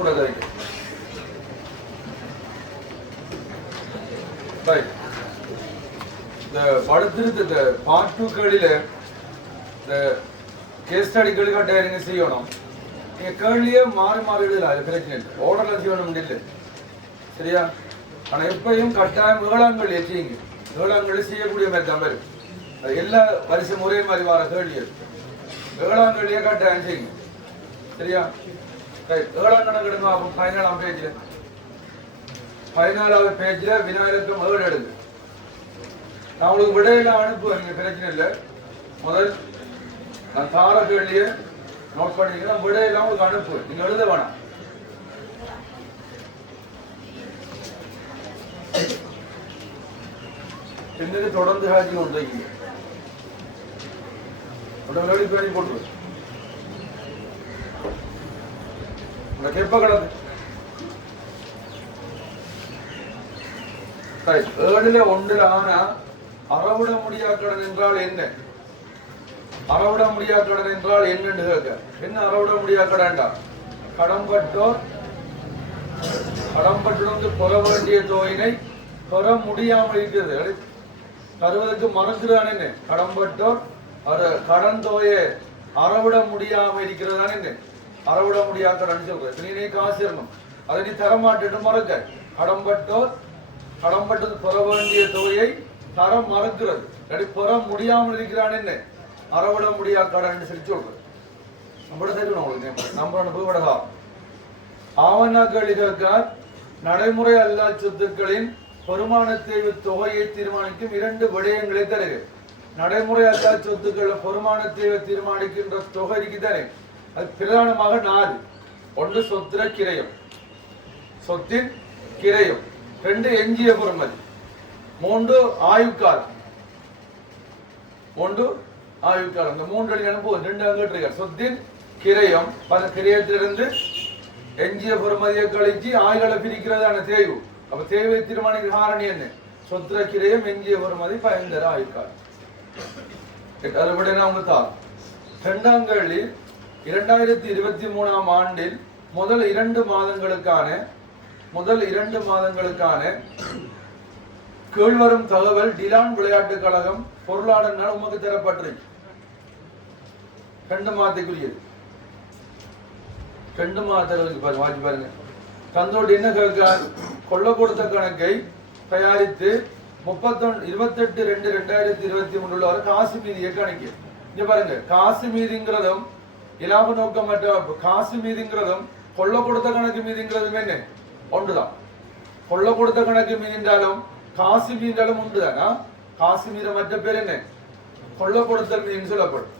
கூட கதைக்கு. இந்த படத்திற்கு இந்த பார்ட் 2 கேள்வியில இந்த கேஸ் ஸ்டடி கேள்வி கட்டாயம் நீங்க செய்யணும். நீங்க கேள்வியே மாறி மாறி எழுதலாம், அது பிரச்சனை இல்லை. ஆர்டர்ல செய்யணும் இல்லை, சரியா? ஆனா எப்பயும் கட்டாயம் ஏழாங்கல்லியை செய்யுங்க. ஏழாங்கல்லி செய்யக்கூடிய மாதிரி தான் வரும். அது எல்லா வருஷம் ஒரே மாதிரி வர கேள்வி ஏழாங்கல்லியை கட்டாயம் செய்யுங்க, சரியா? ஏழாம் கணக்கு எடுங்க. 14ஆம் பேஜ்ல 14வது பேஜ்ல வினாயிரக்கம் 7 எடுங்க. நான் உங்களுக்கு விடையெல்லாம் அனுப்புவேன், நீங்க பிரச்சனை இல்லை. முதல் நான் தார கேள்வியை நோட் பண்ணிங்கன்னா விடையெல்லாம் உங்களுக்கு அனுப்புவேன், நீங்க எழுத வேணாம். பின்னது தொடர்ந்து காட்சி கொண்டு உடனடி பேணி போட்டு உனக்கு எப்ப கிடக்கு 7ல 1ல ஆனா அறவிட முடியா கடன் என்றால் என்ன? அறவிட முடியா கடன் என்றால் என்னன்னு கேட்க. என்ன அறவிட முடியா கடன்டா? கடம்பட்டு பெற வேண்டிய தொகையினை பெற முடியாமல் இருக்கிறது, தருவதற்கு மறந்துதான் என்ன? கடம்பட்டோர் கடன் தொகையை அறவிட முடியாம இருக்கிறதான் என்ன? அறவிட முடியா கடன் சொல்ற. நீ காசு இருக்கணும், அதை நீ தரமாட்டு மறக்க. கடம்பட்டது பெற வேண்டிய தொகையை தர மறுக்கிறது, பெற முடியாமல் இருக்கிறான் என்ன? அறவிட முடியா கடன் சொல்லி சொல்றது. நம்மளோட தெரியும் உங்களுக்கு நம்ம அனுபவடா. ஆவணா கேள்விகளுக்கார் நடைமுறை அல்லா சொத்துக்களின் பெருமானத்தை தொகையை தீர்மானிக்கும் 2 விடயங்களை தருக. நடைமுறை அல்லா சொத்துக்கள் பெருமானத்தை தீர்மானிக்கின்ற தொகைக்கு தானே, அது பிரதானமாக 4. 1 சொத்திர கிரயம், சொத்தின் கிரயம். 2 எஞ்சிய பொறுமதி. 3 ஆயுட்காலம். 3 ஆயுட்காலம். இந்த 3 அடி அனுப்புவோம். 2 அங்கிட்டு இருக்க சொத்தின் கிரயம். பல கிரயத்திலிருந்து எஞ்சிய பொறுமதியை கழிச்சு ஆயுளை பிரிக்கிறதான தேய்வு. அப்ப தேவை தீர்மானிக்கிற காரணி என்ன? சொத்திர கிரயம், எஞ்சிய பொறுமதி, 15 ஆயுட்காலம். அதை விட அவங்க தான் 2ஆம் கேள்வி 2023ஆம் ஆண்டில் முதல் 2 மாதங்களுக்கான கீழ்வரும் தகவல் டிலான் விளையாட்டுக் கழகம் பொருளாளர் நாள் உமக்கு தரப்பட்டிருக்கு. 2 மாதத்துக்குரியது. 2 மாதங்களுக்கு வாசி பாருங்க. தந்தோடு என்ன கேட்கார்? கொள்ள கொடுத்த கணக்கை தயாரித்து 28/2/2023 வரை காசு மீதியை கணக்கு. இங்க பாருங்க, காசு மீதிங்கிறதும் இலாப நோக்கமற்ற காசு மீதிங்கிறதும் கொள்ள கொடுத்த கணக்கு மீதிங்கிறதும் என்ன? ஒன்றுதான். கொள்ள கொடுத்த கணக்கு மீதின்றாலும் காசு மீதாலும் உண்டுதானா? காசு மீத மற்ற பேர் என்ன? கொள்ள கொடுத்தல் மீன் சொல்லப்படும்.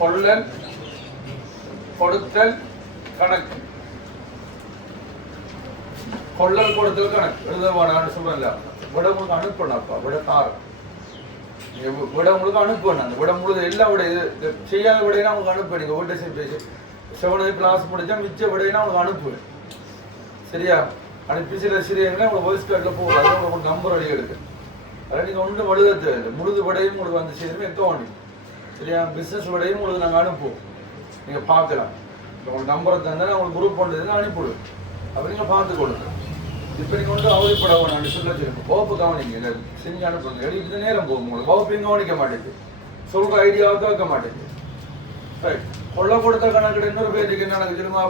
கொள்ளல் கொடுத்தல் கணக்கு. கொள்ளல் கொடுத்தல் கணக்கு எழுதவானான்னு சொல்றல. விட உங்களுக்கு அனுப்பணப்பா, விட தாரம் விட உங்களுக்கு அனுப்பணும். அந்த விட முழுது எல்லா விட இது செய்யாத விடையினா உங்களுக்கு அனுப்ப. நீங்க வீட்டை செவனது கிளாஸ் முடிச்சா மிச்ச விடையினா உங்களுக்கு அனுப்புவேன், சரியா? அனுப்பி சில சிறியங்களே உங்களுக்கு வாய்ஸ் கார்ட்ல போகும். அதான் உங்களுக்கு நம்பர் அடி எடுக்கு. அதான் நீங்க ஒன்றும் வழுத தேவையில்லை. முழுது விடையும் உங்களுக்கு வந்து செய்யணுமே எக்க வேண்டி, சரியா? பிசினஸ் விடையும் உங்களுக்கு நாங்கள் அனுப்புவோம், நீங்க பார்க்கலாம். உங்களுக்கு நம்பரை தந்தா உங்களுக்கு குரூப் பண்ணுறதுன்னு அனுப்பிவிடுவேன். அப்போ நீங்க பார்த்து கொடுங்க. இப்போ நீங்கள் வந்து அவதிப்பட வேணாம் சொல்ல வச்சிருக்கோம். வகுப்பு கவனிங்க, செஞ்சு அனுப்புங்க. எடுத்து நேரம் போகும் உங்களுக்கு. வகுப்பையும் கவனிக்க மாட்டேங்குது, சொல்ற ஐடியாவை கேட்க மாட்டேங்குது. ரைட். கொள்ள கொடுத்த கணக்கு இன்னொரு பேருக்கு என்ன எனக்கு தெரியுமா?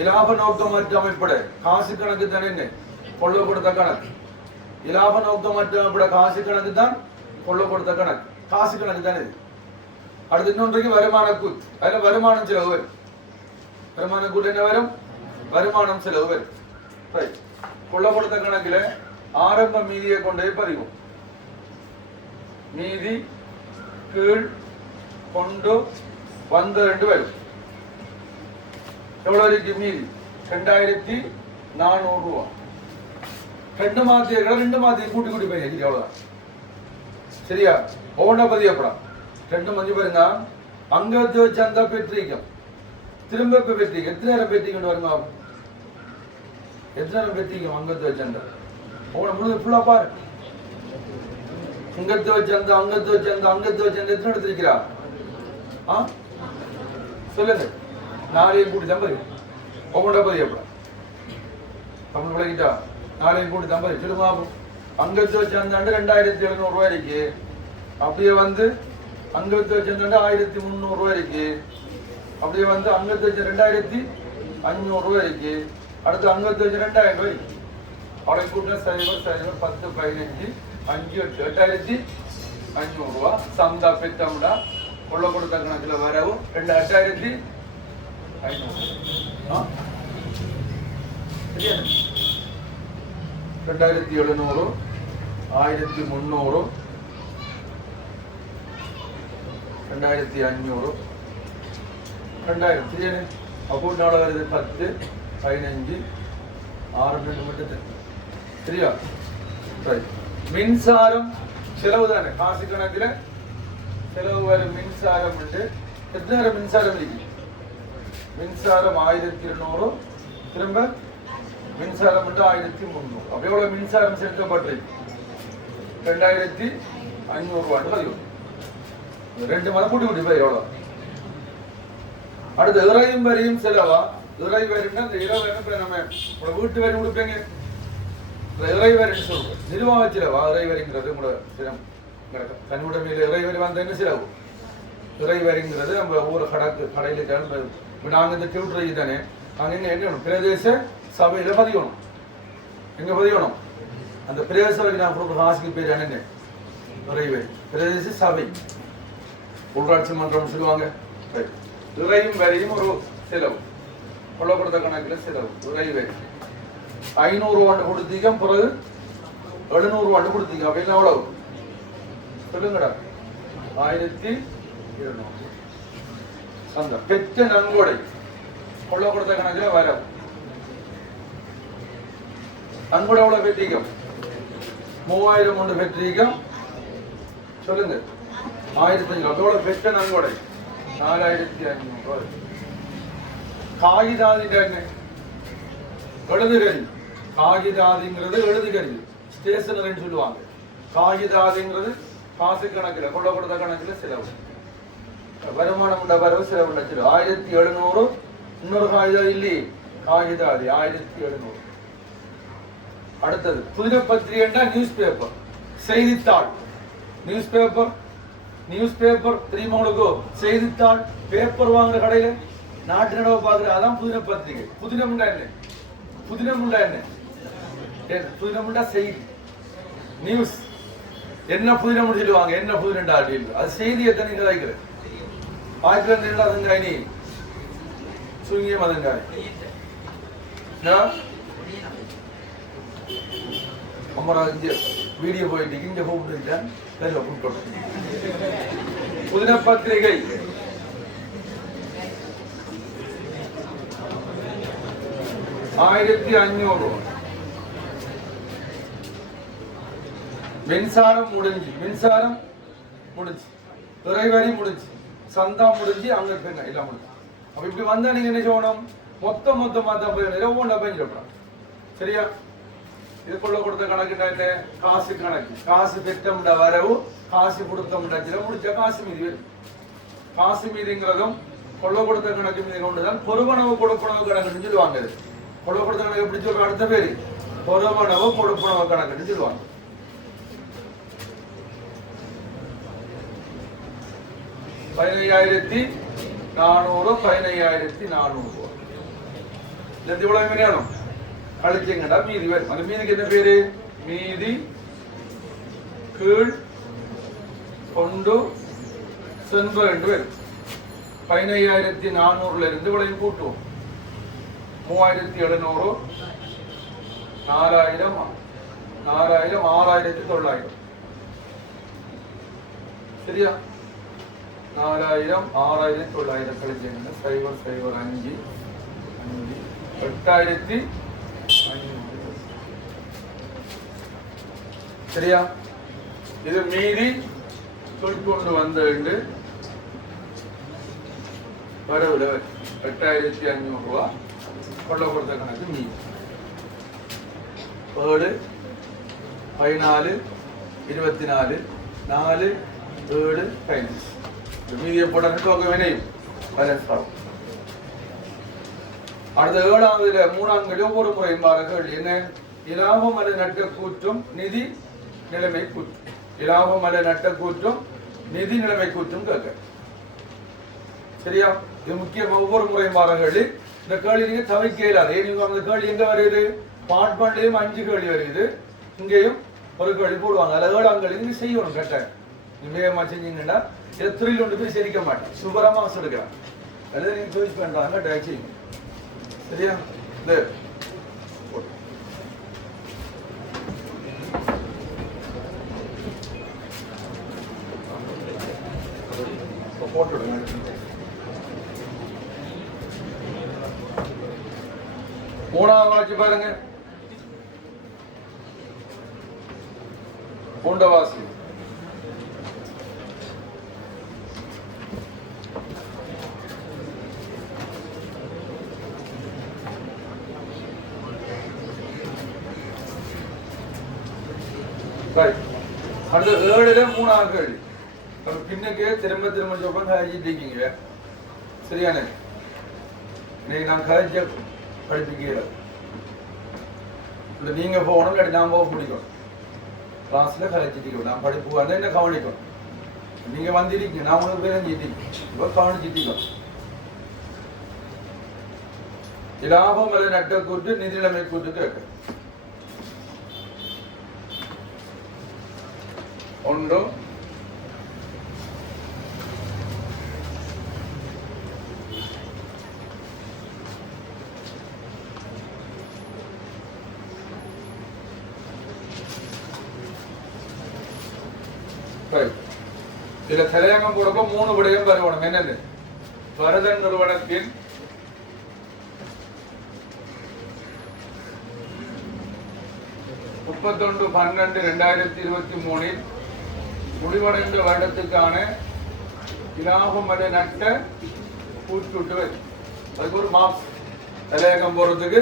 இலாப நோக்கமற்ற அமைப்பட காசு கணக்கு தானே என்ன? கொள்ள கொடுத்த கணக்கு. இலாப நோக்கமற்ற அமைப்பட காசு கணக்கு தான் கொள்ள கொடுத்த கணக்கு. காசு கணக்கு தானே. அடுத்து இன்னொன்றைக்கு வருமான கூத்து. அதுல வருமானம் செலவு வரும். வருமான கூட்டு என்ன வரும்? வருமானம் செலவு வரும். ரைட். கொள்ள கொடுத்த கணக்குல ஆரம்ப மீதியை கொண்டே பதிவோம். மீதி கீழ் கொண்டு வந்த 2 வரும். எவ்வளவு இருக்கு மீதி? 2400 ரூபாய். 2 மாதத்தை 2 மாதத்தை கூட்டி கூட்டி போய் எவ்வளவுதான், சரியா? ஒவ்வொன்றா பதியப்படாம். 2 மஞ்சு பாருங்க. அங்கத்தை வச்சு அந்த பெற்றிக்கும் திரும்ப பெற்றிக்கும் எத்தனை நேரம் பெற்றிக்கொண்டு வருங்க? எத்தனை பெற்றிக்கும் அங்கத்து வச்சந்த உங்களை முழு ஃபுல்லா பாரு. இங்கத்து வச்சந்த அங்கத்து வச்சந்த அங்கத்து வச்சந்த எத்தனை எடுத்திருக்கிறா? சொல்லுங்க. 4 கூட்டி தம்பதி ஒவ்வொன்றா பதியப்பட தமிழ் விளக்கிட்டா 4 கூட்டி தம்பதி திரும்ப அங்கத்து வச்சந்தாண்டு 2700 ரூபாய் இருக்கு. அப்படியே வந்து அங்கத்து வச்சந்தாண்டு 1300 ரூபாய் இருக்கு. அப்படியே வந்து அங்கத்து வச்ச 2500 ரூபாய் இருக்கு. அடுத்து அங்கத்து வச்ச 2000 ரூபாய். அவளை கூட்டினா 0 0 10 15 5 8 8500 ரூபா. சந்தா பெத்தம்டா கொள்ள கொடுத்த கணக்குல வரவும் 8500 2700 1300 2500 2000 சரியா? அப்போ நாளை வருது 10 15 6 மட்டும் சரியா? மின்சாரம் செலவு தானே, காசு கணக்குல செலவு வரும். மின்சாரம் உண்டு. எத்தனை நேரம் மின்சாரம் இருக்கு? மின்சாரம் 1200 திரும்ப மின்சாரம் உண்டு 1300. அப்ப எவ்வளவு மின்சாரம் செலுத்தப்பட்டிருக்கு? 2500 ரூபாய் பதிவு. 2 மரம் கூட்டி கூட்டி போய் எவ்வளவு? அடுத்து இறையும் வரியும் செலவா? இறை வரின்னா இந்த இறை நம்ம வீட்டு வரி கொடுப்பீங்க. இறை வரின்னு சொல்றோம். நிர்வாக செலவா இறை வரிங்கிறது உங்களோட தினம் தன்னுடைய இறை வரி வந்த என்ன செலவு? இறை வரிங்கிறது நம்ம ஊரை கடையில நாங்கள் இந்த டியூட்டரை தானே நாங்கள் என்ன என்ன பிரதேச சபையில பதியணும். எங்க பதியணும்? அந்த பிரதேச சபைக்கு நான் கொடுக்குற காசுக்கு பேர் என்னங்க? இறை வரி. பிரதேச சபை உள்ளாட்சி மன்றம் சொல்லுவாங்க. இறையும் வரியும் ஒரு செலவு. கொள்ளப்படுத்த கணக்கில் செலவு இறை வரி. 500 ரூபாண்டு கொடுத்தீங்க, பிறகு 700 ரூபாண்டு கொடுத்தீங்க. அப்படின்னா எவ்வளவு சொல்லுங்கடா? 1200. அந்த பெற்ற நன்கொடை கொள்ள கொடுத்த கணக்கில் வர நன்கொடை எவ்வளவு பெற்றீங்க? 3000 ஒன்று பெற்றீங்க. சொல்லுங்க 1500. அதோட பெற்ற நன்கொடை 4500. காகிதாதிட்ட எழுதுகரி. காகிதாதிங்கிறது எழுதுகரி, ஸ்டேஷனரின்னு சொல்லுவாங்க. காகிதாதிங்கிறது காசு கணக்கில் கொள்ள கொடுத்த கணக்கில் செலவு. வருமானம் உள்ள வரவு செலவு உள்ள செலவு 1700. இன்னொரு காகிதம் இல்லையே காகிதாதி 1700. அடுத்தது புதின பத்திரிகைன்னா நியூஸ் பேப்பர், செய்தித்தாள். நியூஸ் பேப்பர் நியூஸ் பேப்பர் தெரியுமா உங்களுக்கு? செய்தித்தாள் பேப்பர் வாங்குற கடையில நாட்டு நடவை பாக்குற அதான் புதின பத்திரிகை. புதினமுண்டா என்ன? புதினமுண்டா என்ன? புதினமுண்டா செய்தி. நியூஸ் என்ன புதினம் சொல்லுவாங்க? என்ன புதினண்டா அப்படின்னு அது செய்தி. எத்தனை நீங்க வைக்கிற 1200 அதங்காய் நீ சுங்கிய மதங்காய் அம்மரா இங்க வீடியோ போயிட்டு இங்க கூப்பிட்டு புதின பத்திரிகை. $1500. மின்சாரம் முடிஞ்சு. மின்சாரம் முடிஞ்சு. இறைவரி முடிஞ்சு. சந்தா முடிஞ்சு. அங்க பெண்ண எல்லாம் முடிஞ்சு. அப்ப இப்படி வந்தா நீங்க என்ன செய்யணும்? மொத்தமா தான் ஒவ்வொன்றா பயன்படுத்தலாம். சரியா? இது கொள்ள கொடுத்த கணக்கு காசு கணக்கு. காசு பெற்றோம்டா வரவு, காசு கொடுத்தோம்டா முடிச்ச காசு மீதி. காசு மீதிங்கிறதும் கொள்ள கொடுத்த கணக்கு மீதி கொண்டுதான் பொறுவனவு கொடுப்பனவு கணக்குன்னு சொல்லுவாங்க. கொள்ள கொடுத்த கணக்கு எப்படி சொல்ற? அடுத்த பேரு பொறுவனவு கொடுப்பனவு கணக்குன்னு சொல்லுவாங்க. $15,400 $15,400. இவ்வளவு மீதியானும் கழிச்சிங்கடா மீதி வரும். அந்த மீதிக்கு என்ன பேரு? மீதி கீழ் கொண்டு சென்ற என்று வரும். 15,400 இருந்து இவ்வளவு கூட்டுவோம். 3,700 4,000 4,000 6,900. சரியா? 4,000 6,900 கழிச்சிங்க. 0 0 5 8,500. சரியா? இது மீதி கொண்டு வந்து வரவுல 8,500 ரூபாய் கொள்ள கொடுத்த கணக்கு மீதி. 7 14 24 4 7 15 மீதியை போட தொகை வினையும் பேலன்ஸ் ஆகும். அடுத்த 7வது 3ஆம் ஒவ்வொரு முறையும் பாருங்க என்ன இலாபம் அல்லது நட்ட கூற்றும் நிதி நிலைமை கூற்றும். இலாபம் அல்லது நட்ட கூற்றும் நிதி நிலைமை கூற்றும் கேட்க சரியா? இது முக்கியமா ஒவ்வொரு முறையும் பாருங்க. இந்த கேள்வி நீங்க தவிர்க்க இயலாது. அந்த கேள்வி எங்க வருது? பார்ட் 1லயும் 5 கேள்வி வருது, இங்கேயும் ஒரு கேள்வி போடுவாங்க. அதில் 7ஆம் கேள்வி நீங்க செய்யணும் கேட்டேன். வேகமா செஞ்சீங்கன்னா இதை 3 ஒன்று போய் சிரிக்க மாட்டேன், சுபரமா எடுக்கிறேன். அல்லது நீங்க சாய்ஸ் பண்றாங்க டேக் செய்யுங்க சரியா? இந்த போட்டுடுங்க. மூணாவது வாட்சி பாருங்க. பூண்டவாசி அடுத்த 7ல 3ஆம் கேள்வி. பின்னுக்கு திரும்ப திரும்ப சொல்றேன், கழிச்சிட்டீங்க சரியானே? இன்னைக்கு நான் கழிச்ச படிப்பிக்கல. நீங்க போகணும், இல்லாட்டி நான் போக பிடிக்கும். கிளாஸ்ல கழிச்சிட்டீங்க, நான் படிப்பு வந்து என்ன கவனிக்கும். நீங்க வந்திருக்கீங்க, நான் உங்களுக்கு பேரும் ஜீட்டிங்க, இப்போ கவனிச்சிட்டீங்க. இலாபம் அல்லது நட்ட கூட்டு நிதி நிலைமை கூட்டு கேட்க ஒன்று இதுல தலையங்கம் போடப்போ 3 விடயம் வருவணும். என்னது? வரதன் நிறுவனத்தின் முப்பத்தொன்று 12/2023 முடிவடைந்த வருடத்துக்கான இலாபம் அல்லது நட்ட கூட்டு. அதுக்கு ஒரு மார்க்ஸ், தலையங்கம் போறதுக்கு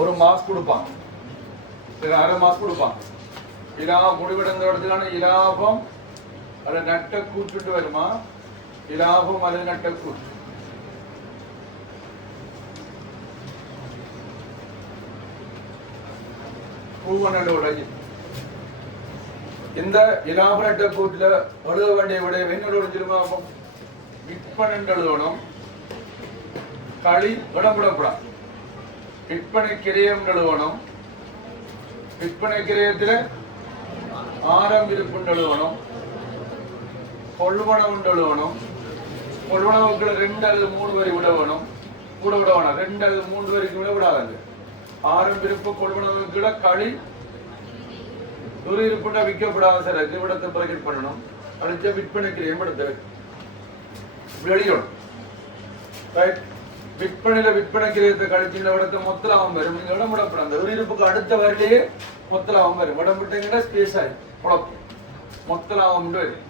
ஒரு மார்க்ஸ் கொடுப்பாங்க, 1/2 மார்க்ஸ் கொடுப்பாங்க. முடிவடைந்த வருடத்துக்கான இலாபம் அல்லது நட்ட கூட்டு வருமா? இலாபம் அல்லது நட்ட கூட்டு. இந்த இலாப நட்ட கூட்டுல எழுத வேண்டிய விட என்னோட திரும்ப விற்பனை எழுதணும். களி விடப்படப்படா. விற்பனை கிரயம் எழுதணும். விற்பனை கிரயத்துல ஆரம்பிப்பு எழுதணும். கொள்வனவு எழுதணும். கொள்வனவுக்குள்ள 2 அல்லது 3 வரி விட வேணும். கூட விட வேணாம், 2 அல்லது 3 வரைக்கும் விட விடாதாங்க. ஆரம்பிப்பு கொள்வனவுக்குள்ள களி துரியிருப்புண்டா விற்கப்படாத சரக்கு விடத்தை பிரகட் பண்ணணும். அழிச்ச விற்பனை கிரியம் விடத்தை வெளியிடணும். விற்பனையில விற்பனை கிரியத்தை கழிச்சு இந்த விடத்தை மொத்த லாபம் வரும். நீங்க இடம் விடப்படாது. துரியிருப்புக்கு அடுத்த வருடையே மொத்த லாபம் வரும். இடம் விட்டீங்கன்னா ஸ்பேஸ் ஆகி குழப்பம். மொத்த லாபம் வரும்.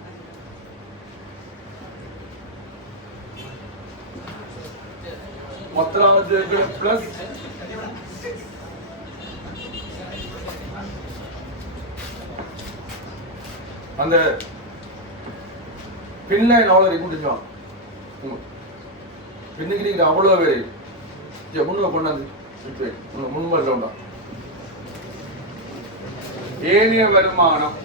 மொத்த லாபத்துக்கு பிளஸ் அந்த பின்லைன் அவ்வளோ கூட்டிச்சோம். பின்னுக்கு நீங்க அவ்வளோ பேர் முன்ன கொண்டாந்து முன்மல்ல உண்டா. ஏனைய வருமானம்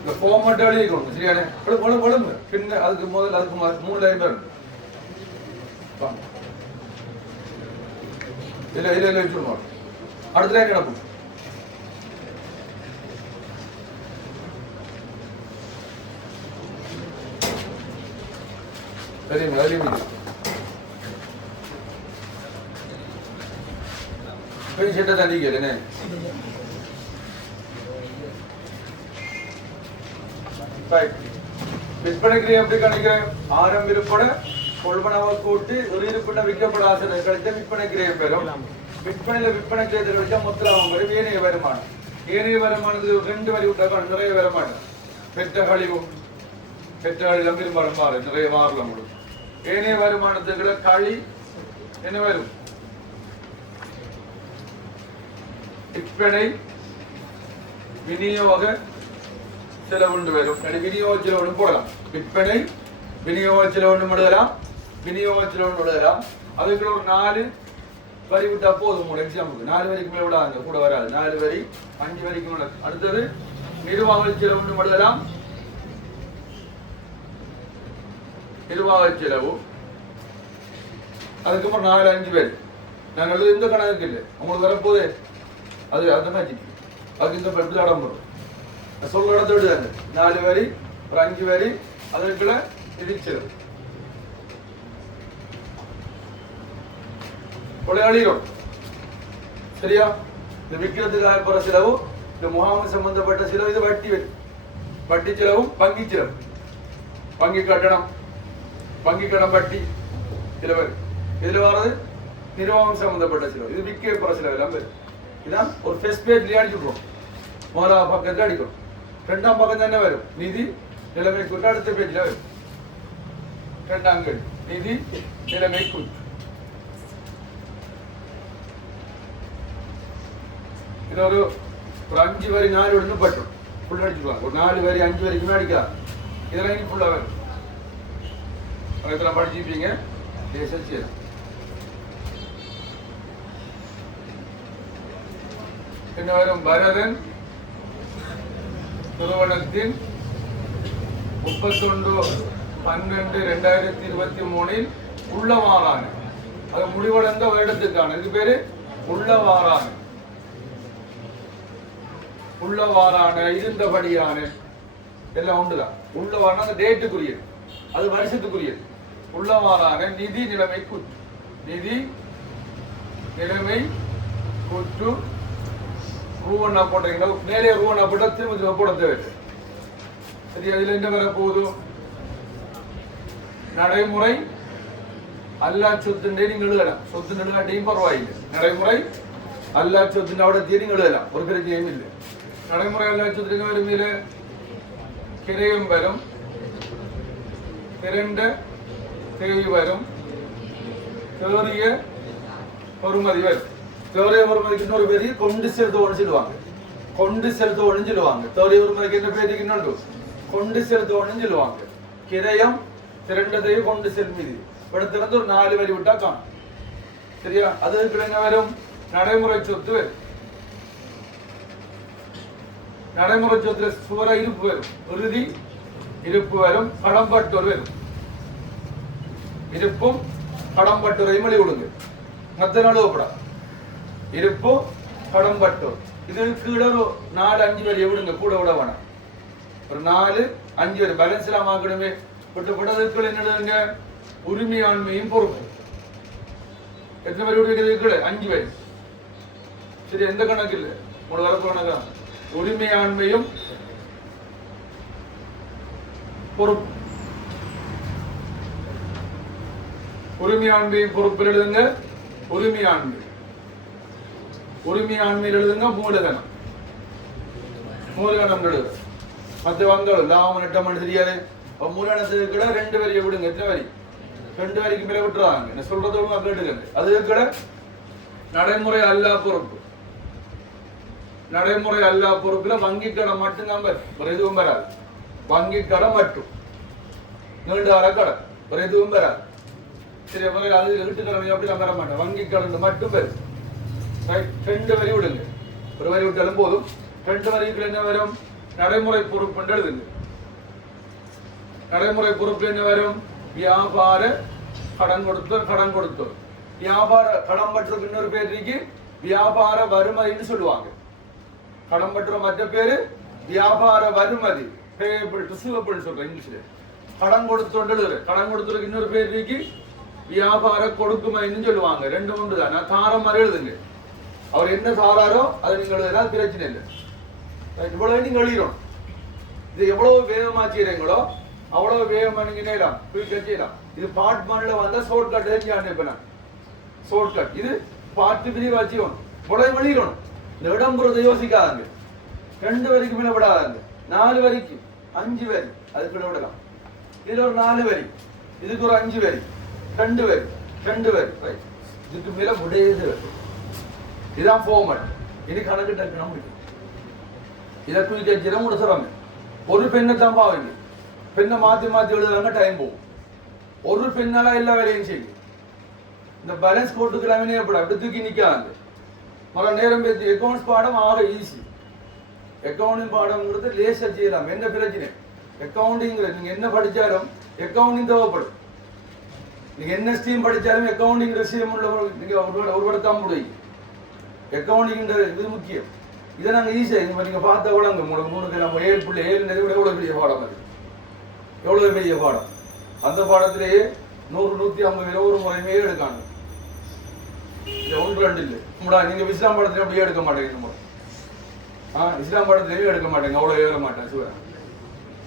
இந்த ஃபார்மேட் எழுதிக்கணும் சரியானே? ஒழுங்கு பின்ன அதுக்கு முதல்ல அதுக்கு 3 லைன் வரும். இல்ல வச்சுருவோம். அடுத்த லைன் கிடக்கும். சரிங்களா? செட்டை தண்ணி கேளுனே. விற்பனை கிரியை எப்படி கணிக்கிறேன்? ஆரம்பிப்பட கொள்வனவை கூட்டி ஒரு இருப்பிட விற்கப்படாத கழிச்ச விற்பனை கிரியை பெறும். விற்பனையில விற்பனை கிரியத்தை கழிச்சா மொத்த லாபம் வரும். ஏனைய வருமானம். ஏனைய வருமானத்துக்கு 2 வரி விட்டா நிறைய வருமானம். பெற்ற கழிவும் பெற்ற கழிவு பெரும்பாலும் மாறு நிறைய மாறலாம். ஏனைய வருமானத்துக்குள்ள களி என்ன வரும்? விற்பனை விநியோக செலவுண்டு வரும். விநியோக செலவு போடலாம். விற்பனை விநியோக செலவு எழுதலாம், விநியோக செலவு எழுதலாம். அதுக்குள்ள ஒரு 4 வரி விட்டா போதும். ஒரு எக்ஸாம்பிளுக்கு 4 வரிக்கு மேல விடாது, கூட வராது. 4 வரி 5 வரிக்கு மேல. அடுத்தது நிர்வாக செலவு எழுதலாம். நிர்வாக செலவு அதுக்கப்புறம் 4 5 வரி. நான் எழுத எந்த கணக்கு இல்லை, உங்களுக்கு வரப்போதே அது அந்த மேஜிக். அதுக்கு இந்த எப்படி இடம் வரும் சொல்ற இடத்த விடுதாங்க. 4 வரி ஒரு 5 வரி அதற்குள்ள நிதிச்செலவு கொலையாளிரும். சரியா? இந்த விற்கிறதுக்காக போற செலவு, இந்த முகாம் சம்பந்தப்பட்ட செலவு, இது வட்டி வரி. வட்டி செலவும் வங்கி செலவு, வங்கி கட்டணம், வங்கி கடன் வட்டி செலவு. இதுல வர்றது நிர்வாகம் சம்பந்தப்பட்ட செலவு. இது விற்க போற செலவு எல்லாம் பேர். இதான் ஒரு ஃபர்ஸ்ட் பேஜ்லயே அடிச்சுடுவோம். முதலாவது பக்கத்துல அடிக்கிறோம். 2ஆம் பக்கம் தானே வரும் நிதி நிலைமை கூட்டு. அடுத்த பேஜ்ல வரும் 2ஆம் கேள்வி நிதி நிலைமை கூட்டு. இது ஒரு 5 வரி 4 ஒன்று பட்டும் ஃபுல் அடிச்சுடுவாங்க. ஒரு 4 வரி 5 வரைக்குமே அடிக்கலாம். இதெல்லாம் இனி ஃபுல்லா வரும். இதெல்லாம் படிச்சுப்பீங்க. எஸ்எல்சி என்ன வரும்? பரதன் நிறுவனத்தின் 31/12/2023 உள்ளவாறான, அது முடிவடைந்த வருடத்துக்கான, இது பேரு உள்ளவாறான. உள்ளவாறான இருந்தபடியான எல்லாம் உண்டுதான். உள்ளவாறான அந்த டேட்டுக்குரியது, அது வருஷத்துக்குரியது. உள்ளவாறான நிதி நிலைமை கூற்று. நிதி நிலைமை கூற்று ரூவண்ணா போட்டீங்கன்னா நேரே ரூவண்ணா போட்டா திரும்ப போட தேவை. சரி, அதுல என்ன வர போதும்? நடைமுறை அல்லா சொத்துண்டே நீங்க எழுதலாம். சொத்து எழுதாட்டியும் பரவாயில்லை. நடைமுறை அல்லா சொத்துண்ட അവിടെ நீங்க எழுதலாம், ஒரு பிரச்சனையும் இல்லை. நடைமுறை அல்லா சொத்துக்கு வருமையில கிரையும் வரும், திரண்ட தேவை வரும், தேறிய பொறுமதி வரும். தேறிய பொறுமதிக்கு இன்னொரு பேரு கொண்டு செலுத்தோன்னு சொல்லுவாங்க. கொண்டு செலுத்தோன்னு சொல்லுவாங்க. தேறிய பொறுமதிக்கு என்ன பேருக்கு இன்னொன்று கொண்டு செலுத்தோன்னு சொல்லுவாங்க. கிரயம் திரண்டதையே கொண்டு செல்மிது. இடத்துல ஒரு 4 வரி விட்டா காணும். சரியா? அதுக்கு என்ன வரும்? நடைமுறை சொத்து வரும். நடைமுறை சொத்துல சுவர இருப்பு வரும், இறுதி இருப்பு வரும், கடம்பட்டோர் வரும். இருப்பும் கடம்பட்டோரையும் எழுதி விடுங்க. மற்ற நாள் ஒப்படா இருப்பும் கடம்பட்டோர். இது கீழே ஒரு 4 5 வரி விடுங்க, கூட விட வேணாம். ஒரு 4 5 வரி பேலன்ஸ் எல்லாம் ஆக்கணுமே. விட்டதுக்கு என்ன எழுதுங்க? உரிமையாண்மையும் பொறுப்பு. எத்தனை வரி விடுவீங்க? 5 வரி. சரி, எந்த கணக்கு இல்லை, உங்களுக்கு வரப்பு கணக்கா? உரிமையாண்மையும் பொறுப்பு. உரிமையாண்மையும் பொறுப்பில் எழுதுங்க. உரிமையாண்மை உரிமையாண்மையில் எழுதுங்க. மூலதனம் மூலதனம் எழுதுங்க. மற்ற வந்தாலும் லாபம் நட்டம் தெரியாது. மூலதனத்துக்கு கூட 2 வரியை விடுங்க. எத்தனை வரி? 2 வரிக்கு மேல விட்டுறாங்க. என்ன சொல்றதோடு கேட்டுக்கங்க. அதுக்கு கூட நடைமுறை அல்லா பொறுப்பு. நடைமுறை அல்லா பொறுப்புல வங்கி கடன் மட்டும்தான் வரும், ஒரு எதுவும் வராது. வங்கி கடன் மட்டும், நீண்ட கால கடன் ஒரு எதுவும் வராது. சரி, அது வீட்டு கடமை அப்படிலாம் வர மாட்டேன். வங்கி கடன் மட்டும் வரும். 2 வரி விடுங்க. ஒரு வரி விட்டாலும் போதும். 2 வரிக்குள்ள என்ன வரும்? நடைமுறை பொறுப்பு எழுதுங்க. நடைமுறை பொறுப்பு என்ன வரும்? வியாபார கடன் கொடுத்தோர். வியாபார கடன் பற்ற இன்னொரு பேருக்கு வியாபார வருமதின்னு சொல்லுவாங்க. கடன் பற்ற மற்ற பேரு வியாபார வருமதி, பேயபிள் ரிசீவபிள் சொல்றேன் இங்கிலீஷ்ல. கடன் கொடுத்தோண்டு கடன் கொடுத்ததுக்கு இன்னொரு பேருக்கு வியாபார கொடுக்குமைன்னு சொல்லுவாங்க. 2 3 தான். நான் தாரம் மாதிரி எழுதுங்க. அவர் என்ன தாராரோ அதை நீங்க எழுதுனா பிரச்சனை இல்லை. இவ்வளவு நீங்க எழுதிடும். இது எவ்வளவு வேகமா செய்யறீங்களோ அவ்வளவு வேகமா நீங்க செய்யலாம், செய்யலாம். இது பார்ட் 1ல வந்தா ஷார்ட் கட் எழுதியான். ஷார்ட் கட் இது பார்ட் 3 வச்சுக்கணும். இவ்வளவு எழுதிடணும். இந்த இடம்புறதை யோசிக்காதாங்க. 2 வரிக்கு மேல விடாதாங்க. 4 வரிக்கு 5 வரி அதுக்குள்ள விடலாம். இதுல ஒரு 4 வரி, இதுக்கு ஒரு 5 வரி, 2 வரி, 2 வரி. இதுக்கு மேல முடியாது. இதுதான் ஃபார்மட். இனி கணக்கு டக்குனா முடியும். இதை குயிக்க முடிச்சுறாங்க. ஒரு பெண்ணை தான் பாவீங்க, பெண்ணை மாற்றி மாற்றி எழுதுறாங்க, டைம் போகும். ஒரு பெண்ணால எல்லா வேலையும் செய்யும். இந்த பேலன்ஸ் போட்டுக்கிறாங்கன்னே எப்படி அப்படி தூக்கி நிற்காங்க. மர நேரம் பேசி அக்கௌண்ட்ஸ் பாடம் ஆக ஈஸி. அக்கௌண்டிங் பாடம்ங்கிறது லேசாக செய்யலாம். என்ன பிரச்சனை? அக்கௌண்டிங்கிறது நீங்கள் என்ன படித்தாலும் அக்கௌண்டிங் தேவைப்படும். நீங்கள் என்ன ஸ்ட்ரீம் படித்தாலும் அக்கௌண்டிங் விஷயம் உள்ளவர்கள் நீங்கள் ஒருபடுத்தாம முடியும். அக்கௌண்டிங்கிற இது முக்கியம். இதை நாங்கள் ஈஸியாக நீங்கள் பார்த்த கூட அங்கே மூணுக்கு நம்ம 7.7 விட எவ்வளோ பெரிய பாடம் அது, எவ்வளோ பெரிய பாடம். அந்த பாடத்திலேயே 100-150 ஒரு முறையுமே எடுக்காங்க. இந்த 1-2 இல்லை முடா. நீங்கள் இஸ்லாம் பாடத்திலே அப்படியே எடுக்க மாட்டேங்க. முறை இஸ்லாம் பாடத்திலேயே எடுக்க மாட்டேங்க, அவ்வளோ ஏற மாட்டேன் சுவர்.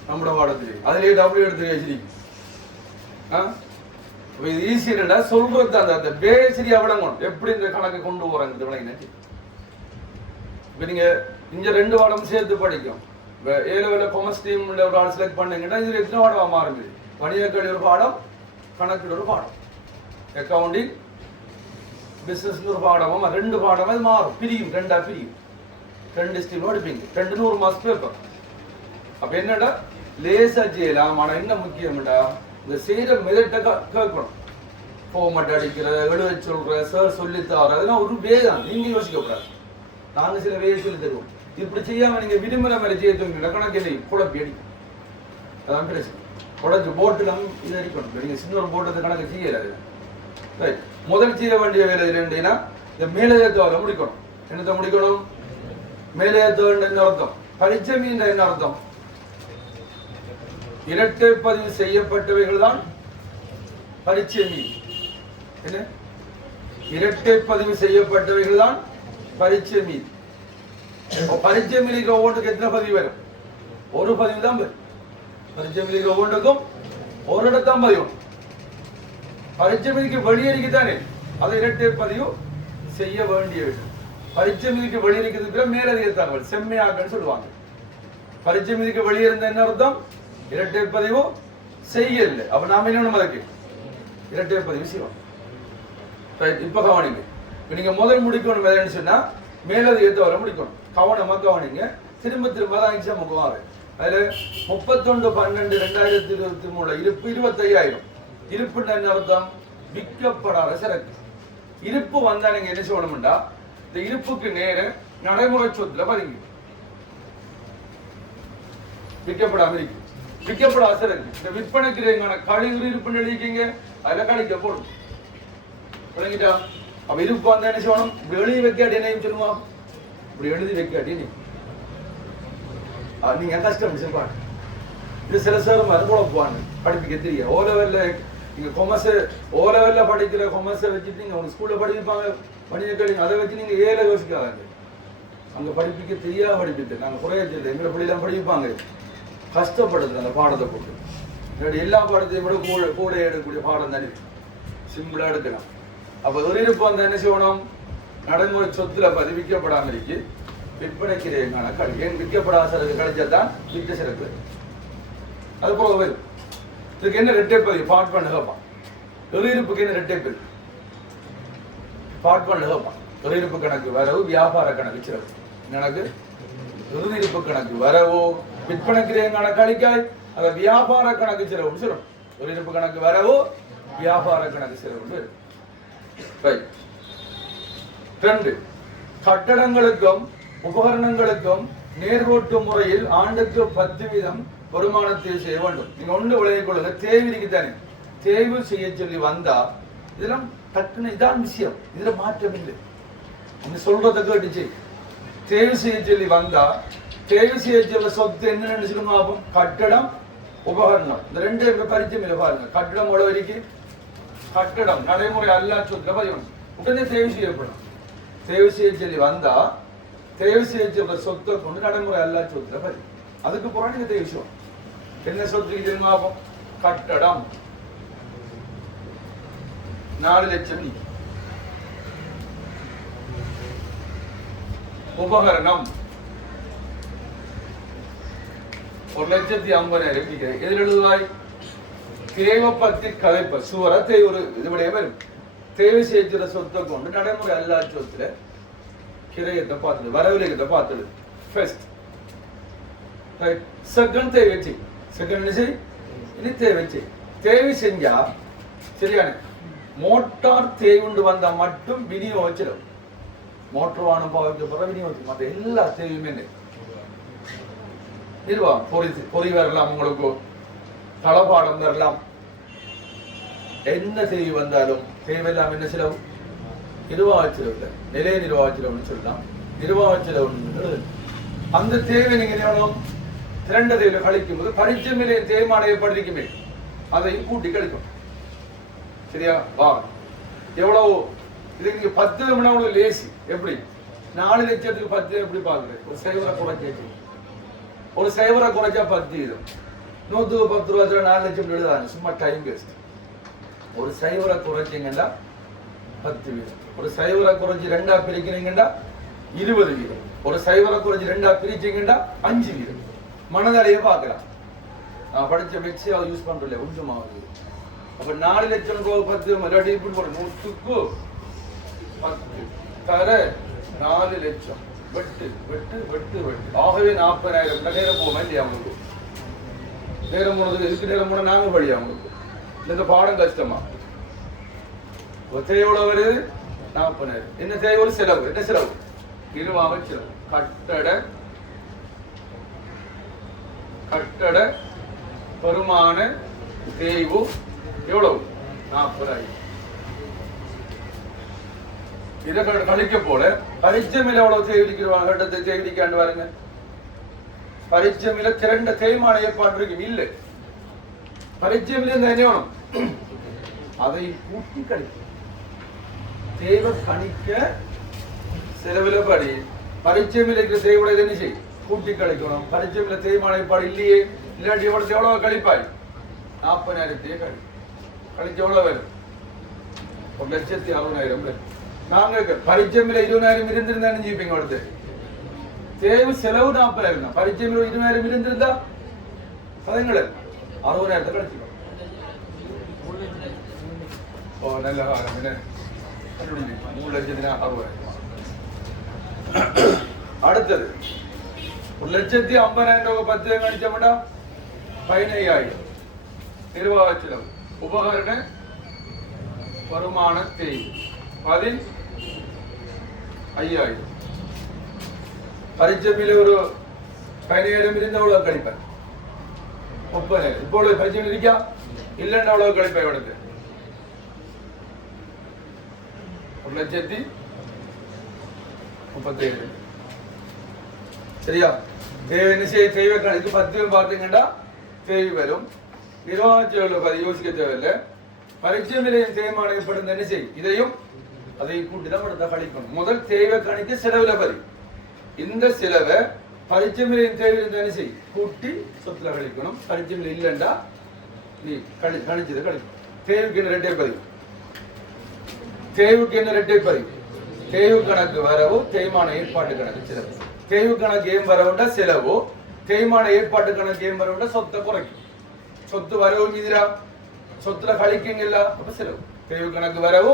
நம்மளோட பாடத்திலே அதிலேயே டபுள் எடுத்து வச்சிருக்கீங்க. இப்போ இது ஈஸியா சொல்றது அந்த பேசிரி அவலங்கணும் எப்படி இந்த கணக்கு கொண்டு போறாங்க விளங்கினாச்சு. இப்போ நீங்க இங்க 2 பாடம் சேர்த்து படிக்கும். இப்போ A-level காமர்ஸ் டீம் ஒரு ஆள் செலக்ட் பண்ணீங்கன்னா இது எத்தனை பாடம் மாறுது? வணிகக்கல்வி ஒரு பாடம், கணக்கு ஒரு பாடம், அக்கௌண்டிங் பிசினஸ் ஒரு பாடமும் 2 பாடம் அது மாறும், பிரியும், 2ஆ பிரியும். 2 ஸ்ட்ரீம் எடுப்பீங்க, 2 ஒரு மாசம் பேப்பர். அப்ப என்னடா லேசா செய்யலாம். ஆனா என்ன முக்கியம்டா இந்த செய்யற மெதட்ட கேட்கணும். போமட் அடிக்கிற, எழுத சொல்ற, சார் சொல்லித்தார, அதெல்லாம் ஒரு வேதான். நீங்க யோசிக்கக்கூடாது. நாங்க சில வேலை சொல்லி தருவோம். இப்படி செய்யாம நீங்க விரும்புற மாதிரி செய்ய தூங்கினா கணக்கு இல்லை, குழப்பி அடிக்கும். அதான் பிரச்சனை. குழச்சு போட்டுலாம் இது அடிக்கணும். நீங்க சின்ன ஒரு போட்டத்தை கணக்கு செய்யல. ரைட், முதல் செய்ய வேண்டிய வேலை இல்லைன்னா இந்த மேலயத்தோட முடிக்கணும். என்னத்தை முடிக்கணும்? மேலயத்தோட என்ன அர்த்தம்? பரிச்சமி என்ன அர்த்தம்? இரட்டை பதிவு செய்யப்பட்டவைகள் தான் பரீட்சை மீது. என்ன? இரட்டை பதிவு செய்யப்பட்டவைகள் தான் பரீட்சை மீது. பரீட்சை மீது ஒவ்வொன்றுக்கு எத்தனை பதிவு வரும்? ஒரு பதிவு தான் வரும். பரீட்சை மீது ஒவ்வொன்றுக்கும் ஒரு இடத்தான் பதிவு. பரீட்சை மீதுக்கு வெளியேறிக்குதானே அதை இரட்டை பதிவு செய்ய வேண்டிய வேண்டும். பரீட்சை மீதுக்கு வெளியேறிக்கிறதுக்கு மேலதிக தகவல் செம்மையாக்கன்னு சொல்லுவாங்க. பரீட்சை மீதுக்கு வெளியேறிந்த என்ன அர்த்தம்? இரட்டை பதிவு செய்யல. அப்ப நாம என்ன அதுக்கு இரட்டை பதிவு செய்வோம். இப்ப கவனிங்க. நீங்க முதல் முடிக்கணும் எதுன்னு சொன்னா மேலதிகத்தை வர முடிக்கணும். கவனமா கவனிங்க. திரும்ப திரும்ப தான் எக்ஸாம் முக்குவாரு. அதுல 31/12/2023 இருப்பு 25,000. இருப்புன்னு என்ன அர்த்தம்? விற்கப்படாத சரக்கு. இருப்பு வந்தா நீங்க என்ன சொல்லணும்டா இந்த இருப்புக்கு நேர நடைமுறை சொத்துல பதிங்க. விற்கப்படாம இருக்கு, விற்கப்படாத சரக்கு. இந்த விற்பனைக்கு கழிவு இருப்புன்னு எழுதிக்கீங்க, அதுல கழிக்க போடும். விளங்கிட்டா? அப்ப இருப்பு வந்தா என்ன செய்யணும்? வெளியே வைக்காட்டி என்ன சொல்லுவான்? இப்படி எழுதி வைக்காட்டி நீங்க கஷ்டம் சொல்லுவாங்க. இது சில சேரும் அனுபவப்பாங்க படிப்பிக்க தெரியும். ஓ லெவல்ல நீங்க கொமர்ஸ் ஓ லெவல்ல படிக்கிற கொமர்ஸை வச்சுட்டு நீங்க உங்க ஸ்கூல்ல படிப்பாங்க வணிகக்கல்வி, அதை வச்சு நீங்க ஏல யோசிக்காதாங்க. அங்க படிப்பிக்க தெரியாத படிப்பிட்டு நாங்க குறைய சொல்ல எங்களை பள்ளியெல்லாம் படிப்பாங்க. கஷ்டப்படுது அந்த பாடத்தை போட்டு. எல்லா பாடத்தையும் விட கூட எடுக்கக்கூடிய பாடம் தானே, சிம்பிளா எடுக்கலாம். அப்ப ஒரு இருப்பு அந்த என்ன செய்யணும்? நடைமுறை சொத்துல பதிவிக்கப்படாம இருக்கு. விற்பனைக்கிறேங்கான கல்வி ஏன் விற்கப்படாத சரக்கு கிடைச்சாதான் விற்க சிறப்பு. அது போக வரும். இதுக்கு என்ன ரெட்டை பதிவு? பார்ட் பண்ண கேட்பான். தொழிலிருப்புக்கு என்ன ரெட்டை பதிவு? பார்ட் பண்ண கேட்பான். தொழிலிருப்பு கணக்கு வரவு, வியாபார கணக்கு சிறப்பு. எனக்கு தொழிலிருப்பு கணக்கு வரவோ விற்பனைக்கிறேங்கான கழிக்காய் அதை வியாபார கணக்கு சிறப்புன்னு சொல்லணும். தொழிலிருப்பு கணக்கு வரவோ வியாபார கணக்கு சிறப்புன்னு. ரெண்டு, கட்டடங்களுக்கும் உபகரணங்களுக்கும் நேர்கோட்டு முறையில் ஆண்டுக்கு 10% வருமானத்தை செய்ய வேண்டும். நீங்க ஒன்று விளைய கொள்ளுங்க. தேவைக்கு தானே தேர்வு செய்ய சொல்லி வந்தா இதெல்லாம் டக்குன்னு இதான் விஷயம். இதுல மாற்றம் இல்லை. நீங்க சொல்றத கேட்டுச்சு. தேர்வு செய்ய சொல்லி வந்தா தேர்வு செய்ய சொல்ல சொத்து என்னன்னு சொல்லுங்க. கட்டடம் உபகரணம் இந்த ரெண்டு பரிச்சயம் இல்லை பாருங்க. கட்டடம் வரைக்கும் கட்டடம் நடைமுறை அல்லா சொத்துல பதிவு உடனே தேர்வு செய்யப்படும். தேர்வு செய்ய சொல்லி வந்தா தேர்வு செய்ய சொல்ற சொத்தை கொண்டு நடைமுறை அல்லா சொத்துல பதிவு. அதுக்கு புறம் நீங்க தேர்வு செய்வோம். என்ன சொத்து தெரியுமா? கட்டடம் 4 லட்சம், உபகரணம் 1,50,000. எதில் எழுதுவாய்? தேவை பத்தி கதைப்ப சுவரத்தை ஒரு இதுபடியே வரும். தேவை செய்கிற சொத்தை கொண்டு நடைமுறை அல்லா சொத்துல கிரயத்தை பார்த்துடு, வரவிலையத்தை பார்த்துடு. First right. செகண்ட் தேவை வச்சு, செகண்ட் என்ன செய், இனி தேவை செய். தேவை செஞ்சா சரியான மோட்டார் தேவைண்டு வந்தா மட்டும் விநியோகிச்சிடும். மோட்டர் வாகனம் பாவிக்கப்படுற விநியோகிக்கும். மற்ற எல்லா தேவையுமே நிர்வாகம் பொறி வரலாம், உங்களுக்கு தளபாடம் வரலாம், என்ன தேவை வந்தாலும் தேவையெல்லாம் என்ன செலவு, நிர்வாக செலவு இல்லை, நிலைய நிர்வாக செலவுன்னு சொல்லலாம். நிர்வாக செலவு அந்த தேவை நீங்க எவ்வளவு திரண்ட தேவையில கழிக்கும் போது பரிச்சை நிலைய தேய்மானம் ஏற்படுத்திக்குமே அதையும் கூட்டி கழிக்கும். சரியா? வா எவ்வளவு இது நீங்க 10 எவ்வளவு லேசி. எப்படி 4 லட்சத்துக்கு 10 எப்படி பாக்குறது? ஒரு சைவரை குறைச்சி, ஒரு சைவரை குறைச்சா 10 இது 110 ரூபாய் 4 லட்சம் எழுதாங்க. சும்மா டைம் வேஸ்ட். ஒரு சைவரை குறைச்சிங்கன்னா 10 வீதம். ஒரு சைவரை குறைச்சி 2ஆ பிரிக்கிறீங்கன்னா 20 வீதம். ஒரு சைவரை குறைச்சி 2ஆ பிரிச்சிங்கன்னா 5 வீதம். மனதாலேயே பார்க்கலாம். நான் படிச்ச மிக்சி அதை யூஸ் பண்றேன் கொஞ்சமாவது. அப்ப 4 லட்சம் 10 மறுபடி இப்படி போட 100க்கு 10 தர 4 லட்சம் வெட்டு வெட்டு வெட்டு வெட்டு. ஆகவே 40,000 நேரம் போக இல்லையா அவங்களுக்கு? நேரம் போனதுக்கு இதுக்கு நேரம் போனா நாங்க படியா அவங்களுக்கு? இந்த பாடம் கஷ்டமா? எவ்வளவு வருது? 40,000. என்ன தேவை? ஒரு செலவு. என்ன செலவு? நிர்வாக செலவு. கட்டட வருமான தேய்வு எவ்வளவு? 40,000. இதை கழிக்க போல பரிச்சமில் எவ்வளவு தேவைக்கிறாங்க? கட்டத்தை தேவைக்காண்டு பாருங்க. பரிச்சமில திரண்ட தேய்மான ஏற்பாடு இருக்கு இல்ல. பரிச்சமில் என்ன வேணும்? அதை கூட்டி கழிக்கும். தேவை கணிக்க செலவில படி பரிச்சமில் இருக்கிற தேவையோட என்ன செய்யும்? கூட்டி கழிக்கணும். பரிச்சமில தேய்மான ஏற்பாடு இல்லையே. இல்லாட்டி எவ்வளவு கழிப்பாய்? 40,000 கழிச்சு எவ்வளவு வரும்? 1,60,000 பேர். நாங்க பரிச்சமில 20,000 இருந்திருந்தா ஜீப்பிங்க அடுத்து தேவை செலவு 40,000 தான். பரிச்சமில 20,000 இருந்திருந்தா பதங்கள 60,000 கழிச்சுக்கணும். ஓ நல்ல காலம் என்ன 3,60,000. அடுத்தது 1,50,000 10 கணிச்சோம்னா 15,000 நிர்வாக செலவு. உபகரண வருமான தேவை 15,000. பரிச்சமில ஒரு 15,000 இருந்தா அவ்வளவு கழிப்பேன். 30,000. இப்போ பரிச்சமில் இருக்கா இல்லைன்னா அவ்வளவு கழிப்பேன். எவ்வளவு? 1,37,000. சரியா? தேவை என்ன செய்ய? தேவை கணக்கு 10 பார்த்தீங்கன்னா தேவை வரும். நிர்வாக செலவு யோசிக்க தேவையில்லை. பரிச்சை நிலையம் தேய்மானம் ஏற்படும் என்ன செய்யும்? இதையும் அதையும் கூட்டி தான் எடுத்தா கழிக்கணும். முதல் தேவை கணிக்க செலவுல பதி. இந்த செலவை பரிச்சை நிலையம் தேவை என்ன செய்யும்? கூட்டி சொத்துல கழிக்கணும். பரிச்சை நிலை இல்லைண்டா நீ கணிச்சதை கழிக்கணும். தேவைக்கு என்ன ரெட்டை பதிவு? தேவைக்கு என்ன ரெட்டை பதிவு? தேய்வு கணக்கு வரவு, தேய்மான ஏற்பாட்டு கணக்கு செலவு. தேய்வு கணக்கு ஏன் வரவுண்டா செலவு, தேய்மான ஏற்பாட்டு கணக்கு ஏன் வரவுண்டா சொத்தை குறைக்கும். சொத்து வரவு மீதிரா சொத்துல கழிக்குங்கல்ல, அப்ப செலவு. தேய்வு கணக்கு வரவு,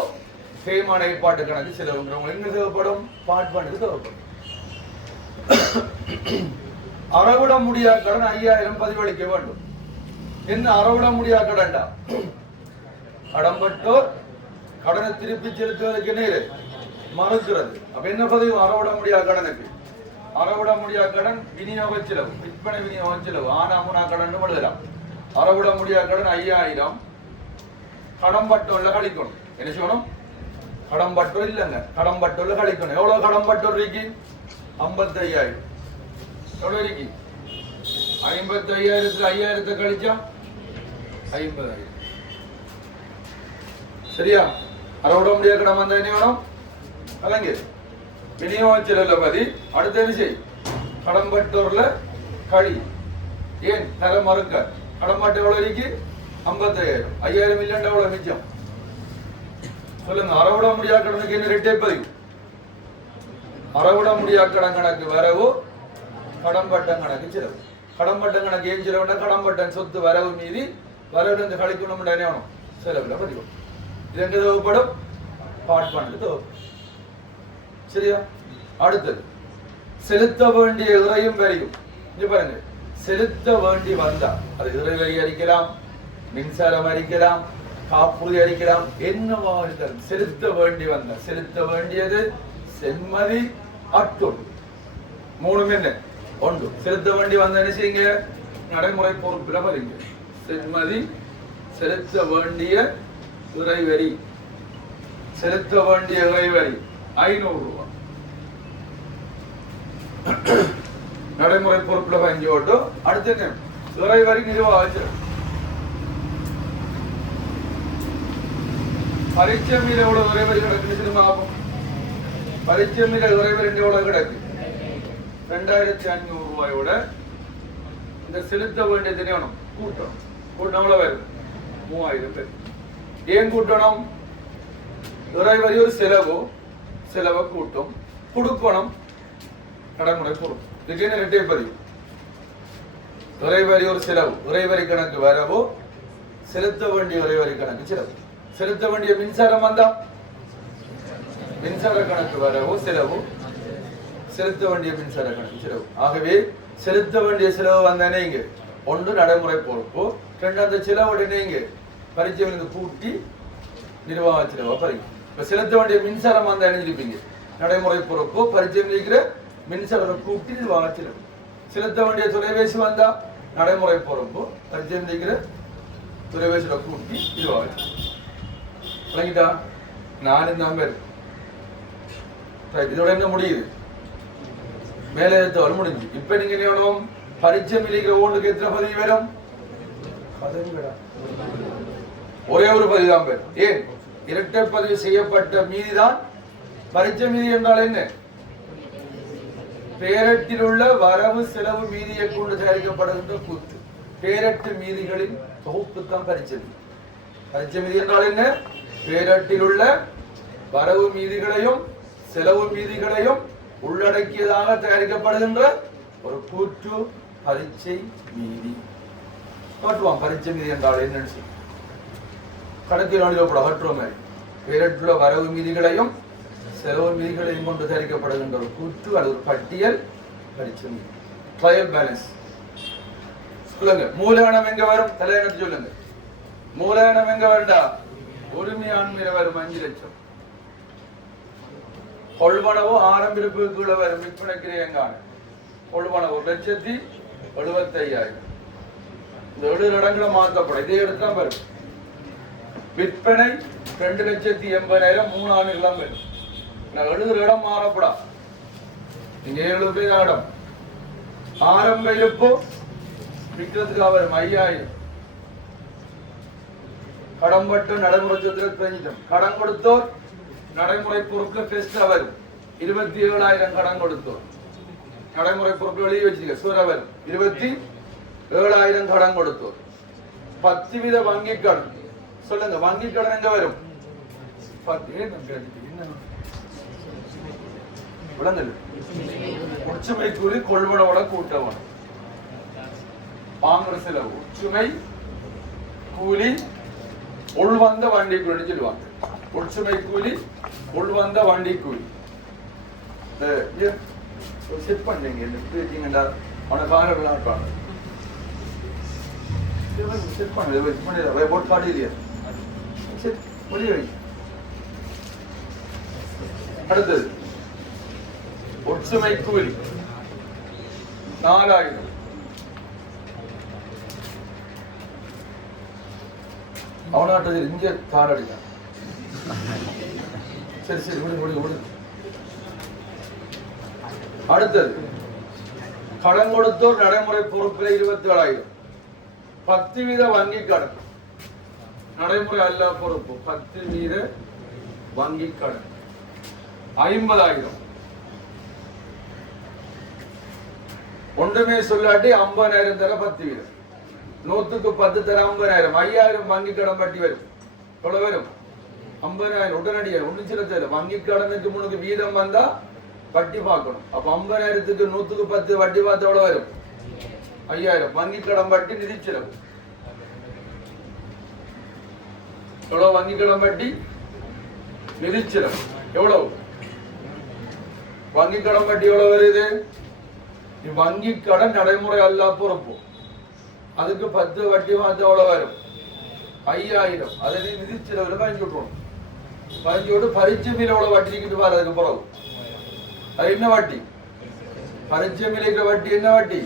தேய்மான ஏற்பாட்டு கணக்கு செலவுங்கிறவங்க என்ன தேவைப்படும்? பாட்பாட்டுக்கு தேவைப்படும். அறவிட முடியாத கடன் 5,000 பதிவளிக்க வேண்டும். என்ன அறவிட முடியாத கடன்டா? கடன்பட்டோர் கடனை திருப்பி செலுத்துவதற்கு நேரு மறுக்கிறது. அப்ப என்ன பதிவு? அறவிட முடியாத கடனுக்கு. அறவிட முடியாத கடன் விநியோக செலவு, விற்பனை விநியோக செலவு. ஆனா மூணா கடன் எழுதலாம். அறவிட முடியாத கடன் 5,000 கடன்பட்டோர்ல கழிக்கணும். என்ன செய்யணும்? கடன்பட்டோர் இல்லைங்க, கடன்பட்டோர்ல கழிக்கணும். எவ்வளவு கடன்பட்டோர் இருக்கு? 55,000. எவ்வளவு இருக்கு? 55,000 5,000 கழிச்சா 50,000. சரியா? அறவிட முடியாத கடன் வந்தா என்ன வேணும்? கலங்க விநியோக செலவுல பதி. அடுத்த என்ன செய்? கடன்பட்டோர்ல கழி. ஏன் தர மறுக்க? கடன்பாட்டு எவ்வளவு இருக்கு? 55,000. 5,000 இல்லைன்னா எவ்வளவு மிச்சம்? சொல்லுங்க. அறவிட முடியாத கடனுக்கு என்ன ரெட்டை பதிவு? அறவிட முடியாத கடன் கணக்கு வரவு, கடன்பட்டம் கணக்கு செலவு. கடன்பட்டம் கணக்கு ஏன் செலவுனா கடன்பட்டம் சொத்து வரவு மீதி வரவு இருந்து கழிக்கணும் என்ன வேணும்? செலவுல பதிவு. இது எங்க தேவைப்படும்? பாட்பாண்டுக்கு தேவைப்படும். சரியா? அடுத்தது செலுத்த வேண்டிய இறையும் வரியும். இங்க பாருங்க, செலுத்த வேண்டி வந்தா அது இறை வரி அளிக்கலாம், மின்சாரம் அளிக்கலாம், காப்புறுதி அளிக்கலாம், என்னவா இருந்தாலும் செலுத்த வேண்டி வந்தா செலுத்த வேண்டியது செம்மதி அட்டொண்டு மூணுமே என்ன ஒன்று. செலுத்த வேண்டி வந்த என்ன செய்யுங்க, நடைமுறை பொறுப்புல பதிங்க செம்மதி, செலுத்த வேண்டிய இறைவரி, செலுத்த வேண்டிய இறைவரி 500 ரூபாய். நடைமுறை பொறுப்புல 5 ஓட்டு. அடுத்து என்ன, இறைவரி நிர்வாகம். பரீட்சை மீது எவ்வளவு இறைவரி கிடக்குன்னு சினிமா ஆகும். பரீட்சை மீது இறைவரி எவ்வளவு கிடக்கு, 2500 ரூபாயோட இந்த செலுத்த வேண்டிய தினம் கூட்டணும். கூட்டம் எவ்வளவு வரும், 3000 பேர். ஏன் கூட்டணும், இறைவரி ஒரு செலவை கூட்டும், கொடுக்கணும், நடைமுறை பொறுப்பு. இதுக்கு என்ன இரட்டை பதிவு, இறைவரி ஒரு செலவு, இறைவரி கணக்கு வரவோ, செலுத்த வேண்டிய இறைவரி கணக்கு செலவு. செலுத்த வேண்டிய மின்சாரம் வந்தா மின்சார கணக்கு வரவோ செலவு, செலுத்த வேண்டிய மின்சார கணக்கு செலவு. ஆகவே செலுத்த வேண்டிய செலவு வந்தானே இங்க ஒன்று நடைமுறை பொறுப்பு, ரெண்டாவது செலவுடனே இங்க பரிச்சையிலிருந்து கூட்டி நிர்வாக செலவா பறிக்கும். இப்ப செலுத்த வேண்டிய மின்சாரம் வந்தா நினைச்சிருப்பீங்க, நடைமுறை பொறுப்பு, பரிச்சயம் இருக்கிற மின்சாரத்தை கூட்டி நிர்வாக செலவு. செலுத்த வேண்டிய தொலைபேசி வந்தா நடைமுறை பொறுப்பு, பரிச்சயம் இருக்கிற தொலைபேசியில கூட்டி நிர்வாக செலவு. விளங்கிட்டா, 4 நம்பர். இதோட என்ன முடியுது, மேலே எடுத்தவரை முடிஞ்சு. இப்ப நீங்க என்ன வேணும், பரிச்சயம் இருக்கிற ஒன்றுக்கு எத்தனை பதிவு வரும், ஒரே ஒரு பதிவு தான் பேர். ஏன், இரட்டை பதிவு செய்யப்பட்ட மீதிதான் பரிச்சை மீதி என்றால் என்ன, பேரட்டில் உள்ள வரவு செலவு மீதியை கொண்டு தயாரிக்கப்படுகின்ற கூத்து. பேரட்டு மீதிகளின் தொகுப்பு தான் பரிச்சை மீதி. பரிச்சை மீதி என்றால் என்ன, பேரட்டில் உள்ள வரவு மீதிகளையும் செலவு மீதிகளையும் உள்ளடக்கியதாக தயாரிக்கப்படுகின்ற ஒரு கூற்று பரீட்சை மீதி. காட்டுவான் பரீட்சை மீதி என்றால் என்னன்னு கணக்கில் அகற்றுவோம். பேரட்டுள்ள வரவு மீதிகளையும் செலவு மீதிகளையும் கொண்டு தயாரிக்கப்படுகின்ற ஒரு கூற்று அல்லது ஒரு பட்டியல் பரீட்சை மீதி. Trial balance. சொல்லுங்க, மூலதனம் எங்க வரும், தலையணத்தை சொல்லுங்க. மூலதனம் எங்க வருண்டா, உரிமையாண்மையில வரும் 5 லட்சம். கொள்வனவோ ஆரம்பிப்பு கீழே வரும், விற்பனை கிரியங்கான கொள்வனவு 1,75,000. இந்த 7 இடங்களை மாற்றப்படும், இதே இடத்துல வரும். விற்பனை 2,80,000, 3 ஆண்டுகளாம் வரும். 7 இடம் மாறப்படா, நீங்க 7 இடம். ஆரம்ப இருப்பு விற்கிறதுக்காக வரும் 5,000. கடன்பட்டு நடைமுறை சொத்துல கடன் கொடுத்தோர் நடைமுறை பொறுப்புல பெஸ்டா வரும் 27,000 கடன் கொடுத்தோர். நடைமுறை பொறுப்புல எழுதி வச்சுக்க சூற வரும் 27,000 கடன் கொடுத்தோர். 10% வங்கி கடன். சொல்லுங்க, வங்கி கடன் எங்க வரும், ஒற்றுமை கூலி கொள்வனோட கூட்டவன் வாங்குற செலவு. ஒற்றுமை கூலி உள்வந்த வண்டி கூலி சொல்லுவாங்க. ஒற்றுமை கூலி உள்வந்த வண்டி கூலி. செட் பண்ணீங்க அவனை காரணம் இருப்பாங்க. செட் பண்ண போட் கார்டு இல்லையா, மொழி வை. அடுத்தது ஒற்றுமை கூலி 4,000. அவனாட்டது இங்க காரடிதான். சரி சரி விடு. அடுத்தது கடன் கொடுத்தோர் நடைமுறை பொறுப்பில் 27,000. 10% வங்கி கடன். நடைமுறை அல்ல பொறுப்பு 10% வங்கி கடன் 50,000. ஒன்றுமே சொல்லாட்டி 50,000 தர 10%. 100க்கு 10 தர 50,000. 5,000 வங்கி கடன் வட்டி வரும். எவ்வளவு வரும், 50,000 உடனடியாக. ஒன்றும் சில தேவை, வங்கி கடனுக்கு முன்னுக்கு வீதம் வந்தா வட்டி பார்க்கணும். அப்ப 50,000க்கு 100க்கு 10 வட்டி பார்த்து எவ்வளவு வரும், 5,000. வங்கி கடன் வட்டி நிதி செலவு. எவ்வளவு வங்கி கடன் வட்டி நிதி செலவு எவ்வளவு, வங்கி கடன் வட்டி எவ்வளவு வருது? வங்கி கடன் நடைமுறை அல்ல பொறுப்பு, அதுக்கு 10 வட்டி மாத்த எவ்வளவு வரும்? 5000. அதை நீ நிதி செலவுல 15 விட்டுரும். 15 விட்டு பரிச்சை மீல எவ்வளவு வட்டிக்கிட்டு பாரு. அதுக்கு பிறகு அது என்ன வட்டி? பரிச்சை மீலைக்கு வட்டி என்ன வட்டி?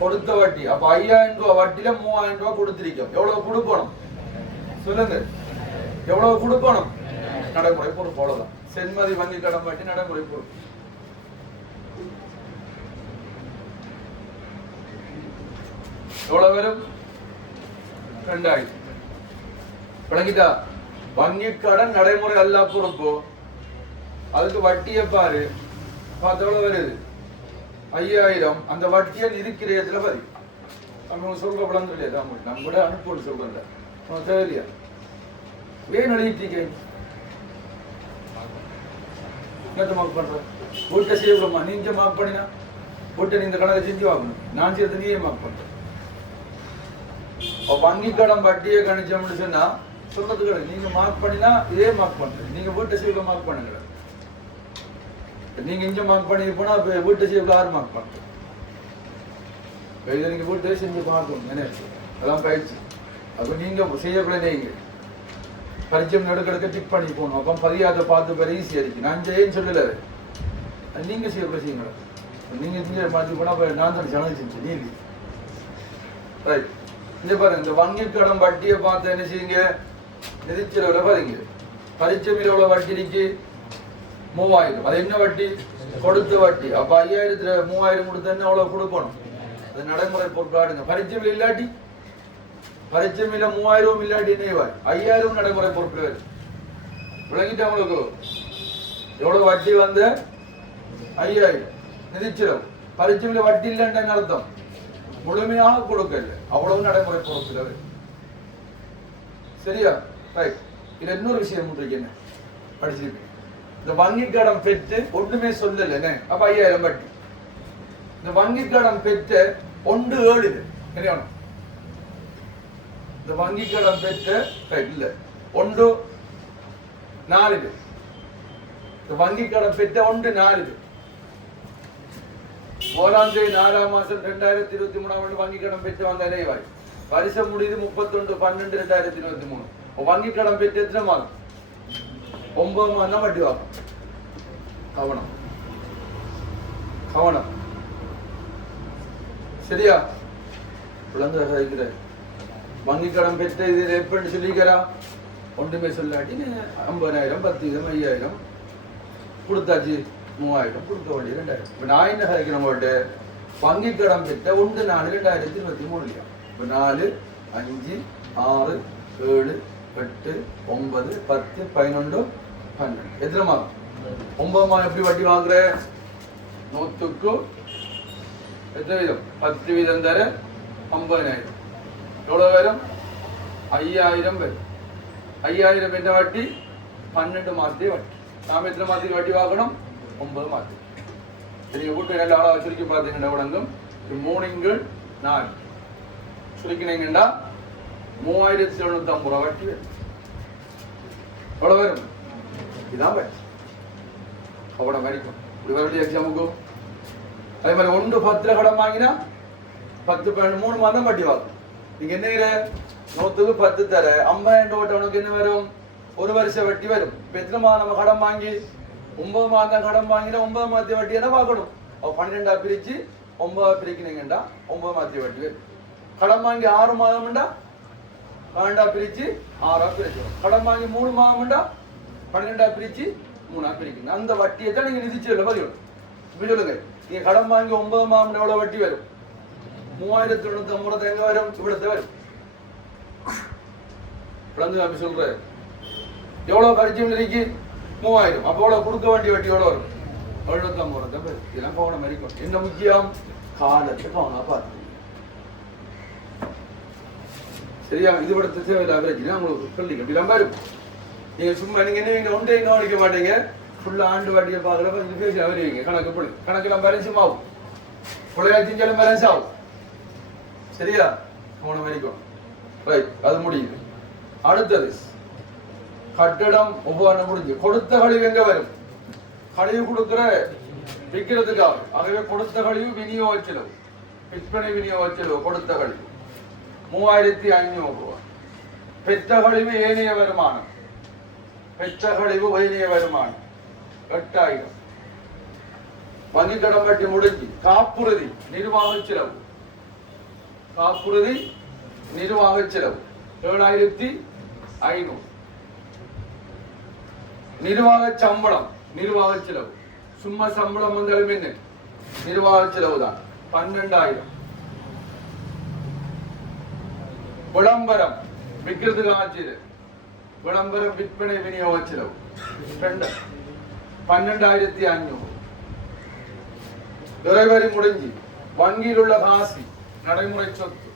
கொடுத்த வட்டி. அப்ப 5000 ரூபாய் வட்டியில 3000 ரூபாய் கொடுத்திருக்கோம். எவ்வளவு கொடுக்கணும் சொல்லுங்க? எவ்வளவு கொடுக்கணும்? நடைமுறை பொறுப்பு. அவ்வளவுதான். சென்மதி வங்கி கடன் வட்டி நடைமுறை பொறுப்பு. எவ்வளவு வரும்? 2000. விளங்கிட்டா? வங்கி கடன் நடைமுறை அல்ல பொறுப்பு, அதுக்கு வட்டியை பாரு. பார்த்து எவ்வளவு வருது? 5000. அந்த வட்டியை இருக்கிற இடத்துல பாரு. நம்ம சொல்ற படம் இல்லையா? நம்ம கூட அனுப்பி சொல்றேன். உனக்கு தேவையில்லையா? வேணும் எழுதிட்டீங்க. என்னத்தை மார்க் பண்ற? வீட்டை செய்யணுமா? நீங்க மார்க் பண்ணினா வீட்டை நீ இந்த கணக்கை செஞ்சு வாங்கணும். நான் சேர்த்து நீயே மார்க் பண்ற. வங்கி கடன் வட்டியை கணிச்சோம்னு சொன்னா சொல்றதுக்கு கிடையாது. நீங்க மார்க் பண்ணினா இதே மார்க் பண்றீங்க. நீங்க வீட்டை செய்யல மார்க் பண்ணுங்க. நீங்க இங்க மார்க் பண்ணி போனா வீட்டை செய்யல 6 மார்க் பண்றீங்க. இதை நீங்க வீட்டை செஞ்சு பார்க்கணும். என்ன அதான் பயிற்சி. அப்ப நீங்க செய்யக்கூட நீங்க பரிச்சயம் எடுக்க டிக் பண்ணி போகணும். அப்போ பதியாத பார்த்து பெரிய ஈஸியா இருக்கு. நான் ஏன்னு சொல்லல, நீங்க செய்யக்கூட செய்யுங்க. நீங்க செஞ்சு மாற்றி போனா நான் தான் சனது செஞ்சேன். நீங்க ரைட். இங்க பாருங்க, இந்த வங்கி கடன் வட்டியை பார்த்து என்ன செய்யுங்க? நிதிச்செலவுல பாருங்க. பரிச்சமில் எவ்வளவு வட்டி இருக்கு? 3000. அது என்ன வட்டி? கொடுத்த வட்டி. அப்ப 5000த்துல 3000 கொடுத்தா எவ்வளவு கொடுக்கணும்? அது நடைமுறை பொருட்காடுங்க. பரிச்சமில் இல்லாட்டி, பரிச்சமில 3000 இல்லாட்டி என்ன? 5000 நடைமுறை பொருட்கள் வரும். விளங்கிட்டு அவங்களுக்கு எவ்வளவு வட்டி வந்த? 5000 நிதிச்செலவு. பரிச்சமில வட்டி இல்லைன்னு அர்த்தம், முழுமையாக கொடுக்கல. அவ்வளவு நடைமுறை பொறுப்புல. சரியா? ரைட். இதுல இன்னொரு விஷயம் என்ன படிச்சிருக்கேன். இந்த வங்கி கடன் பெற்று ஒண்ணுமே சொல்லல. அப்ப 5000 வட்டி. இந்த வங்கி கடன் பெற்ற 1/7 என்ன? இந்த வங்கி கடன் பெற்ற இல்ல 1/4. இந்த வங்கி கடன் பெற்ற 1/4. 4 மாசம் 2023 வங்கி கடன் பெற்று வந்த இலைவாய் வருஷம் முடியுது 31/12/2023. வங்கி கடன் பெற்று எத்தனை மாதம்? 9 மாதம் தான் வட்டி வாங்கும். கவனம் கவனம். சரியா? குழந்தை சகிக்கிற வங்கி கடன் பெற்ற இது எப்படின்னு சொல்லிக்கிறா? ஒன்றுமே சொல்லாட்டி 50,000 10,000 5,000 கொடுத்தாச்சு. 3000 கொடுக்க வேண்டிய 2000. இப்ப நான் என்ன சகிக்கிறேன் போட்டு? வங்கி கடன் பெற்ற 1/4/2023. இப்ப 4 5 6 7 8 9 10 11 12 எத்தனை மாதம்? 9 மாதம். எப்படி வட்டி வாங்குற? 100க்கு எத்தனை வீதம்? 10 வீதம் தர 50,000. எவ்வளவு வரும்? 5000 வரும். 5000 என்ன வட்டி? 12 மாதத்தை வட்டி. நாம எத்தனை மாதத்துக்கு வட்டி வாங்கணும்? 9 மாதத்துக்கு. நீங்க வீட்டு நல்ல ஆளா சுருக்கி பார்த்தீங்கன்னா உடங்கும் 3 × 4 சுருக்கினீங்கன்னா 3750 ரூபாய் வட்டி வரும். எவ்வளவு வரும்? இதான் வட்டி. அவ்வளோ வரைக்கும் இப்படி வரக்கூடிய எக்ஸாமுக்கும் அதே மாதிரி 1/10 கடன் வாங்கினா 10 3 மாதம் வட்டி வாங்கும். நீங்க என்ன 100க்கு 10 தர 50,000 ஓட்டவனுக்கு என்ன வரும்? 1 வருஷம் வட்டி வரும். இப்ப எத்தனை மாதம் நம்ம கடன் வாங்கி? 9 மாதம் கடன் வாங்கினா 9 மாதத்தை வட்டி என்ன பார்க்கணும்? 12 பிரிச்சு 9 பிரிக்கிறீங்கடா 9 மாதத்தை வட்டி வரும். கடன் வாங்கி 6 மாதம்டா 12 பிரிச்சு 6 பிரிக்கணும். கடன் வாங்கி 3 மாதம்டா 12 பிரிச்சு 3 பிரிக்கணும். அந்த வட்டியை தான் நீங்க நிதிச்செலவுல பதிக்கணும். இப்படி சொல்லுங்க, நீங்க கடன் வாங்கி 9 மாதம் எவ்வளவு வட்டி வரும்? 3950 எங்க வரும்? இவ்வளவு வரும். அப்படி சொல்ற எவ்வளவு பரிச்சயம் இருக்கு? 3000. அப்ப எவ்வளவு கொடுக்க வேண்டிய வட்டி எவ்வளவு வரும்? 750 வரும். இதெல்லாம் கவனம் இருக்கும். என்ன முக்கியம்? காலத்தை கவனம் பார்த்து. சரியா? இது படத்தை தேவையில்லை உங்களுக்கு சொல்லி இப்படிலாம் வரும். நீங்க சும்மா நீங்க என்ன ஒன்றை கவனிக்க மாட்டீங்க. ஃபுல்லா ஆண்டு வாட்டியை பார்க்கறப்ப இது பேசி அவருவீங்க. கணக்கு எப்படி? கணக்கெல்லாம் பேலன்ஸும் ஆகும். பிள்ளையாச்சும் பேலன்ஸ் ஆகும். சரியா? கவனம் வரைக்கும். ரைட், அது முடியுது. அடுத்தது கட்டடம் உபகரணம் முடிஞ்சு. கொடுத்த கழிவு எங்க வரும்? கழிவு கொடுக்குற விற்கிறதுக்காக. ஆகவே கொடுத்த கழிவு விநியோக செலவு, விற்பனை விநியோக செலவு கொடுத்த கழிவு 3500 ரூபாய். பெற்ற கழிவு ஏனைய வருமானம், பெற்ற கழிவு ஏனைய வருமானம் 8000. வங்கி கடன் வட்டி முடிஞ்சு காப்புறுதி நிர்வாக செலவு, காப்புறுதி நிர்வாக செலவு 7500. நிர்வாக சம்பளம், நிர்வாக செலவு சும்மா சம்பளம் வந்தாலும் என்ன நிர்வாக செலவு தான் 12000. விளம்பரம் விற்கிறதுக்கு விளம்பரம் விற்பனை விநியோக செலவு 12500. நிறைவேறி முடிஞ்சு வங்கியில் உள்ள காசி நடைமுறை சொத்து,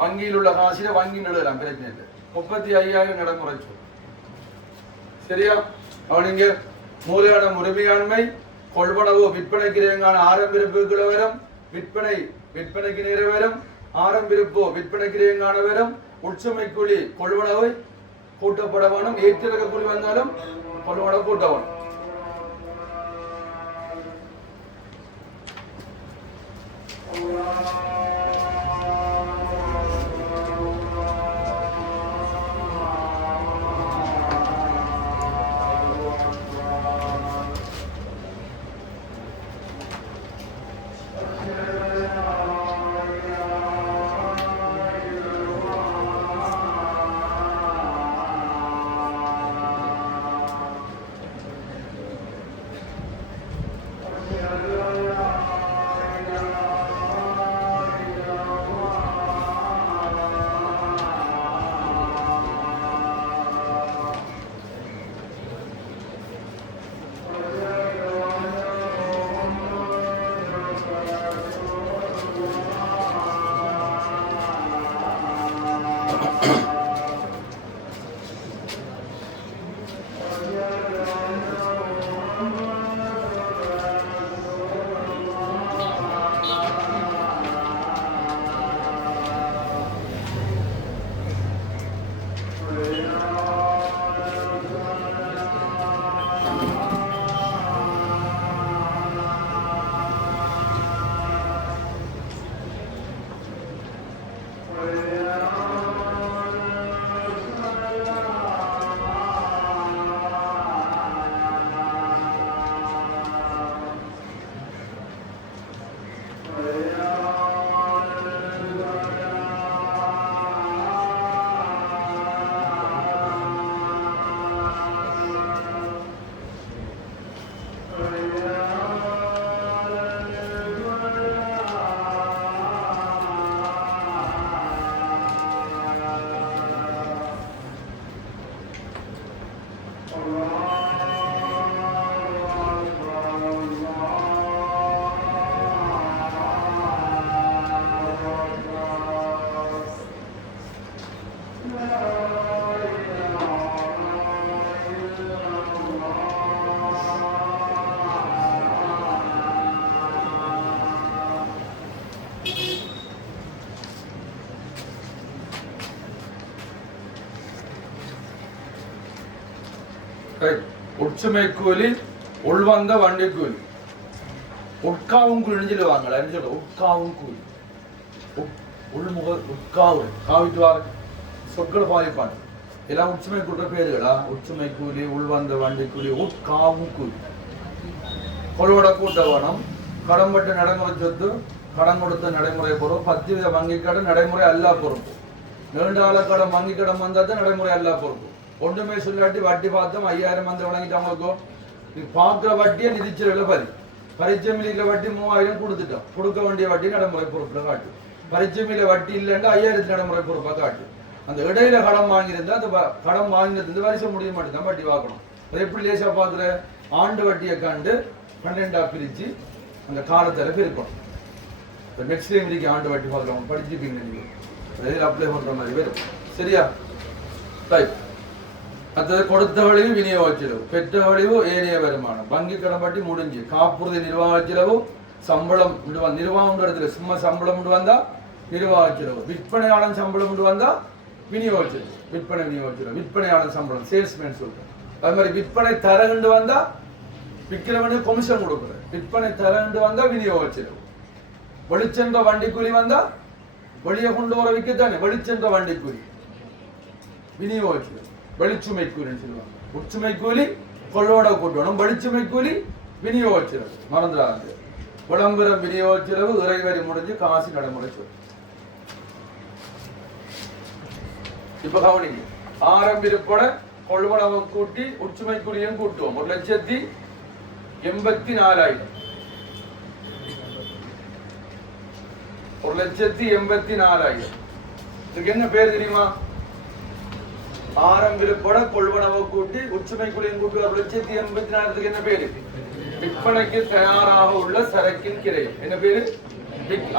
வங்கியில் உள்ள காசில வங்கி எழுதலாம் பிரச்சனை இல்லை. 35000 நடைமுறை சொத்து. சரியா? அவனுங்க மூலதன உரிமையாண்மை, கொள்வனவு விற்பனைக்கு ஆரம்பிப்புக்குள்ள வரும், விற்பனைக்கு நேர வரும், ஆரம்பிப்போ விற்பனைக்கு வரும், உட்சுமை கூலி கொள்வனவு கூட்டப்பட வேணும், ஏற்றிறக்க கூலி வந்தாலும் கொள்வனவு கூட்ட வேணும். உட்சுமை கூலி, உள்வந்த வண்டி கூலி, உட்காவும் கூலின்னு சொல்லுவாங்க. உட்காவும் கூலி, உள்முக உட்காவு காவிட்டு வார சொற்களை பாதிப்பாங்க. எல்லாம் உட்சுமை கூட்ட பேருகளா? உட்சுமை கூலி, உள்வந்த வண்டி கூலி, உட்காவும் கூலி. கொள்வட கூட்ட வேணும், கடன்பட்டு நடைமுறை சொத்து, கடன் கொடுத்த நடைமுறை பொறுப்பு, 10 வித வங்கி கடன் நடைமுறை அல்லா பொறுப்பு, நீண்ட கால கடன் வங்கி கடன் வந்தா தான் நடைமுறை அல்லா பொறுப்பு. ஒன்றுமே சொல்லாட்டி வட்டி பார்த்தோம் 5000 வந்து வழங்கிட்டவங்களுக்கோ பார்க்குற வட்டியை நிதிச்சிருவில பரிச்சை மீல வட்டி 3000 கொடுத்துட்டோம், கொடுக்க வேண்டிய வட்டி நடைமுறை பொறுப்புல காட்டு. பரிச்சை மீல வட்டி இல்லைன்னா 5000 நடைமுறை பொறுப்பா காட்டு. அந்த இடையில கடன் வாங்கியிருந்தா அந்த கடன் வாங்கினது வருஷம் முடிய மாட்டேதான் வட்டி வாங்கணும். அது எப்படி லேசா பார்க்குற ஆண்டு வட்டியை கண்டு 12ஆ பிரிச்சு அந்த காலத்தில் பிரிக்கணும். நெக்ஸ்ட் டைம் இன்னைக்கு ஆண்டு வட்டி பார்க்குறவங்க படிச்சுப்பீங்க, நீங்கள் அப்ளை பண்ணுற மாதிரி வரும். சரியா? ரைட். அடுத்தது கொடுத்த வழிவு விநியோக செலவு, பெற்ற வழிவு ஏனைய வருமானம், வங்கி கடன் வட்டி முடிஞ்சு, காப்புறுதி நிர்வாக செலவு, சம்பளம் நிர்வாகம் இடத்துல சும்மா சம்பளம் வந்தா நிர்வாக செலவு, விற்பனையாளன் சம்பளம் வந்தா விநியோக செலவு, விற்பனை விநியோக செலவு, விற்பனையாளன் சம்பளம் சேல்ஸ்மேன் சொல்றேன். அது மாதிரி விற்பனை தரகுண்டு வந்தா விற்கிறவனுக்கு கொமிஷன் கொடுக்குற, விற்பனை தரண்டு வந்தா விநியோக செலவு, வெளிச்சென்ற வண்டிக்கூலி வந்தா வெளியே கொண்டு வர விற்கத்தானே வெளிச்சென்ற வண்டிக்கூலி, விநியோக செலவு, வெளிச்சுமை கூலின்னு சொல்லுவாங்க. உச்சுமை கூலி கொள்ளோட கூட்டணும், வெளிச்சுமை கூலி விநியோக செலவு. மறந்துடாது, விளம்பரம் விநியோக செலவு, இறைவரி முடிஞ்சு காசு நடைமுறை செலவு. இப்ப கவனிங்க, ஆரம்பிப்பட கொள்வனவை கூட்டி உச்சுமை கூலியும் கூட்டுவோம். 1,84,000, 1,84,000. இதுக்கு என்ன பேர் தெரியுமா? ஆரம்பிப்பட கொள்வனவை கூட்டி உச்சுமை கூலியும் கூட்டு 1,84,000 என்ன பேரு? விற்பனைக்கு தயாராக உள்ள சரக்கின் கிரயம். என்ன பேரு?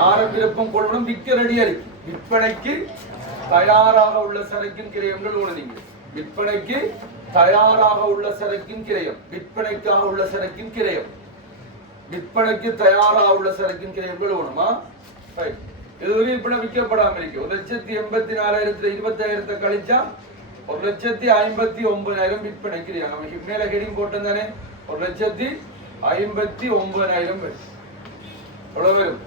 ஆரம்பிப்பம் கொள்வனம் விற்க ரெடியா இருக்கு. விற்பனைக்கு தயாராக உள்ள சரக்கின் கிரயங்கள் உணர்ந்தீங்க. விற்பனைக்கு தயாராக உள்ள சரக்கின் கிரயம், விற்பனைக்காக உள்ள சரக்கின் கிரயம், விற்பனைக்கு தயாராக உள்ள சரக்கின் கிரயங்கள் வேணுமா? இதுவரை இப்ப விற்கப்படாம இருக்கு. 1,84,000 20,000 கழிச்சா 1,59,000 விற்பனைக்கு. நம்ம மேல ஹெடிங் போட்டோம் தானே, 1,59,000 வரும். எவ்வளவு வரும்?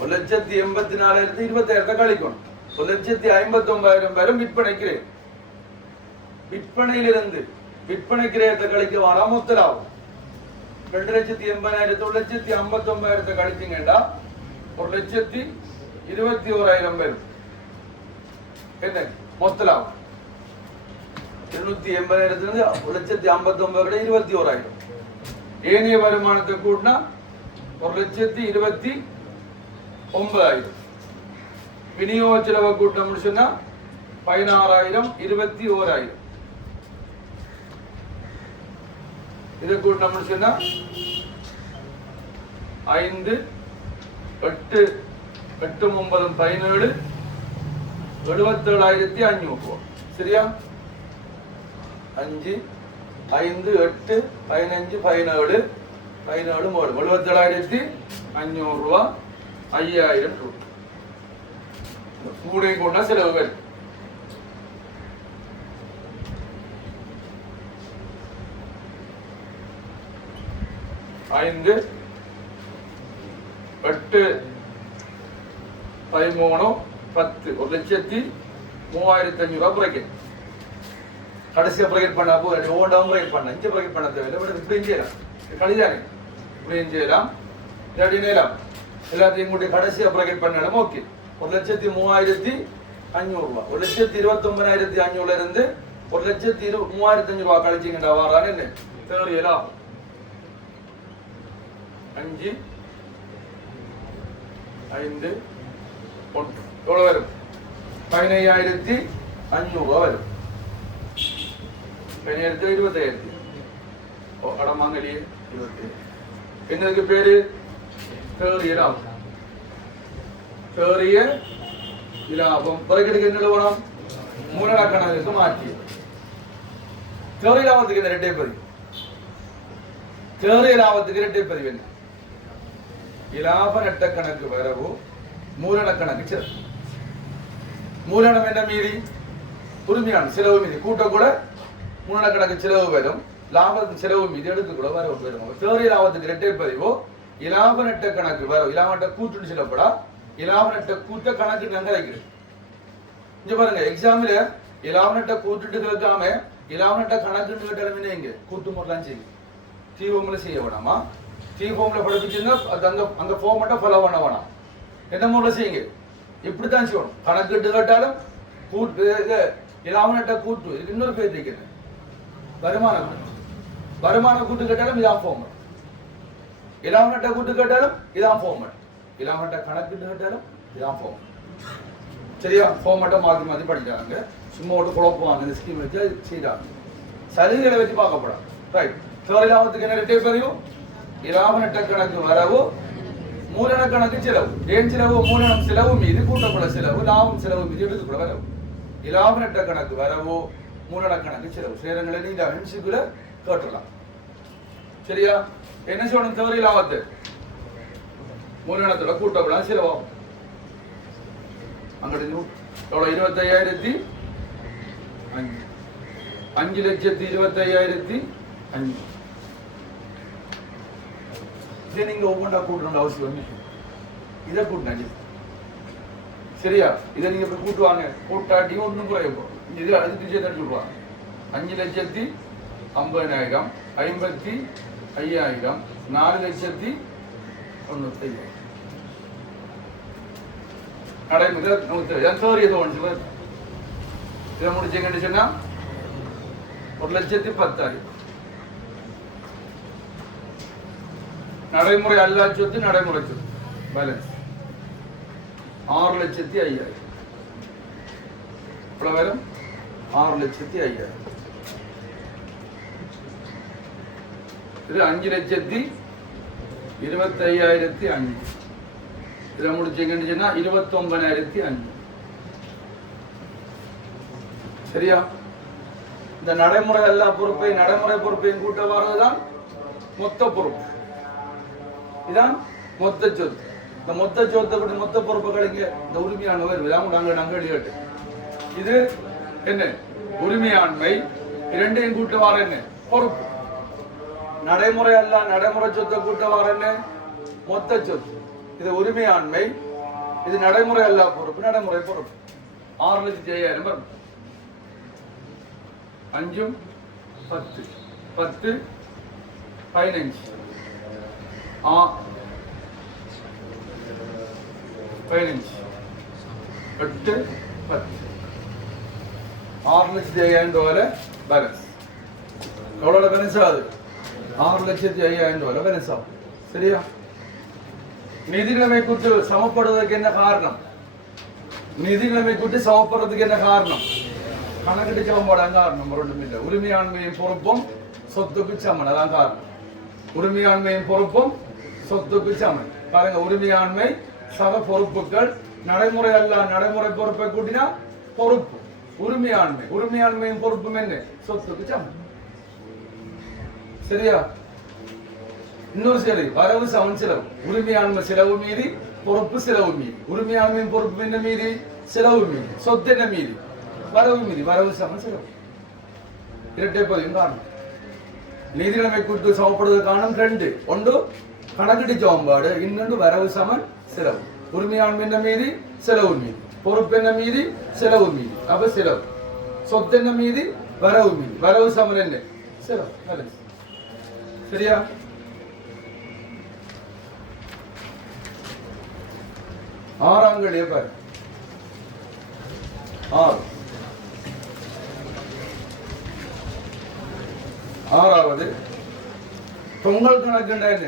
1,84,000 20,000 கழிக்கணும். 1,59,000 வரும் விற்பனைக்கு. விற்பனையிலிருந்து விற்பனை கிரயத்தை கழிக்க வாரா மொத்த லாபம் 2,80,000 1,59,000 கழிச்சீங்கன்னா 1,21,000 வரும். என்ன மொத்த லாபம்? 280,000 1,59,000 21,000. ஏனைய வருமானத்தை கூட்டினா 1,29,000. விநியோக செலவை கூட்டம்னு சொன்னா 16,000 21,000. இதை கூட்டம்னு சொன்னா 5 8 8 9 17 77,500. சரியா? 5 5 8 15 17 17 77,500 ரூபா, 5,000 ரூபாய். கூட கொண்டா செலவுகள். ஐந்து 8 13 10 1,03,500 பிரேக்கெட். கடைசியா பிரேக்கெட் பண்ணா போ ஓடாம பிரேக்கெட் பண்ண இங்க பிரேக்கெட் பண்ண தேவையில்லை. இப்படி செய்யலாம், கழிதானே இப்படியும் செய்யலாம், இல்லாட்டி நேரம் எல்லாத்தையும் கூட்டி கடைசியா பிரேக்கெட் பண்ணாலும் ஓகே. 1,03,500 ரூபாய். 1,29,500 இருந்து 1,03,500 ரூபாய் கழிச்சிங்கடா வாரான்னு என்ன தேவையில்லாம் 5 5 1 எவ்வளவு வரும்? 15,500 ரூபாய் வரும். 15,000 20,000 அடமாங்கலியே 20. என்னதுக்கு பேரு? தேறிய லாபம். தேறிய லாபம். பிறகு என்ன வேணும்? மூலக்கணக்கு மாற்றி தேறிய லாபத்துக்கு என்ன இரட்டை பதிவு? தேறிய லாபத்துக்கு இரட்டை பதிவு என்ன? இலாப நட்ட கணக்கு வரவு மூலன கணக்கு செலவு. மூலனம் என்ன மீறி? உரிமையான செலவு மீதி கூட்ட கூட மூலன கணக்கு செலவு வரும். லாபத்துக்கு செலவு மீதி எடுத்து கூட வரவு வரும். தேறிய லாபத்துக்கு இரட்டை பதிவோ இலாப நட்ட கணக்கு வரவு. இலாப நட்ட கூட்டுன்னு சொல்லப்படா, இலாப நட்ட கூட்ட கணக்கு நங்காய்க்கிறது. இங்க பாருங்க, எக்ஸாம்ல இலாப நட்ட கூட்டுட்டு கேட்காம இலாப நட்ட கணக்குன்னு கேட்டாலுமே இங்க கூட்டு முறைலாம் செய்யும். டி ஹோம்ல செய்ய வேணாமா? டி ஹோம்ல படிப்பிச்சிருந்தா அந்த ஃபார்ம் மட்டும் ஃபாலோ பண்ண வேணாம். என்ன முறையில் செய்யுங்க, இப்படித்தான் செய்யணும். கணக்கிட்டு கேட்டாலும் கூட்டு இலாப நட்ட கூட்டு. இதுக்கு இன்னொரு பேர் இருக்கிறது, வருமான கூட்டு. வருமான கூட்டு கேட்டாலும் இதான் ஃபார்ம். இலாப நட்ட கூட்டு கேட்டாலும் இதான் ஃபார்ம். இலாப நட்ட கணக்கிட்டு கேட்டாலும் இதான் ஃபார்ம். சரியா? ஃபார்ம் மட்டும் மாற்றி மாற்றி படிக்கிறாங்க. சும்மா விட்டு குழப்புவாங்க. இந்த ஸ்கீம் வச்சு செய்யறாங்க. சலுகைகளை வச்சு பார்க்கப்படாது. ரைட். தேறிய லாபத்துக்கு என்ன இரட்டை பதிவு? இலாப நட்ட கணக்கு வரவு மூலன கணக்கு செலவு. ஏன் செலவு? மூலனம் செலவு மீது கூட்டப்பட செலவு, லாபம் செலவு மீது எடுத்துக்கூட வரவு. இலாப நட்ட கணக்கு வரவு மூலன கணக்கு செலவு. சேரங்களை நீங்க ஹென்சிக்குல கேட்டலாம். சரியா? என்ன சொல்லணும்? தேறிய லாபத்தை மூலனத்தோட கூட்டப்பட செலவாகும். அங்கிட்டு எவ்வளவு? 25,500 5,25,500 இதை நீங்க ஒவ்வொன்றா கூட்டணும் அவசியம் இல்லை. இதை கூட்டினாச்சு சரியா? இதை நீங்க இப்ப கூட்டுவாங்க, கூட்டாட்டியும் ஒன்றும் குறைய போகும். இது அதுக்கு சேர்த்து சொல்லுவாங்க 5,50,000 55,000 4,95,000 நடைமுறை சோரியதை ஒன்று இதை முடிச்சுன்னு சொன்னா 1,10,000 நடைமுறை அல்லா சொத்து நடைமுறை சொத்து பேலன்ஸ் 6,05,000 இவ்வளவு வரும் 6,05,000 இது 5,25,500 இதை முடிச்சுன்னு சொன்னா 29,500 சரியா? இந்த நடைமுறை எல்லா பொறுப்பையும் நடைமுறை பொறுப்பையும் கூட்ட வர்றதுதான் மொத்த பொறுப்பு. இதான் மொத்த சொத்து. இந்த மொத்த சொத்தை பற்றி மொத்த பொறுப்பு கிடைங்க இந்த உரிமையானவர் நாங்கள் கேட்டு இது என்ன உரிமையாண்மை இரண்டையும் கூட்ட வார என்ன பொறுப்பு. நடைமுறை அல்ல நடைமுறை சொத்தை கூட்ட வார என்ன மொத்த சொத்து. இது உரிமையாண்மை, இது நடைமுறை அல்ல பொறுப்பு நடைமுறை பொறுப்பு. 6,05,000 5 10 10 15 15 8 10 6,05,000 பேலன்ஸ். எவ்வளோ பேலன்ஸ் ஆகுது? 6,05,000 பேலன்ஸ் ஆகும் சரியா? நிதிநிலைமை கூட்டு சமப்படுவதற்கு என்ன காரணம்? நிதிநிலைமை கூட்டு சமப்படுறதுக்கு என்ன காரணம்? கணக்கிட்டு சமப்பாடு காரணம் ஒன்றும் இல்லை. உரிமையாண்மையின் பொறுப்பும் சொத்துக்கு சமன் அதான் காரணம். உரிமையாண்மையின் பொறுப்பும் சொத்துக்கு சமன். பாருங்க உரிமையாண்மை சக பொறுப்புகள் நடைமுறை அல்ல நடைமுறை பொறுப்பை கூட்டினா பொறுப்பு உரிமையாண்மை உரிமையாண்மையின் பொறுப்பும் என்ன சொத்துக்கு சமன் சரியா? இன்னொரு சரி வரவு சமன் செலவு. உரிமையாண்மை செலவு மீறி பொறுப்பு செலவு மீறி. உரிமையாண்மையின் பொறுப்பு என்ன மீறி செலவு மீறி. சொத்து என்ன மீறி வரவு மீறி. வரவு சமன் செலவு இரட்டை பதிவும் காரணம். நிதிநிலைமை கூட்டு சமப்படுவது காரணம் 2. ஒன்று கணக்கிட்டு சமன்பாடு, இன்னொன்று வரவு சமன் செலவு. உரிமையாண்மை என்ன மீறி செலவு மீறி. பொறுப்பு என்ன மீறி செலவு மீறி. அப்ப செலவு. சொத்து என்ன மீறி வரவு மீறி. வரவு சமன் என்ன செலவு சரியா? ஆறாங்கடிய பாரு 6 ஆறாவது பொங்கல் கணக்குண்டா என்ன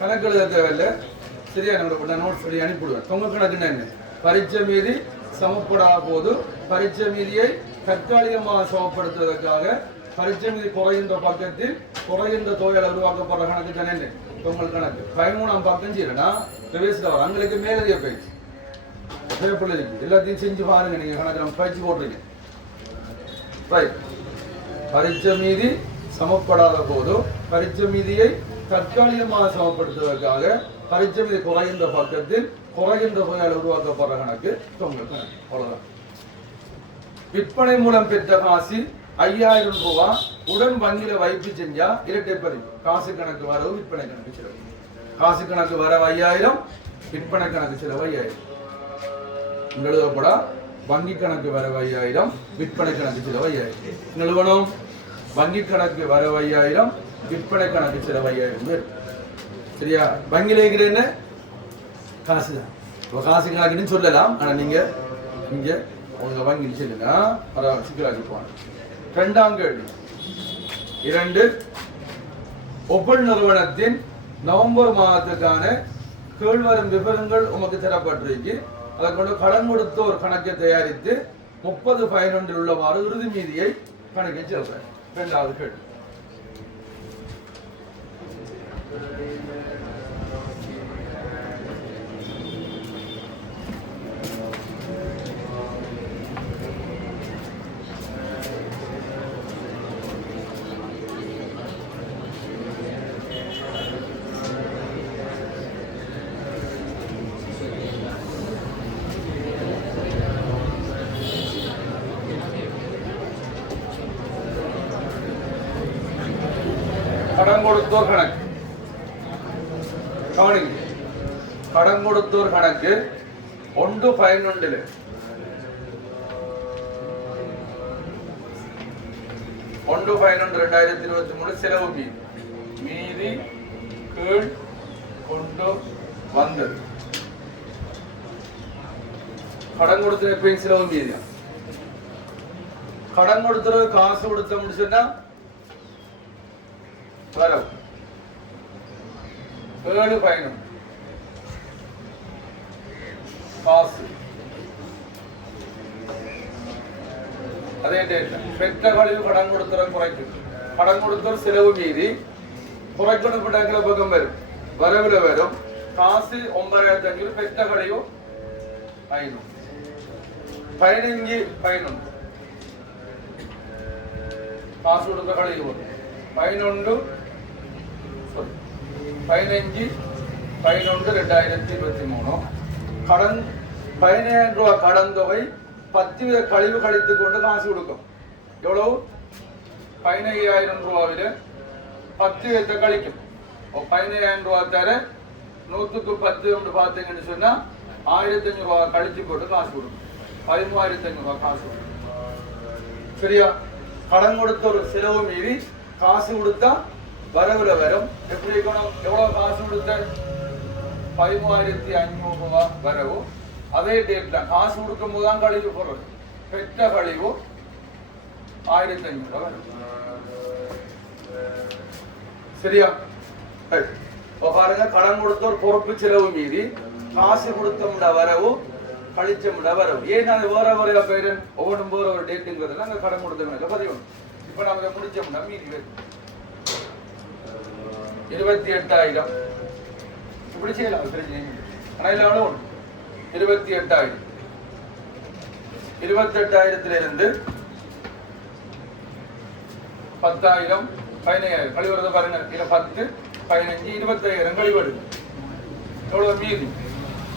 கணக்கு எழுத தேவையில்லை சரியா? நம்ம நோட் சொல்லி அனுப்பிவிடுவேன். பொங்கல் கணக்குண்டா என்ன? பரீட்சை மீதி சமப்படாத போது பரீட்சை மீதியை தற்காலிகமாக சமப்படுத்துவதற்காக பரீட்சை மீதி குறைகின்ற பக்கத்தில் குறைகின்ற தொகையில் உருவாக்கப்படுற கணக்கு தானே என்ன பொங்கல் கணக்கு. 13ஆம் பக்கம் செய்யறா பிரவேசில வர அங்களுக்கு மேலதிக பயிற்சி பேப்பர்ல இருக்கு. எல்லாத்தையும் செஞ்சு பாருங்க. நீங்க கணக்கு பயிற்சி போடுறீங்க ரைட். பரீட்சை மீதி சமப்படாத போது பரீட்சை மீதியை தற்காலிகமாக சமப்படுத்துவதற்காக பரீட்சை மீதி குறைகின்ற பக்கத்தில் குறைகின்ற தொகையால் உருவாக்கப்படுற கணக்கு பொங்கல் கணக்கு. அவ்வளவுதான். விற்பனை மூலம் பெற்ற காசு 5,000 ரூபாய் உடன் வங்கியில வைப்பு செஞ்சா இரட்டை பதிவு. காசு கணக்கு வரவு விற்பனை கணக்கு செலவு. காசு கணக்கு வரவு 5,000 விற்பனை கணக்கு செலவு 5,000 எழுதப்படா. வங்கி கணக்கு வரவு 5,000 விற்பனை கணக்கு செலவு 5,000 நிறுவனம். வங்கி கணக்கு வரவு 5,000 விற்பனை கணக்கு செலவு 5,000 சரியா? வங்கியில் இருக்கிற காசு தான். காசு கணக்குன்னு சொல்லலாம். ஆனா நீங்க இங்க உங்க வங்கியில் சொல்லுங்க அதான் சிக்கலாக்கி போவாங்க. 2ஆம் கேள்வி 2 ஒப்பல் நிறுவனத்தின் நவம்பர் மாதத்துக்கான கீழ்வரும் விவரங்கள் உமக்கு தரப்பட்டிருக்கு. அதை கொண்டு கடன் கொடுத்த ஒரு கணக்கை தயாரித்து 30/11 உள்ளவாறு இறுதி மீதியை கணக்கை சொல்றேன். 2வது கேள்வி கடன் கொடுத்தோர் கணக்கு கவனிங்க, கடன் கொடுத்தோர் கணக்கு 1/11 1/11/2023 செலவு மீதி கீழ் கொண்டு வந்தது. கடன் கொடுத்த எப்பயும் செலவு மீதி. கடன் கொடுத்துற காசு கொடுத்த முடிச்சுன்னா வரவு 7/11 காசு. அதே டேட்ல பெற்ற கழிவு கடன் கொடுத்துற குறைக்கும். கடன் கொடுத்துற செலவு மீதி குறைக்கணும் பக்கம் வரும், வரவுல வரும். காசு 9,500, பெற்ற கழிவு 500. 15/11 காசு கொடுத்த கழிவு 15/11/2023 கடன் 15,000 ரூபாய் கடன் தொகை 10 கழிவு கழித்துக் கொண்டு காசு கொடுக்கும். எவ்வளவு? 15,000 ரூபாயில 10 கழிக்கும். 15,000 ரூபாய் தர 100க்கு 10 ஒன்று பார்த்தீங்கன்னு சொன்னா 1,500 ரூபாய் கழிச்சு போட்டு காசு கொடுக்கும். 13,500 ரூபாய் காசு கொடுக்கும். சரியா? கடன் கொடுத்த ஒரு செலவு மீறி காசு கொடுத்தா வரவுல வரும். எப்படி இருக்கணும்? எவ்வளவு காசு கொடுத்த? 13,500 ரூபாய் வரவு. அதே டேட்ல காசு கொடுக்கும் போதுதான் கழிவு போடுறது. பெற்ற கழிவு 1,500 ரூபாய் வரும். சரியா? பாருங்க, கடன் கொடுத்த ஒரு பொறுப்பு செலவு மீதி காசு கொடுத்தோம்ட வரவு கழிச்சோம்ட வரவு. ஏன் அது வேற வேற பேரு ஒவ்வொன்றும் வேற ஒரு டேட்டுங்கிறதுல அங்க கடன் கொடுத்தவங்க பதிவு. இப்ப நம்ம முடிச்சோம்னா மீதி 28,000 இப்படி செய்யலாம். பிரச்சனை ஆனா இல்ல 28,000 28,000 10,000 15,000 கழிவுறத பாருங்க. இல்ல 10 15 25,000 கழிவெடு. எவ்வளவு மீதி?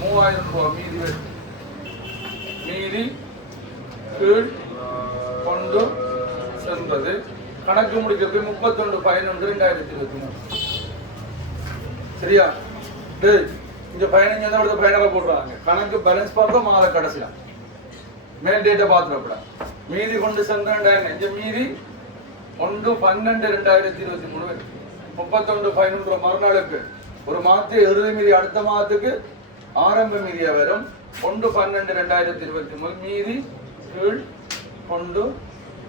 3,000 ரூபாய் மீதி வருது. மீதி கீழ் கொண்டு சென்றது. கணக்கு முடிக்கிறது 31/11/2023. சரியா? இங்க 15 பயணரை போடுறாங்க. கணக்கு பேலன்ஸ் பார்க்க மாத கடைசியா மேல் டேட்டை பார்த்துட மீதி கொண்டு சென்ற மீதி 1/12/2023 31/11 மறுநாளுக்கு ஒரு மாதத்தை இறுதி மீதி அடுத்த மாதத்துக்கு ஆரம்ப மீதியா வரும். 1/12/2023 மீதி கீழ் கொண்டு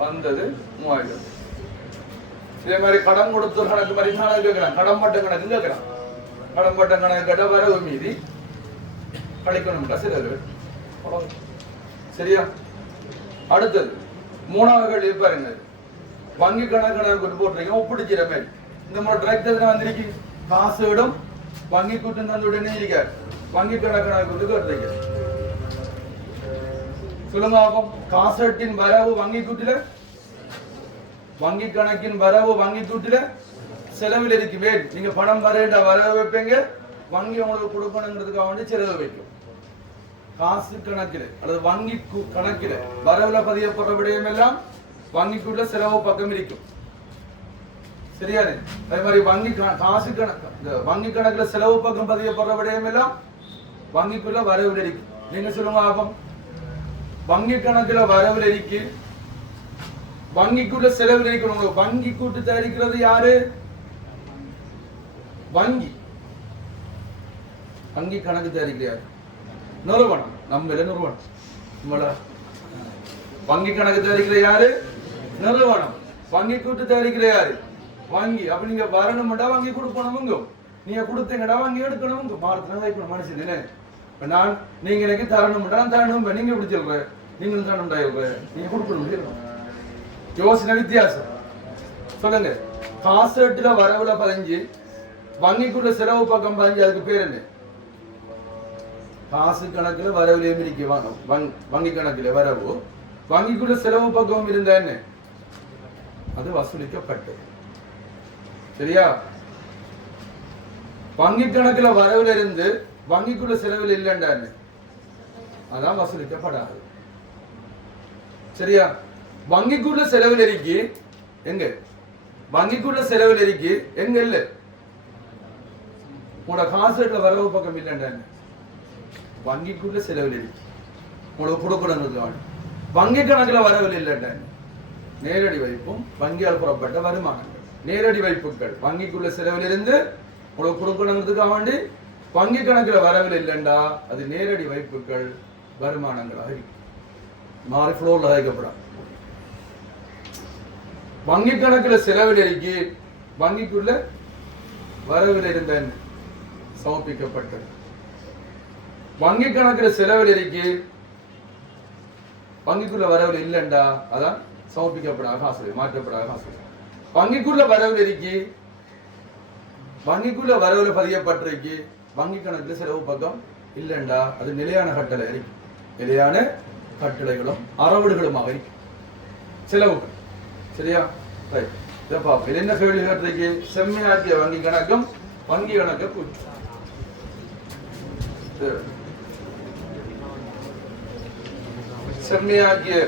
வந்தது 3,000. இதே மாதிரி கடன் கொடுத்த கணக்கு மாதிரி கேட்கிறான். கடன் பட்ட கணக்கு கேட்கிறான். கடன் பட்ட கணக்கு கேட்ட வரவு மீதி கழிக்கணும் செலவு. சரியா? அடுத்தது 3வது கேள்வி பாருங்க. வங்கி கணக்கு போட்டிருக்கீங்க ஒப்பிடிச்சிட மாதிரி. இந்த மாதிரி டிரெக்டர் வந்திருக்கு. காசு விடும் வங்கி கூட்டு தந்து உடனே இருக்காரு. வங்கி கணக்கு கேட்டிருக்க சொல்லுங்க. காசட்டின் வரவு வங்கி கூட்டில, வங்கி கணக்கின் வரவு வங்கி கூட்டில செலவில் இருக்கு. நீங்க பணம் வரேண்டா வரவு வைப்பீங்க, வங்கி உங்களுக்கு கொடுக்கணுங்கிறதுக்காக வேண்டி செலவு வைக்கும். காசு கணக்கில் அல்லது வங்கி கணக்கில் வரவுல பதியப்படுற விடயம் எல்லாம் வங்கிக்குள்ள செலவு பக்கம் இருக்கும். சரியானே? அதே மாதிரி வங்கி காசு கணக்கு வங்கி கணக்குல செலவு பக்கம் பதியப்படுற விடயம் எல்லாம் வங்கிக்குள்ள வரவுல இருக்கு. நீங்க சொல்லுங்க ஆபம். வங்கி கணக்குல வரவுல இருக்கு, வங்கிக்குள்ள செலவுல இருக்கணும். வங்கி கூட்டு தயாரிக்கிறது யாரு? வங்கி. வங்கி கணக்கு தயாரிக்கிறார் நிறுவனம். நம்ம நிறுவனம். வங்கி கணக்கு தயாரிக்கிற யாரு? நிறுவனம். வங்கி கூட்டு தயாரிக்கிற யாரு? வங்கி. அப்ப நீங்க வரணும்டா வங்கி கொடுக்கணும். நீங்க கொடுத்தீங்கடா வங்கி எடுக்கணும். மாறத்துல மனுஷன் இப்ப நான் நீங்க எனக்கு தரணும்டா தரணும். நீங்க எப்படி சொல்ற? நீங்களும் தரணும்டா நீங்க கொடுக்கணும். யோசனை வித்தியாசம். சொல்லுங்க. காசட்டுல வரவுல 15, வங்கிக்குள்ள செலவு பக்கம் 15. அதுக்கு பேர் என்ன? காசு கணக்குல வரவுலையும் இருக்கு. வங்கி கணக்குல வரவு, வங்கிக்குள்ள செலவு பக்கம் இருந்தா என்ன? அது வசூலிக்கப்பட்டது. சரியா? வங்கி கணக்குல வரவுல இருந்து வங்கிக்குள்ள செலவில் இல்லைண்டா என்ன? அதான் வசூலிக்கப்படாது. சரியா? வங்கிக்குள்ள செலவில் இருக்கு எங்க? வங்கிக்குள்ள செலவில் இருக்கு எங்க? இல்ல உங்களோட காசுல வரவு பக்கம் இல்லைண்டா வங்கிக்குள்ள செலவில் இருக்கு உங்களுக்கு கொடுக்கணும் வங்கி கணக்கில் வரவில் இல்லைண்டா நேரடி வைப்பும் வங்கியால் புறப்பட்ட வருமானங்கள் நேரடி வைப்புகள் வங்கிக்குள்ள செலவில் இருந்து உங்களுக்கு கொடுக்கணுங்கிறதுக்காக வேண்டி வங்கி கணக்கில் வரவில் இல்லைண்டா அது நேரடி வைப்புகள் வருமானங்களாக இருக்கு மாறி ஃப்ளோர்ல வைக்கப்படாது வங்கி கணக்கில் செலவில் இருக்கு வங்கிக்குள்ள வரவில் இருந்த சமர்ப்பிக்கப்பட்டது வங்கி கணக்கில் செலவில் இருக்கு வங்கிக்குள்ள வரவில் இல்லைண்டா அதான் சமர்ப்பிக்கப்படாத காசு மாற்றப்படாத காசு வங்கிக்குள்ள வரவில் இருக்கு வங்கிக்குள்ள வரவில் பதியப்பட்டிருக்கு வங்கி கணக்குல செலவு பக்கம் இல்லைண்டா அது நிலையான கட்டளை இருக்கு நிலையான கட்டளைகளும் அறவடுகளுமாக இருக்கு செலவுகள் சரியா இதை பார்ப்போம் என்ன கேள்வி கேட்டிருக்கு செம்மையாக்கிய வங்கி கணக்கும் வங்கி கணக்கு கூற்று செம்மையாக்கிய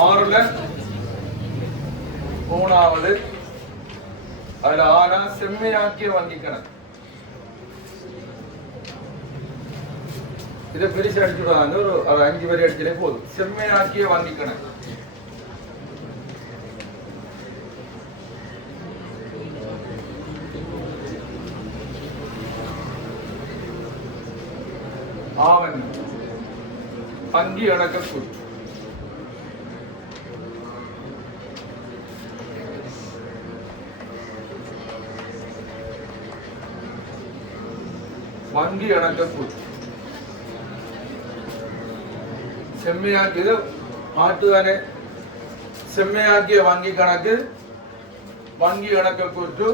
ஆறுல மூணாவது அதுல ஆனா செம்மையாக்கிய வங்கி கணக்கு இதை பிரிச்சு அடிச்சுடுவாங்க ஒரு 5 வரி அடிச்சாலே போதும் செம்மையாக்கிய வங்கி கணக்கு ஆவன் வங்கி கணக்கு கூற்று வங்கி கணக்கு கூற்று செம்மையாக்கியது மாற்றுதானே செம்மையாக்கிய வங்கி கணக்கு வங்கி கணக்கு கூற்று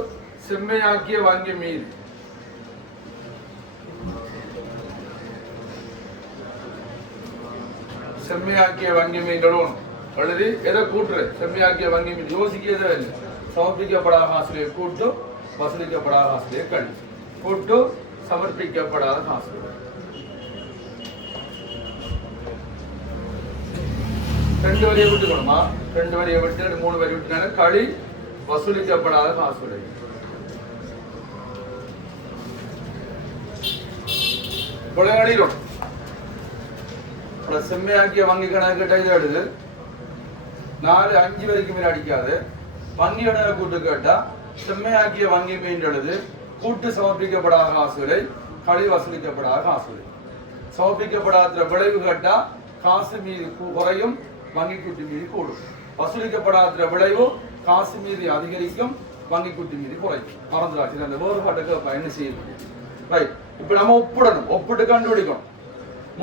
செம்மையாக்கிய வங்கி மீது செம்மையாக்கிய வங்கி மீன்களும் எழுதி எதை கூற்று செம்மையாக்கிய வங்கி மீன் யோசிக்கிறதே இல்லை சமர்ப்பிக்கப்படாத காசுகளை கூட்டு வசூலிக்கப்படாத காசுகளை கழி கூட்டு சமர்ப்பிக்கப்படாத காசு 2 வரியை விட்டுக்கணுமா 2 வரியை விட்டு 3 வரி விட்டுனால களி வசூலிக்கப்படாத காசுகளை கொலைகளிலும் செம்மையாக்கிய வங்கி கணக்கு இதை எடுத்து 4-5 வரைக்கும் மேல அடிக்காது வங்கி கணக்கு கூட்டு கேட்டா செம்மையாக்கிய வங்கி மீன் எழுது கூட்டு சமர்ப்பிக்கப்படாத காசுகளை களி வசூலிக்கப்படாத காசுகளை சமர்ப்பிக்கப்படாத விளைவு கேட்டா காசு மீது குறையும் வங்கி கூட்டு மீது கூடும் வசூலிக்கப்படாத விளைவு காசு மீது அதிகரிக்கும் வங்கி கூட்டு மீது குறையும் மறந்துடாச்சு அந்த வேறுபாட்டுக்கு என்ன செய்யணும் ரைட் இப்ப நம்ம ஒப்பிடணும் ஒப்பிட்டு கண்டுபிடிக்கணும்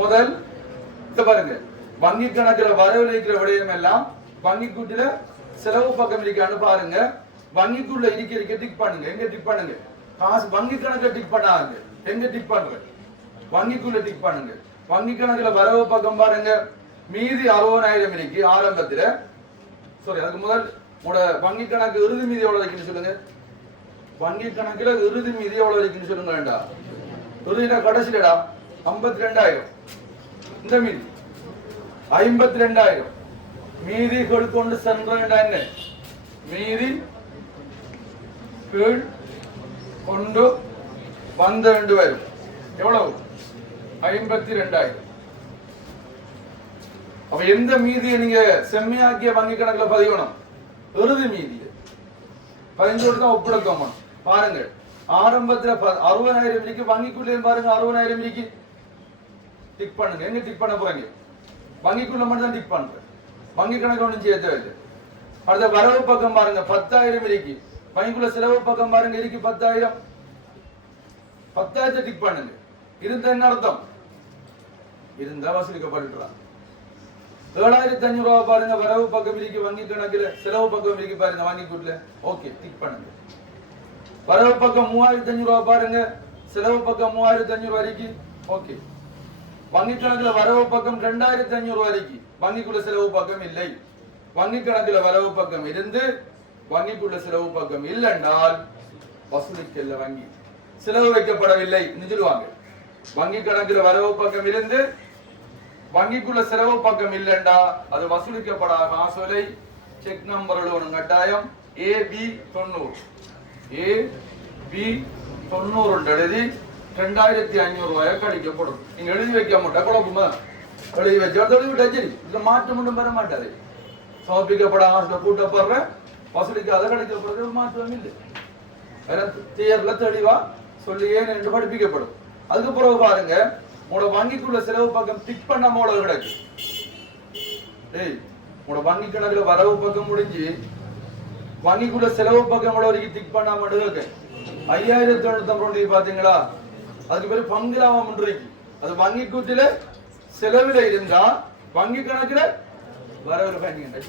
முதல் பாருங்க வங்கி கணக்கில் வரவிழைக்கிற விடயம் எல்லாம் வங்கி கூட்டில செலவு பக்கம் இருக்கான்னு பாருங்க வங்கிக்குள்ள இருக்க டிக் பண்ணுங்க எங்க டிக் பண்ணுங்க காசு வங்கி கணக்கை டிக் பண்ணாங்க எங்க டிக் பண்ற வங்கிக்குள்ள டிக் பண்ணுங்க வங்கி கணக்குல வரவு பக்கம் பாருங்க மீதி 60,000 இருக்கு ஆரம்பத்துல சாரி அதுக்கு முதல் உங்களோட வங்கி கணக்கு இறுதி மீதி எவ்வளவு இருக்குன்னு சொல்லுங்க வங்கி கணக்குல இறுதி மீதி எவ்வளவு இருக்குன்னு சொல்லுங்க வேண்டாம் இறுதினா கடைசிலடா 52,000 இந்த மீதி 52,000 மீதி கொண்டு சென்றா என்ன மீதி கீழ் கொண்டு வந்த 2 வரும் எவ்வளவு 52,000 அப்ப எந்த மீதியை நீங்க செம்மையாக்கிய வங்கி கணக்குல பதியணும் இறுதி மீதியை 15 தான் ஒப்படைக்கணும் பாருங்க ஆரம்பத்துல 60,000 இருக்கு வங்கிக்குள்ளே பாருங்க 60,000 இருக்கு டிக் பண்ணுங்க எங்க டிக் பண்ண போறீங்க வங்கிக்குள்ள மட்டும் தான் டிக் பண்றேன் வங்கி கணக்கு ஒன்றும் செய்ய தேவையில்லை அடுத்த வரவு பக்கம் பாருங்க 10,000 இருக்கு வங்கிக்குள்ள செலவு பக்கம் பாருங்க இருக்கு 10,000 10,000 டிக் பண்ணுங்க இருந்தா என்ன அர்த்தம் இருந்தா வசூலிக்கப்படுறான் 7,500 ரூபாய் பாருங்க, வரவு பக்கம் இருக்கு வங்கி கணக்குல, செலவு பக்கம் இருக்கு பாருங்க வங்கி கூட்டுல. ஓகே, டிக் பண்ணுங்க. வரவு பக்கம் 3,500 ரூபாய் பாருங்க, செலவு பக்கம் 3,500 வரைக்கும். ஓகே, வங்கி கணக்குல வரவு பக்கம் 2,500 வரைக்கும், வங்கிக்குள்ள செலவு பக்கம் இல்லை. வங்கி கணக்குல வரவு பக்கம் இருந்து வங்கிக்குள்ள செலவு பக்கம் இல்லைன்னால் வசூலிக்கல, வங்கி செலவு வைக்கப்படவில்லை சொல்லுவாங்க. வங்கி கணக்குல வரவு பக்கம் இருந்து வங்கிக்குள்ள செலவு பக்கம் இல்லைண்டா அது வசூலிக்கப்படாத காசோலை. செக் நம்பர் எழுதணும் கட்டாயம். AB 90 AB 90 எழுதி 2,500 ரூபாய் கழிக்கப்படும். நீங்க எழுதி வைக்க மாட்டா குழப்பமா, எழுதி வச்சா சரி, இதுல மாற்றம் ஒன்றும் பெற மாட்டாது. சமர்ப்பிக்கப்பட காசுல கூட்டப்படுற வசூலிக்காத கழிக்கப்படுறது மாற்றம் இல்லை. தேர்ல தெளிவா சொல்லியே என்று படிப்பிக்கப்படும். அதுக்கு பிறகு பாருங்க, உங்களோட வங்கிக்குள்ள செலவு பக்கம் டிக் பண்ண போல கிடக்கு. உங்களோட வங்கி கணக்குல வரவு பக்கம் முடிஞ்சு வங்கிக்குள்ள செலவு பக்கம் வரைக்கும் டிக் பண்ணாம 5,950 பாத்தீங்களா? அதுக்கு பேரு பங்கு லாபம் இருக்கு. அது வங்கி கூட்டில செலவுல இருந்தா வங்கி கணக்குல வரவு பயணிங்க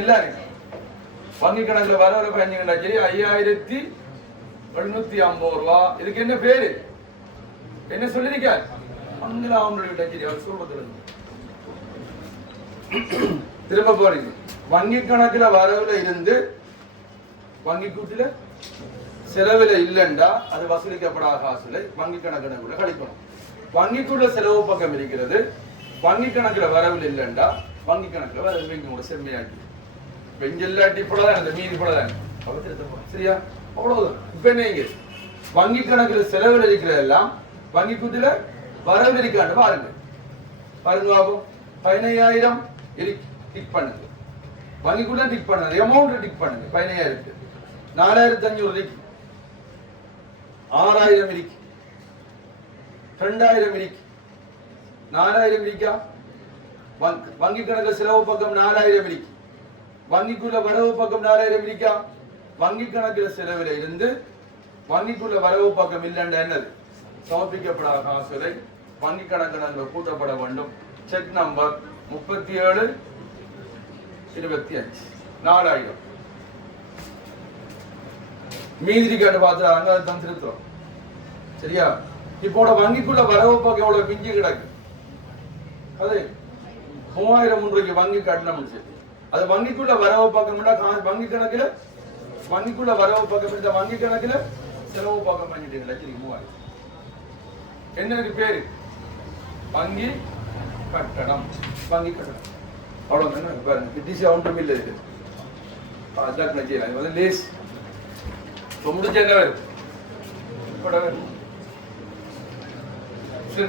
எல்லாரும் வங்கி கணக்குல வரவு பயணிங்க சரி. 5,750 ரூபாய். இதுக்கு என்ன பேரு, என்ன சொல்லிருக்க? பங்கு லாபம் சரி. அவர் சொல்றது திரும்ப போறீங்க. வங்கி கணக்குல வரவுல இருந்து வங்கி கூட்டில செலவுல இல்லைண்டா அது வசூலிக்கப்படாத காசுல வங்கி கணக்குல கழிக்கணும். வங்கிக்குள்ள செலவு பக்கம் இருக்கிறது, வங்கி கணக்குல வரவில் இல்லைண்டா வங்கி கணக்குல வரவு செம்மையாக்கி வெஞ்சல்லாட்டி போலதான் அந்த மீதி போலதான் சரியா? அவ்வளவுதான். இப்ப என்ன, வங்கி கணக்குல செலவுல இருக்கிறதெல்லாம் வங்கி கூட்டில வரவில் இருக்காண்டு பாருங்க. பாருங்க பாபம், 15,000 இருக்கு, டிக் பண்ணுங்க. வங்கிக்குள்ள டிக் பண்ணுங்க, அமௌண்ட் டிக் பண்ணுங்க. 15,000 4,500 இருக்கு, 6,000 இருக்கு, 2,000 இருக்கு, 4,000 இருக்கா? வங்கி கணக்கு செலவு பக்கம் 4,000 இருக்கு, வங்கிக்குள்ள வரவு பக்கம் 4,000 இருக்கா? வங்கி கணக்குல செலவுல இருந்து வங்கிக்குள்ள வரவு பக்கம் இல்லைண்டா என்னது? சமர்ப்பிக்கப்படாத காசுகளை வங்கி கணக்கு கூட்டப்பட வேண்டும். செக் நம்பர் 3725 4,000 மீதி கண்டு பார்த்துறாங்க, அதுதான் திருத்தம் சரியா? இப்போ வங்கிக்குள்ள வரவு பக்கம் எவ்வளவு மிஞ்சி கிடக்கு? அது 3,000 ரூபாய்க்கு வங்கி கட்டணம். அது வங்கிக்குள்ள வரவு பக்கம் வங்கி கணக்குல வங்கிக்குள்ள வரவு பக்கம் இந்த வங்கி கணக்குல செலவு பக்கம் பண்ணிட்டீங்களா? 3,000 என்ன பேரு? வங்கி கட்டணம். வங்கி கட்டணம் அவ்வளவு பாருங்க. பிடிசி ஒன்றும் இல்லை. இது அதான் லேஸ் முடிச்ச என்ன வரும்?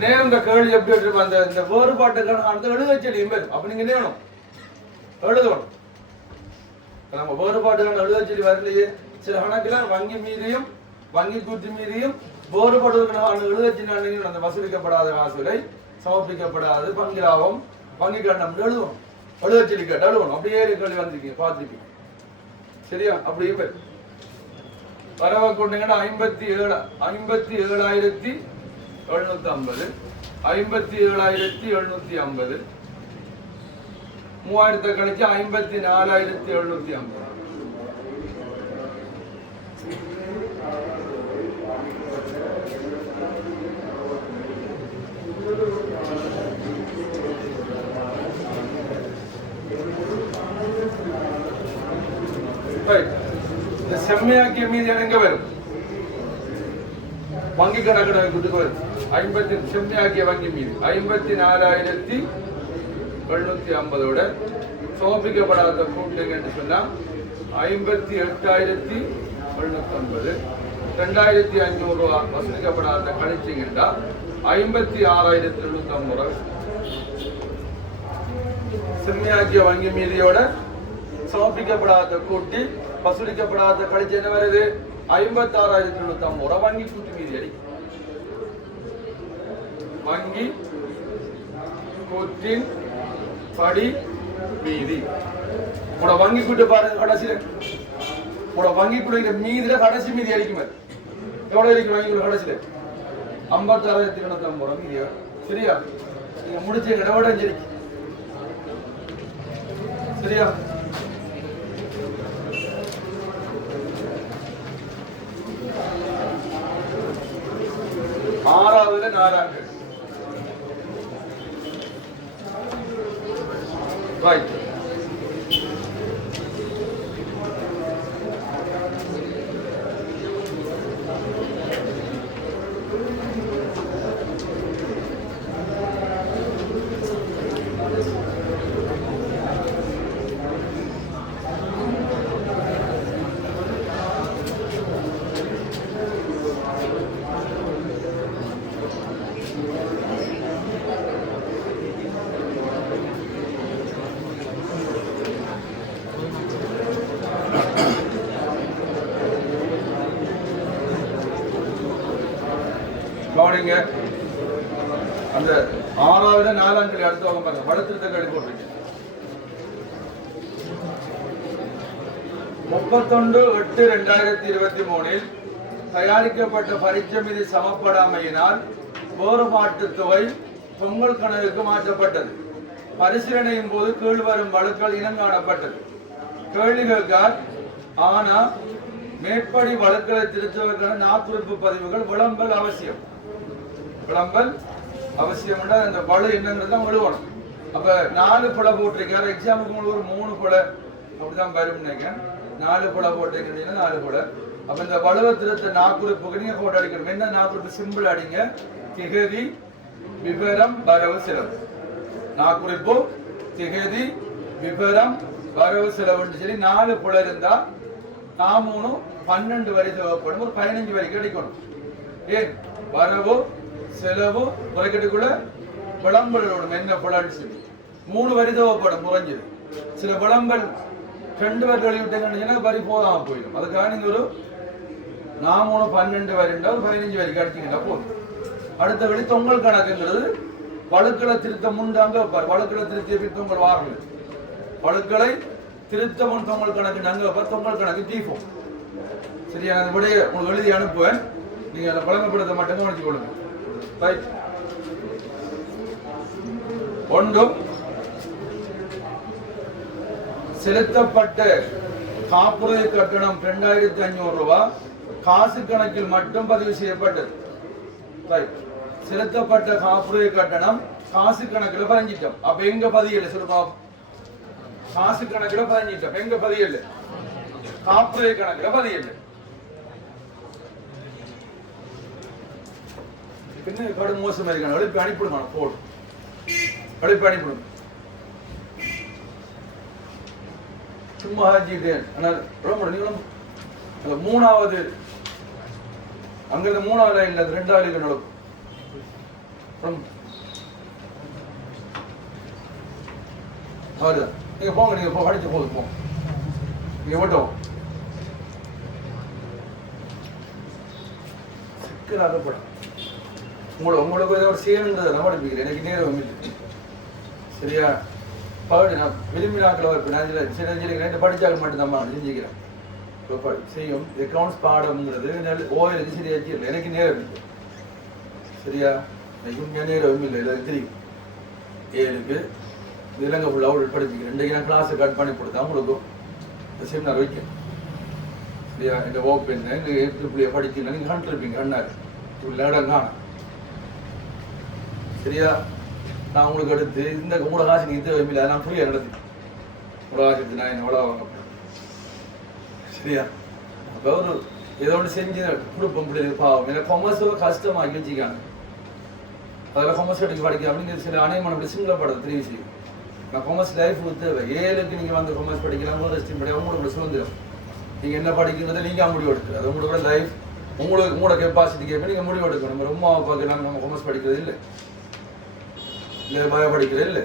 நேரம் இந்த கேள்வி எப்படி இருக்கும்? அந்த வேறுபாட்டுக்கான அந்த எழுதச்செடியும் பேர். அப்ப நீங்க நேரம் எழுதணும். நம்ம வேறுபாட்டுக்கான எழுதச்செடி வரலையே. சில கணக்குல வங்கி மீதியும் வங்கி கூட்டு மீதியும் வேறுபாடுகளுக்கான எழுதச்செடி அந்த வசூலிக்கப்படாத காசுகளை சமர்ப்பிக்கப்படாது பங்கு லாபம் வங்கி கட்டணம் எழுதுவோம். எழுதச்செடி கேட்டு எழுதணும். அப்படியே கேள்வி வந்திருக்கீங்க, பார்த்துருக்கீங்க சரியா? அப்படியே பேர் வரவை கொண்டீங்கன்னா 57,750 57,750 3,000 கழிச்சு 54,750. செம்மையாக்கிய மீதி எங்க வரும்? வங்கி கணக்கு வரும். 50 செம்மையாக்கிய வங்கி மீதி 54,750 சமர்ப்பிக்கப்படாத கூட்டுங்க என்று சொன்னா 58,750 2,500 ரூபாய் வசூலிக்கப்படாத கழிச்சிங்கன்னா 56,750 செம்மையாக்கிய வங்கி மீதியோட சமர்ப்பிக்கப்படாத கூட்டி வசூலிக்கப்படாத கழிச்சு என்ன வருது? 56,750 வங்கி கூட்டு மீதி அடி. வங்கி கூட்டின் படி மீதி உட வங்கி கூட்டு பாருங்க. கடைசியில உட வங்கி கூட்ட மீதில கடைசி மீதி அடிக்கும். எவ்வளவு அடிக்கும் வங்கி கடைசியில? 56,750 மீதியா? சரியா? நீங்க முடிச்ச இடவோட சரி சரியா? ஆறாவதுல 4 அங்கு. ரைட். கவனிங்க, அந்த 6வது 4 அங்கில் அடுத்தவங்க பாருங்க, படுத்திருத்த கழி போட்டிருக்கேன். 31/8/2023 தயாரிக்கப்பட்ட பரீட்சை சமப்படாமையினால் வேறுபாட்டுத் தொகை பொங்கல் கணக்குக்கு மாற்றப்பட்டது. பரிசீலனையின் போது கீழ்வரும் வழுக்கள் இனங்காணப்பட்டது. கேள்விகளுக்கார் ஆனா மேற்படி வழக்குகளை திருத்துவதற்கான நாக்குறிப்பு பதிவுகள் விளம்பல் அவசியம். விளம்பல் அவசியம். அந்த வலு என்னங்கிறது தான் விழுவணும். அப்ப 4 புல போட்டிருக்காரு. எக்ஸாம்பிளுக்கு ஒரு 3 புல அப்படிதான் வரும் நினைக்கிறேன். 4 புல போட்டீங்கன்னா 4 புல. அப்ப இந்த வலுவை திருத்த நாக்குறிப்புக்கு நீங்க போட்டு அடிக்கணும். என்ன நாக்குறிப்பு? சிம்பிள் அடிங்க. திகதி, விவரம், வரவு, செலவு. நாக்குறிப்பு திகதி, விவரம், வரவு, செலவுன்னு சொல்லி 4 புல இருந்தா 3 12 வரி தேவைப்படும். ஒரு 15 வரி கிடைக்கணும். ஏன்? வரவு, செலவு, குறைக்கட்டுக்குள்ள விளம்பரம் என்ன புலன்னு சொல்லி 3 வரி தேவைப்படும் குறைஞ்சது. சில விளம்பல் 2 வரி வெளியிட்டீங்கன்னா வரி போதாம போயிடும். அதுக்காக நீங்க ஒரு 3 12 வரிண்டா ஒரு 15 வரி கிடைச்சிங்கன்னா போதும். அடுத்த வழி தொங்கல் கணக்குங்கிறது வழுக்களை திருத்த முன்டாங்க வைப்பார். வழுக்களை திருத்திய பின் தொங்கல் வாரங்கள். வழுக்களை திருத்த முன் தொங்கல் கணக்கு நாங்க வைப்பார். தொங்கல் கணக்கு தீபம். சரியா? அந்த விடைய உங்களுக்கு எழுதி அனுப்புவேன். நீங்க அதை பழங்கப்படுத்த மட்டும் கவனிச்சு கொள்ளுங்க. ரைட். 1. செலுத்தப்பட்ட காப்புறுதி கட்டணம் 2500 ரூபாய் காசு கணக்கில் மட்டும் பதிவு செய்யப்பட்டது. ரைட். செலுத்தப்பட்ட காப்புறுதி கட்டணம் காசு கணக்கில் பதிஞ்சிட்டோம். அப்ப எங்க பதியல சொல்லுப்பா? காசு கணக்கில் பதிஞ்சிட்டோம். எங்க பதியல? காப்புறுதி கணக்கில் பதியல. என்ன கடும் மோசமா இருக்கான? அழைப்பு அனுப்பிடுங்க. போடு, அழைப்பு அனுப்பிடுங்க. சும்மா ஆஜிட்டேன். ஆனால் நீங்களும் அந்த 3வது அங்கிருந்து 3வது லைன்ல 2வது லைன் நடக்கும். நீங்க போங்க. நீங்க படிச்சு போதும். போங்க. நீங்க மட்டும் சிக்கலாகப்படும். உங்களுக்கு ஒரு செய்யணுன்றதை நான் படிப்பிக்கிறேன். எனக்கு நேரம் இல்லை. சரியா? பாடு நான் விரும்பி நாட்கள் இருப்பேன். நான் சில படித்தால் மட்டும்தான் செஞ்சுக்கிறேன். செய்யும் அக்கௌண்ட்ஸ் பாடம்ங்கிறது ஓயிலுக்கு சரியாச்சு இல்லை. எனக்கு நேரம் இல்லை. சரியா? எனக்கு நேரம் இல்லை. இல்லை தெரியும். 7க்கு இலங்கை ஃபுல்லாக படிப்பிக்கிறேன். இன்றைக்கு நான் கிளாஸை கட் பண்ணி கொடுத்தா உங்களுக்கும் செமினார் வைக்கணும். சரியா? இந்த ஓப் என்ன இந்த பிள்ளைய படிக்கணும். நீங்கள் கண்டிருப்பீங்க. கண்ணாரு இவ்வளோ இடம் காணும். சரியா? நான் உங்களுக்கு எடுத்து இந்த உங்களோட காசு நீங்கள் தேவையில்லை. நான் ஃப்ரீயாக நடத்தி உங்களோட காசு நான் என்ன எவ்வளோ வாங்க. சரியா? அப்போ ஒரு ஏதோ ஒன்று செஞ்சு கொடுப்போம். முடியாது பாவம். எனக்கு கொமர்ஸ் கஷ்டமாகி வச்சுக்காங்க. அதில் கொமர்ஸ் எடுக்க படிக்க அப்படின்னு சில அனைவரும் சிங்கள படத்தை தெரிவு செய்யும். நான் கொமர்ஸ் லைஃப் தேவை. 7க்கு நீங்கள் வந்து கொமர்ஸ் படிக்கலாம். ரெஸ்டிங் படிக்கலாம். உங்களோட சுதந்திரம். நீங்கள் என்ன படிக்கிறத நீங்கள் முடிவு எடுக்கிறது. அது உங்களோட லைஃப். உங்களோட கெப்பாசிட்டி கேட்ப நீங்கள் முடிவு எடுக்கணும். நம்ம ரொம்ப பார்க்கலாம். நம்ம கொமர்ஸ் படிக்கிறது இல்லை. இல்லை பய படிக்கிறது இல்லை.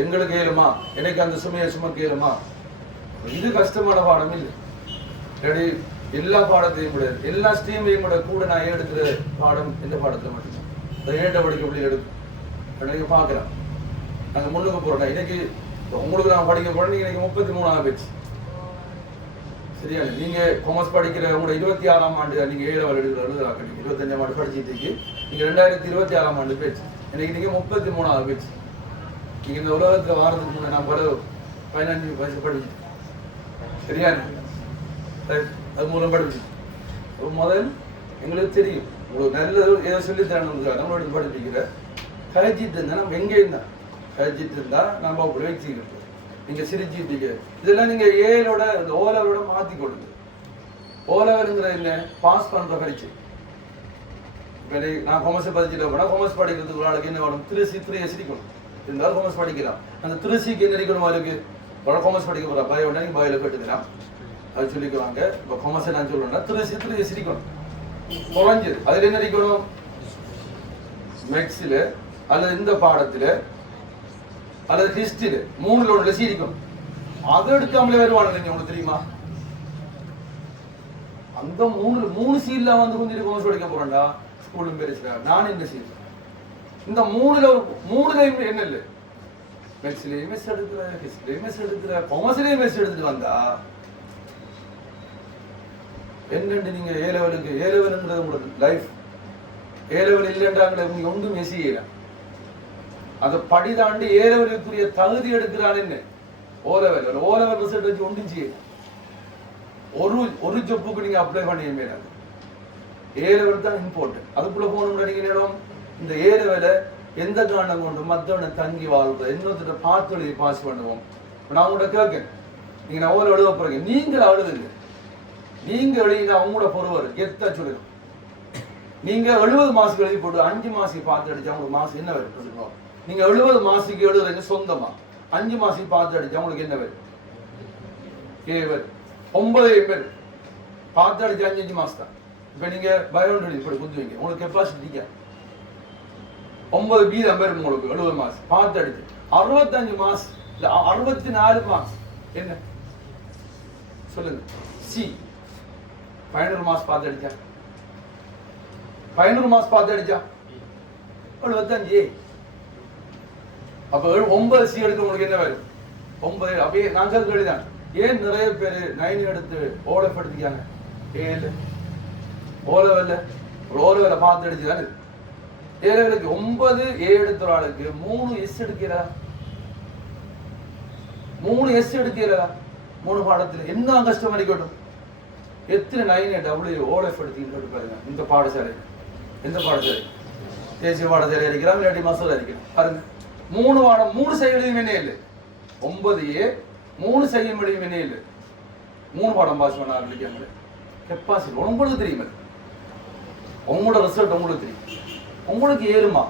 எங்களுக்கு கேளுமா? எனக்கு அந்த சுமையை கேளுமா? இது கஷ்டமான பாடம் இல்லை. ரெடி? எல்லா பாடத்தையும் கூட எல்லா ஸ்ட்ரீமையும் கூட நான் எடுக்கிற பாடம் இந்த பாடத்தை மட்டும்தான். அதை ஏட்ட படிக்க அப்படி எடுக்கும். எனக்கு பார்க்கலாம். நாங்கள் முன்னுக்கு போகிறோம். இன்னைக்கு உங்களுக்கு நான் படிக்க போகிறேன். நீங்கள் இன்னைக்கு 33 போயிடுச்சு. சரியா? நீங்கள் கொமர்ஸ் படிக்கிற உங்களோட 26ஆம் ஆண்டு நீங்கள் 7வது எழுதுறாங்க. 25ஆம் ஆண்டு படிச்சுட்டு நீங்கள் 2026ஆம் ஆண்டு போயிடுச்சு. இன்னைக்கு நீங்கள் 33 போயிடுச்சு. நீங்கள் இந்த உலகத்தில் வாரத்துக்கு முன்னே நான் பல 15 வயசு படிச்சு சரியா அது மூலம் படிச்சு முதல் எங்களுக்கு தெரியும் உங்களுக்கு நல்லது ஏதோ சொல்லித்தரணும் நம்மளோட படிப்பிக்கிற கழிச்சிட்டு இருந்தா நம்ம எங்கேயும் தான் கழிச்சிட்டு இருந்தா நம்ம அப்படி வச்சுக்கிட்டு நீங்க சிரிச்சிட்டீங்க இதெல்லாம் நீங்க ஏலோட ஓலோட மாத்தி கொடுங்க. ஓலவருங்கிற என்ன பாஸ் பண்ற பரீட்சை. இப்போ நான் கொமர்ஸ் படிச்சுட்டு போனா கொமர்ஸ் படிக்கிறதுக்கு ஒரு ஆளுக்கு என்ன வேணும் 3 எசிக்கணும் இருந்தாலும் கொமர்ஸ் படிக்கலாம். அந்த 3 என்ன இருக்கணும் ஆளுக்கு ஒரு கொமர்ஸ் படிக்க போறா பய உடனே பயில கட்டுக்கலாம் அது சொல்லிக்குவாங்க. இப்போ கொமர்ஸ் நான் சொல்லணும்னா 3 எசிக்கணும் குறைஞ்சது. அதுல என்ன இருக்கணும் மேக்ஸ்ல அல்லது இந்த பாடத்துல அல்லது ஹிஸ்டரியில 3ல ஒண்ணுல சீரிக்கணும். அதை எடுக்காமலே வருவானு நீங்க உங்களுக்கு தெரியுமா? அந்த 3 சீல்ல வந்து கொஞ்சம் கொமர்ஸ் படிக்க போறேன்டா ஸ்கூலும் பேசுறாங்க. நான் என்ன சீல் இந்த 3லையும் என்ன இல்லை மேக்ஸ்லயும் மெஸ் எடுக்கிற ஹிஸ்டரியும் மெஸ் எடுக்கிற கொமர்ஸ்லயும் மெஸ் எடுத்துட்டு வந்தா என்னண்டு நீங்க ஏ லெவலுங்கிறது உங்களுக்கு லைஃப். ஏ லெவல் இல்லைன்றாங்களே நீங்க ஒன்றும் மெஸ் செய்யலாம். அதை படி தாண்டி ஏ லெவலுக்குரிய தகுதி எடுக்கிறான் என்ன ஓ லெவல் ரிசல்ட் வச்சு ஒன்றும் செய்யலாம். ஒரு ஜப்புக்கு நீங்க அப்ளை பண்ணிய மேல ஏ லெவல் தான் இம்பார்ட்டன்ட். அதுக்குள்ள போகணும்னு நீங்க நேரம் இந்த ஏ லெவலை எந்த காரணம் கொண்டு மற்றவனை தங்கி வாழ்றது இன்னொருத்த பார்த்து எழுதி பாஸ் பண்ணுவோம். நான் உங்கள்கிட்ட கேட்கேன் நீங்க நான் ஓல எழுத போறீங்க நீங்க அழுதுங்க நீங்க எழுதினா அவங்களோட பொறுவர் கெத்தா சொல்லுங்க. நீங்க 70 மாசுக்கு எழுதி போட்டு 5 மாசுக்கு பார்த்து அடிச்சா உங்களுக்கு மாசு என்ன வரும்? நீங்க 70 மாசுக்கு எழுதுறீங்க சொந்தமா 5 மாசுக்கு பார்த்து அடிச்சா உங்களுக்கு என்ன வரும்? 9 பேர் பார்த்து அடிச்சு 5 மாசம் தான். இப்ப நீங்க பயோமெட்ரிக் இப்படி குத்துவீங்க உங்களுக்கு கெப்பாசிட்டி 9 வீதம் பேர் உங்களுக்கு 70 மாசம் பார்த்து அடிச்சு 65 மாசம் இல்ல 64 மாசம் என்ன சொல்லுங்க? சி 500 மாசம் பார்த்து அடிச்சா 500 மாசம் பார்த்து அடிச்சா 75. அப்ப 9 சி எடுக்க உங்களுக்கு என்ன வரும்? 9 அப்படியே நான் கேள்விதான் ஏன் நிறைய பேர் 9 எடுத்து ஓலெஃப் எடுத்துக்காங்க? 7 ஓலெவல்ல பார்த்து அடிச்சுதானே ஏலவலுக்கு 9 ஏ எடுத்த ஆளுக்கு 3 எஸ் எடுக்கிறா 3 எஸ் எடுக்கிறா 3 பாடத்துல என்ன கஷ்டம் அடிக்கட்டும். எத்தனை 9 டபிள்யூ ஓலெஃப் எடுத்து பாருங்க. இந்த பாடசாலை எந்த பாடசாலை தேசிய பாடசாலை அடிக்கிறான் இல்லாட்டி மசாலா அடிக்கிறான் பாருங்க. 3 பாடம் 3 செயலியும் என்ன இல்லை 9 ஏ 3 செய்யும் முடியும் என்ன இல்லை 3 பாடம் பாஸ் பண்ண ஆரம்பிக்க கெப்பாசிட்டி உங்களுக்கு தெரியுமா? உங்களோட ரிசல்ட் உங்களுக்கு தெரியும். உங்களுக்கு ஏறுமா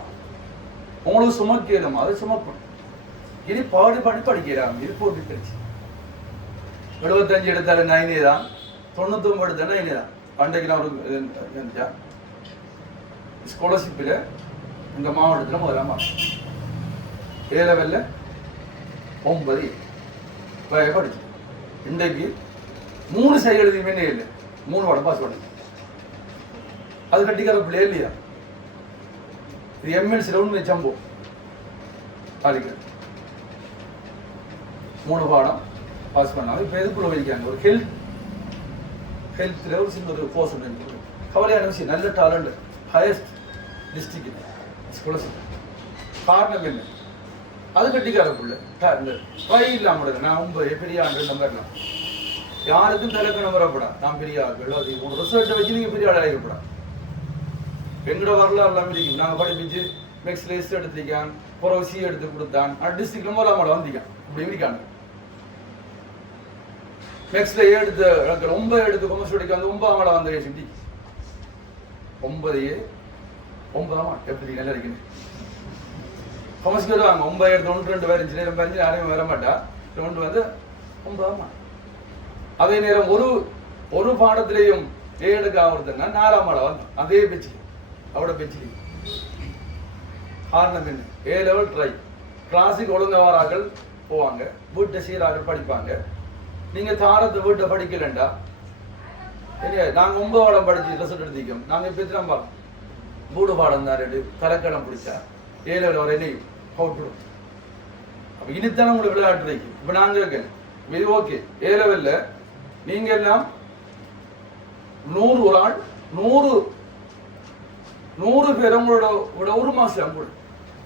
உங்களுக்கு சுமக்கு ஏறுமா அதை சுமக்கணும். இனி பாடி படிக்கிறாங்க இது போட்டு தெரிச்சு 75 எடுத்தாரு 9 தான் 99 எடுத்தா 9 தான். அன்றைக்கு நான் ஒரு ஸ்காலர்ஷிப்பில் இந்த மாவட்டத்தில் முதலாம் ஏ லெவலில் 9 படிச்சு இன்றைக்கு 3 சை எழுதியுமே இல்லை 3 பாடம் பாஸ் பண்ணி அது கட்டிக்கிற பிள்ளை இல்லையா? இது எம்எல்சியில் உண்மை சம்போ பாதிக்க 3 பாடம் பாஸ் பண்ணாங்க. இப்போ எதுக்குள்ள வைக்கிறாங்க ஒரு ஹெல்த்தில் ஒரு சின்ன ஒரு கோர்ஸ் ஒன்று கவலையான விஷயம். நல்ல டேலண்ட் ஹையஸ்ட் டிஸ்ட்ரிக்ட் ஸ்காலர்ஷிப் காரணம் என்ன? அது கட்டிக்கார பிள்ளை ட்ரை இல்லாம நான் 9 பெரிய ஆண்டு நம்பர்லாம் யாருக்கும் தலைக்கணம் வரப்படா நான் பெரிய ஆட்கள் அது உங்க ரிசல்ட்டை வச்சு நீங்க பெரிய ஆள் அழைக்கப்படா. எங்கட வரலாறு எல்லாம் இருக்கும். நாங்கள் படிப்பிச்சு மேக்ஸ்ல எஸ் எடுத்துக்கான் பிறகு சி எடுத்து கொடுத்தான் டிஸ்ட்ரிக்ட்ல முதலாம் வந்திக்கான் இப்படி இருக்காங்க. மேக்ஸ்ல எடுத்து 9 எடுத்து கொமர்ஸ் படிக்க வந்து 9ஆம் வந்து சிட்டி 9 எப்படி நல்லா இருக்குன்னு கொமர்ஸ்க்கு வருவாங்க. 9 எடுத்து 1 2 பேர் இன்ஜினியர் பேர் யாரையும் வர மாட்டா 2 வந்து 9ஆம். அதே நேரம் ஒரு பாடத்திலையும் ஏ எடுக்க ஆகுறதுன்னா 4ஆம் வந்து அதே பெச்சு அவட பெச்சு காரணம் என்ன? ஏ லெவல் ட்ரை கிளாஸுக்கு ஒழுங்கவாராக்கள் போவாங்க வீட்டை சீராக்கள் படிப்பாங்க. நீங்க தாரத்தை வீட்டை படிக்கலண்டா நாங்க 9 பாடம் படிச்சு ரிசல்ட் எடுத்திக்கோம். நாங்க இப்ப எத்தனை பாடம் மூடு பாடம் தான் ரெண்டு கலக்கடம் பிடிச்சா ஏ லெவல் வர என்னையும் போட்டுடும். அப்ப இனித்தான உங்களுக்கு விளையாட்டு வைக்கும். இப்ப நாங்க இருக்கேன் இது ஓகே ஏ லெவல்ல நீங்க எல்லாம் 100 ஒரு ஆள் 100 பேர் உங்களோட 1 மாசம் கூட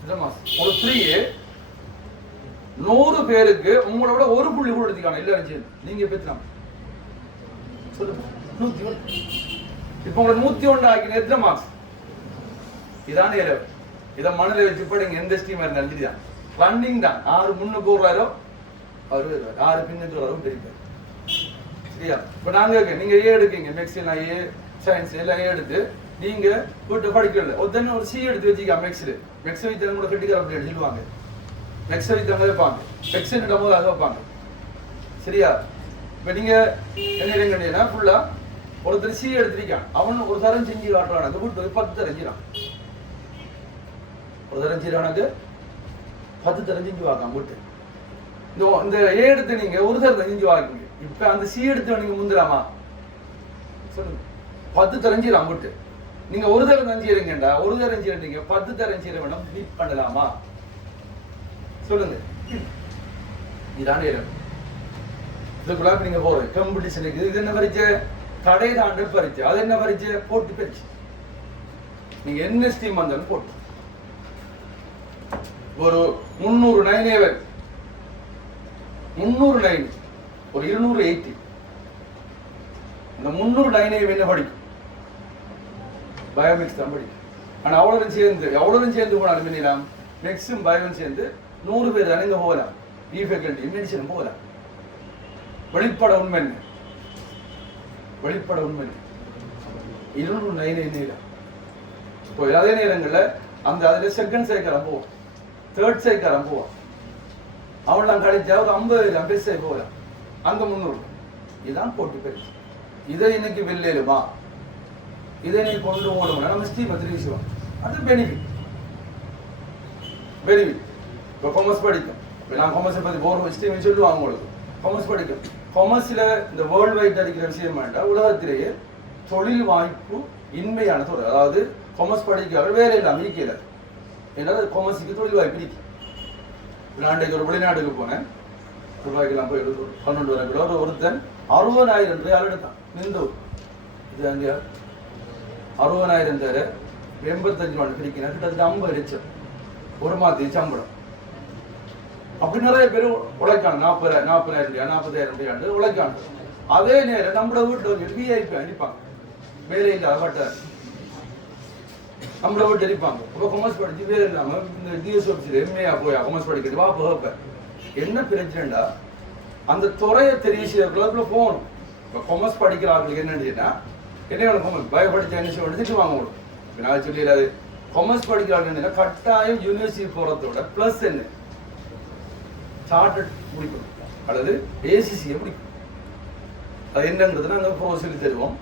இந்த மாசம் ஒரு 3A 100 பேருக்கு உங்களோட விட ஒரு புள்ளி கூட எடுத்துக்கான எல்லாரும் சேர்ந்து நீங்க பெற்றாங்க சொல்லுங்க 101. இப்ப உங்களை 101 ஆக்கின எத்தனை மார்க்ஸ்? இதான இரவு. இதை மனதில் வச்சு படிங்க. எந்த ஸ்ட்ரீமா இருந்தாலும் சரிதான். ரன்னிங் தான். 6 முன்னுக்கு வருவாரோ அவர் வருவார், 6 பின்னுக்கு வருவாரும் தெரியும். சரியா? இப்ப நாங்க நீங்க ஏ எடுக்கீங்க, மெக்ஸில் ஏ, சயின்ஸ் எல்லாம் எடுத்து நீங்க போட்டு படிக்கல. ஒருத்தன ஒரு சி எடுத்து வச்சுக்கா மெக்ஸில். மெக்ஸ் வைத்தவங்க கூட கட்டிக்கிற அப்படின்னு சொல்லுவாங்க. மெக்ஸ் வைத்தவங்க வைப்பாங்க, மெக்ஸ் போது அதை வைப்பாங்க. சரியா? இப்ப நீங்க என்ன கேட்டீங்கன்னா ஃபுல்லா ஒருத்தர் சி எடுத்திருக்கான், அவன் ஒரு தரம் செஞ்சு காட்டுறான், அது விட்டு 10 தெரிஞ்சிடான். ஒரு தரம் செய்யறானுக்கு 10 தரம் செஞ்சு வாக்காம விட்டு இந்த ஏ எடுத்து நீங்க ஒரு தரம் செஞ்சு வாக்குங்க. இப்ப அந்த சி எடுத்து நீங்க முந்துலாமா சொல்லுங்க? 10 தரம் செய்யலாம் விட்டு நீங்க ஒரு தரம் தான் செய்யறீங்கடா, ஒரு தரம் செய்யறீங்க, 10 தரம் செய்ய வேண்டாம், பீட் பண்ணலாமா சொல்லுங்க? இதான இதுக்குள்ள நீங்க போற காம்படிஷனுக்கு இது என்ன பரிச்சை? கடை தாண்ட பரிச்சை. அது என்ன பரிச்சை? போட்டி பரிச்சை. நீங்க என்ன ஸ்ட்ரீம் வந்தாலும் போட்டு ஒரு 300 9 300 9 ஒரு 280 இந்த 300 9 என்ன படிக்கும்? பயோமிக்ஸ் தான் படிக்கும். ஆனா அவ்வளவு சேர்ந்து போனாலும் பண்ணிடலாம், மிக்ஸும் பயோவும் சேர்ந்து 100 பேர் தானே இங்க போகலாம். பி ஃபேக்கல்டி மெடிசன் போகலாம். வெளிப்பட உண்மை என்ன? வெளிப்பட உண்மை 209 என்ன? இப்போ அதே நேரங்களில் அந்த அதுல செகண்ட் சைக்காரம் போவோம், தேர்ட் சைக்காரம் போவோம். அவன்லாம் கழிச்சா ஒரு 50 பெருசை போகலாம். அங்க 300. இதுதான் போட்டி பெருசு. இதை இன்னைக்கு வெள்ளையிலுமா இதை நீ கொண்டு போகணும்னா நம்ம ஸ்டீமை தெரிவிச்சுவோம். அது பெனிஃபிட். இப்போ காமர்ஸ் படிக்கும். இப்போ நான் காமர்ஸை பற்றி போகிற ஸ்டீம் சொல்லுவாங்க உங்களுக்கு. காமர்ஸ் படிக்கும். காமர்ஸில் இந்த வேர்ல்டு வைட் அடிக்கிற விஷயம் வேண்டாம். உலகத்திலேயே தொழில் வாய்ப்பு இன்மையான தொழில், அதாவது காமர்ஸ் படிக்கிறார்கள் வேற இல்லாமல் இருக்கிற. ஏன்னா காமர்ஸுக்கு தொழில் வாய்ப்பு இருக்கு. நான் ஒரு வெளிநாட்டுக்கு போனேன். ரூபாய்க்கெல்லாம் போய் 12 வரை கூட ஒருத்தன் 60,000 ரூபாய் எடுத்தான். நின்றூர் இது அங்கே 60,000 தவிர 85 ரூபாய் பிரிக்கிறேன். கிட்டத்தட்ட 50 லட்சம் ஒரு மாதத்துக்கு சம்பளம். அப்படி நிறைய பேர் உழைக்காங்க. 40,000 ரூபாய் 40,000 ரூபாய் உழைக்காங்க. அதே நேரம் நம்மளோட வீட்டில் விஐபி அடிப்பாங்க, வேலை இல்லாத வட்டார் நம்மளை விட்டு அடிப்பாங்க. இப்போ காமர்ஸ் படிச்சு வேலை இல்லாமல் இந்த டிஎஸ் ஆஃபீஸில் எம்ஏயா போய் காமர்ஸ் படிக்கிறது வா போக என்ன பிரச்சனைடா? அந்த துறையை தெரிவிச்சுக்குள்ள போகணும். இப்போ காமர்ஸ் படிக்கிறாங்களுக்கு என்னன்னா என்ன காமர்ஸ் பயோ படிச்சா என்ன செய்ய திட்டுவாங்க உங்களுக்கு. இப்போ நான் சொல்லிடாது காமர்ஸ் படிக்கிறாங்க கட்டாயம் யூனிவர்சிட்டி போகிறதோட ப்ளஸ் என்ன சார்ட்டர்ட் முடிக்கணும் அல்லது ஏசிசியை முடிக்கணும். அது என்னங்கிறது நாங்கள் ப்ரோ சொல்லி தருவோம்.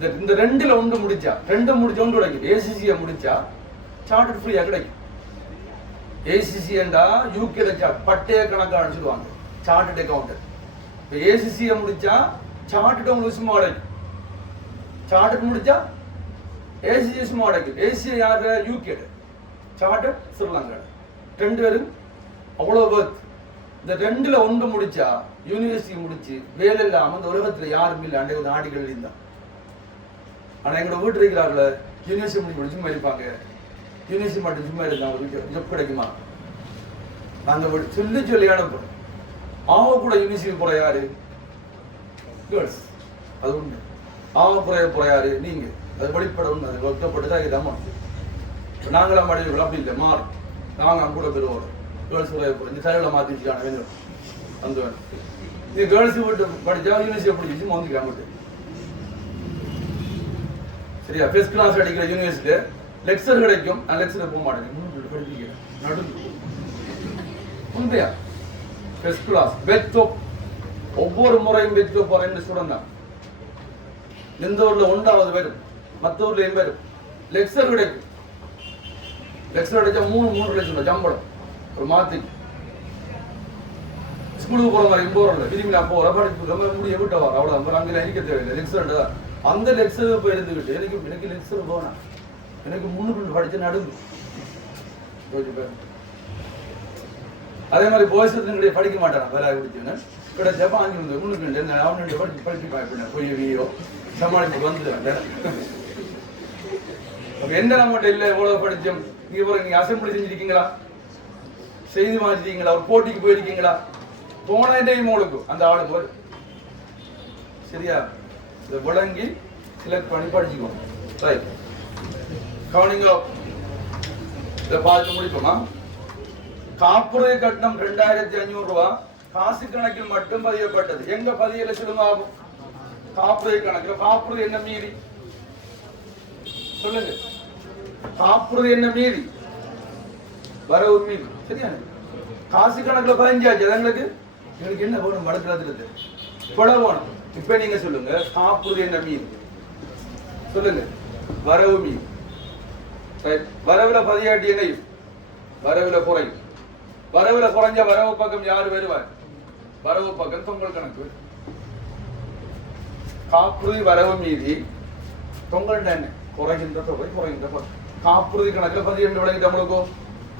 இந்த 2ல் 1 முடிச்சா 2 முடிச்ச 1 கிடைக்கும். ஏசிசியை முடிச்சா சார்ட்டர்ட் ஃப்ரீயா கிடைக்கும். ஏசிசி என்றா யூகேல பட்டய கணக்கான்னு சொல்லுவாங்க, சார்ட்டர்ட் அக்கௌண்டன்ட். இப்போ ஏசிசியை முடிச்சா சார்ட்டர்ட் உங்களுக்கு சும்மா கிடைக்கும். சார்ட்டர்ட் முடிச்சா ஏசிசி சும்மா கிடைக்கும். ஏசிசி யாரு? யூகேல. சார்ட்டர்ட் ஸ்ரீலங்கா. 2 பேரும் அவ்வளோ பேர்த். இந்த 2ல் 1 முடிச்சா யூனிவர்சிட்டி முடிச்சு வேலை இல்லாமல் இந்த உலகத்தில் யாரும் இல்லை. அன்றைய நாடுகள் இருந்தான். ஆனால் எங்களோட வீட்டு இருக்கிறார்கள யூனிவர்சிட்டி முடிச்சு சும்மா இருப்பாங்க. யூனிவர்சிட்டி மட்டும் சும்மா இருந்தாங்க, ஜப் கிடைக்குமா? நாங்கள் சொல்லி அனுப்புறோம். கூட யூனிவர்சிட்டி போற யாரு? கேர்ள்ஸ். அது உண்டு. போற யாரு? நீங்க. அது வெளிப்பட உண்டு. அது ஒத்தப்பட்டு தான் இதாம நாங்களாம் மாடிகள் அப்படி இல்லை, மாறும். நாங்கள் கூட பெறுவோம். கேர்ள்ஸ் இந்த தலையில மாற்றி வச்சுக்கான வேணும். அந்த வேணும். இது கேர்ள்ஸ் விட்டு படிச்சா யூனிவர்சிட்டி படிச்சு மோந்திக்காமட்டு. சரியா? ஃபர்ஸ்ட் கிளாஸ் அடிக்கிற யூனிவர்சிட்டி லெக்சர் கிடைக்கும். நான் லெக்சர் போக மாட்டேன், படிக்கிறேன் நடுந்து உண்மையா. ஃபர்ஸ்ட் கிளாஸ் பெத்தோ ஒவ்வொரு முறையும் பெத்தோ போற 2 ஸ்டூடெண்ட் தான். எந்த ஊர்ல 1வது வரும், மற்ற ஊர்ல 80 வரும். லெக்சர் கிடைக்கும். லெக்சர் கிடைச்சா 3 லட்சம் சம்பளம் ஒரு மாதத்துக்கு. ஸ்கூலுக்கு போற மாதிரி போறோம்ல, விரும்பி நான் போற படிப்பு முடிய விட்ட வர அவ்வளோ அங்கே இருக்க தேவையில்லை. லெக்சர் தான். அந்த லெக்சர் போய் இருந்துக்கிட்டு எனக்கு லெக்சர் போனா எனக்கு 3 படிச்சு நடுங்கு. அதே மாதிரி பாய்ஸ் படிக்க மாட்டான். வேலை பிடிச்சுன்னு கிடைச்சப்ப 5 3 அவனு படிச்சு பாய்ப்பினேன். போய் வீயோ சமாளிச்சு வந்துடுறேன். என்ன நம்மகிட்ட இல்லை எவ்வளவு படிச்சோம். நீங்க அசம்பிளி செஞ்சிருக்கீங்களா? செய்து மாற்றிட்டீங்களா? ஒரு போட்டிக்கு போயிருக்கீங்களா? போன டைம் உங்களுக்கு அந்த ஆளுக்கு வரும். சரியா? இதை விளங்கி செலக்ட் பண்ணி படிச்சுக்கோங்க. ரைட், கவனிங்க. இதை பார்த்து முடிப்போமா? காப்புறுதி கட்டணம் 2500 ரூபாய் காசு கணக்கில் மட்டும் பதியப்பட்டது. எங்க பதியல சொல்லுங்க ஆகும்? காப்புறுதி கணக்கில். காப்புறுதி என்ன மீறி சொல்லுங்க? காப்புறுதி என்ன மீறி? வரவு மீறி. சரியா? காசு கணக்குல 15 எங்களுக்கு எங்களுக்கு என்ன வேணும்? வழக்குறது கொலை வேணும். இப்ப நீங்க சொல்லுங்க, காப்புறுதி என்ன மீறி சொல்லுங்க? வரவு மீறி. வரவுல பதியாட்டி என்னையும் வரவுல குறையும். வரவுல குறைஞ்ச வரவு பக்கம் யாரு வருவார்? வரவு பக்கம் தொங்கல் கணக்கு. காப்புறுதி வரவு மீறி தொங்கல் என்ன? குறைகின்ற தொகை, குறைகின்ற தொகை. காப்புறுதி கணக்குல பதிவு விளங்கிட்டு உங்களுக்கு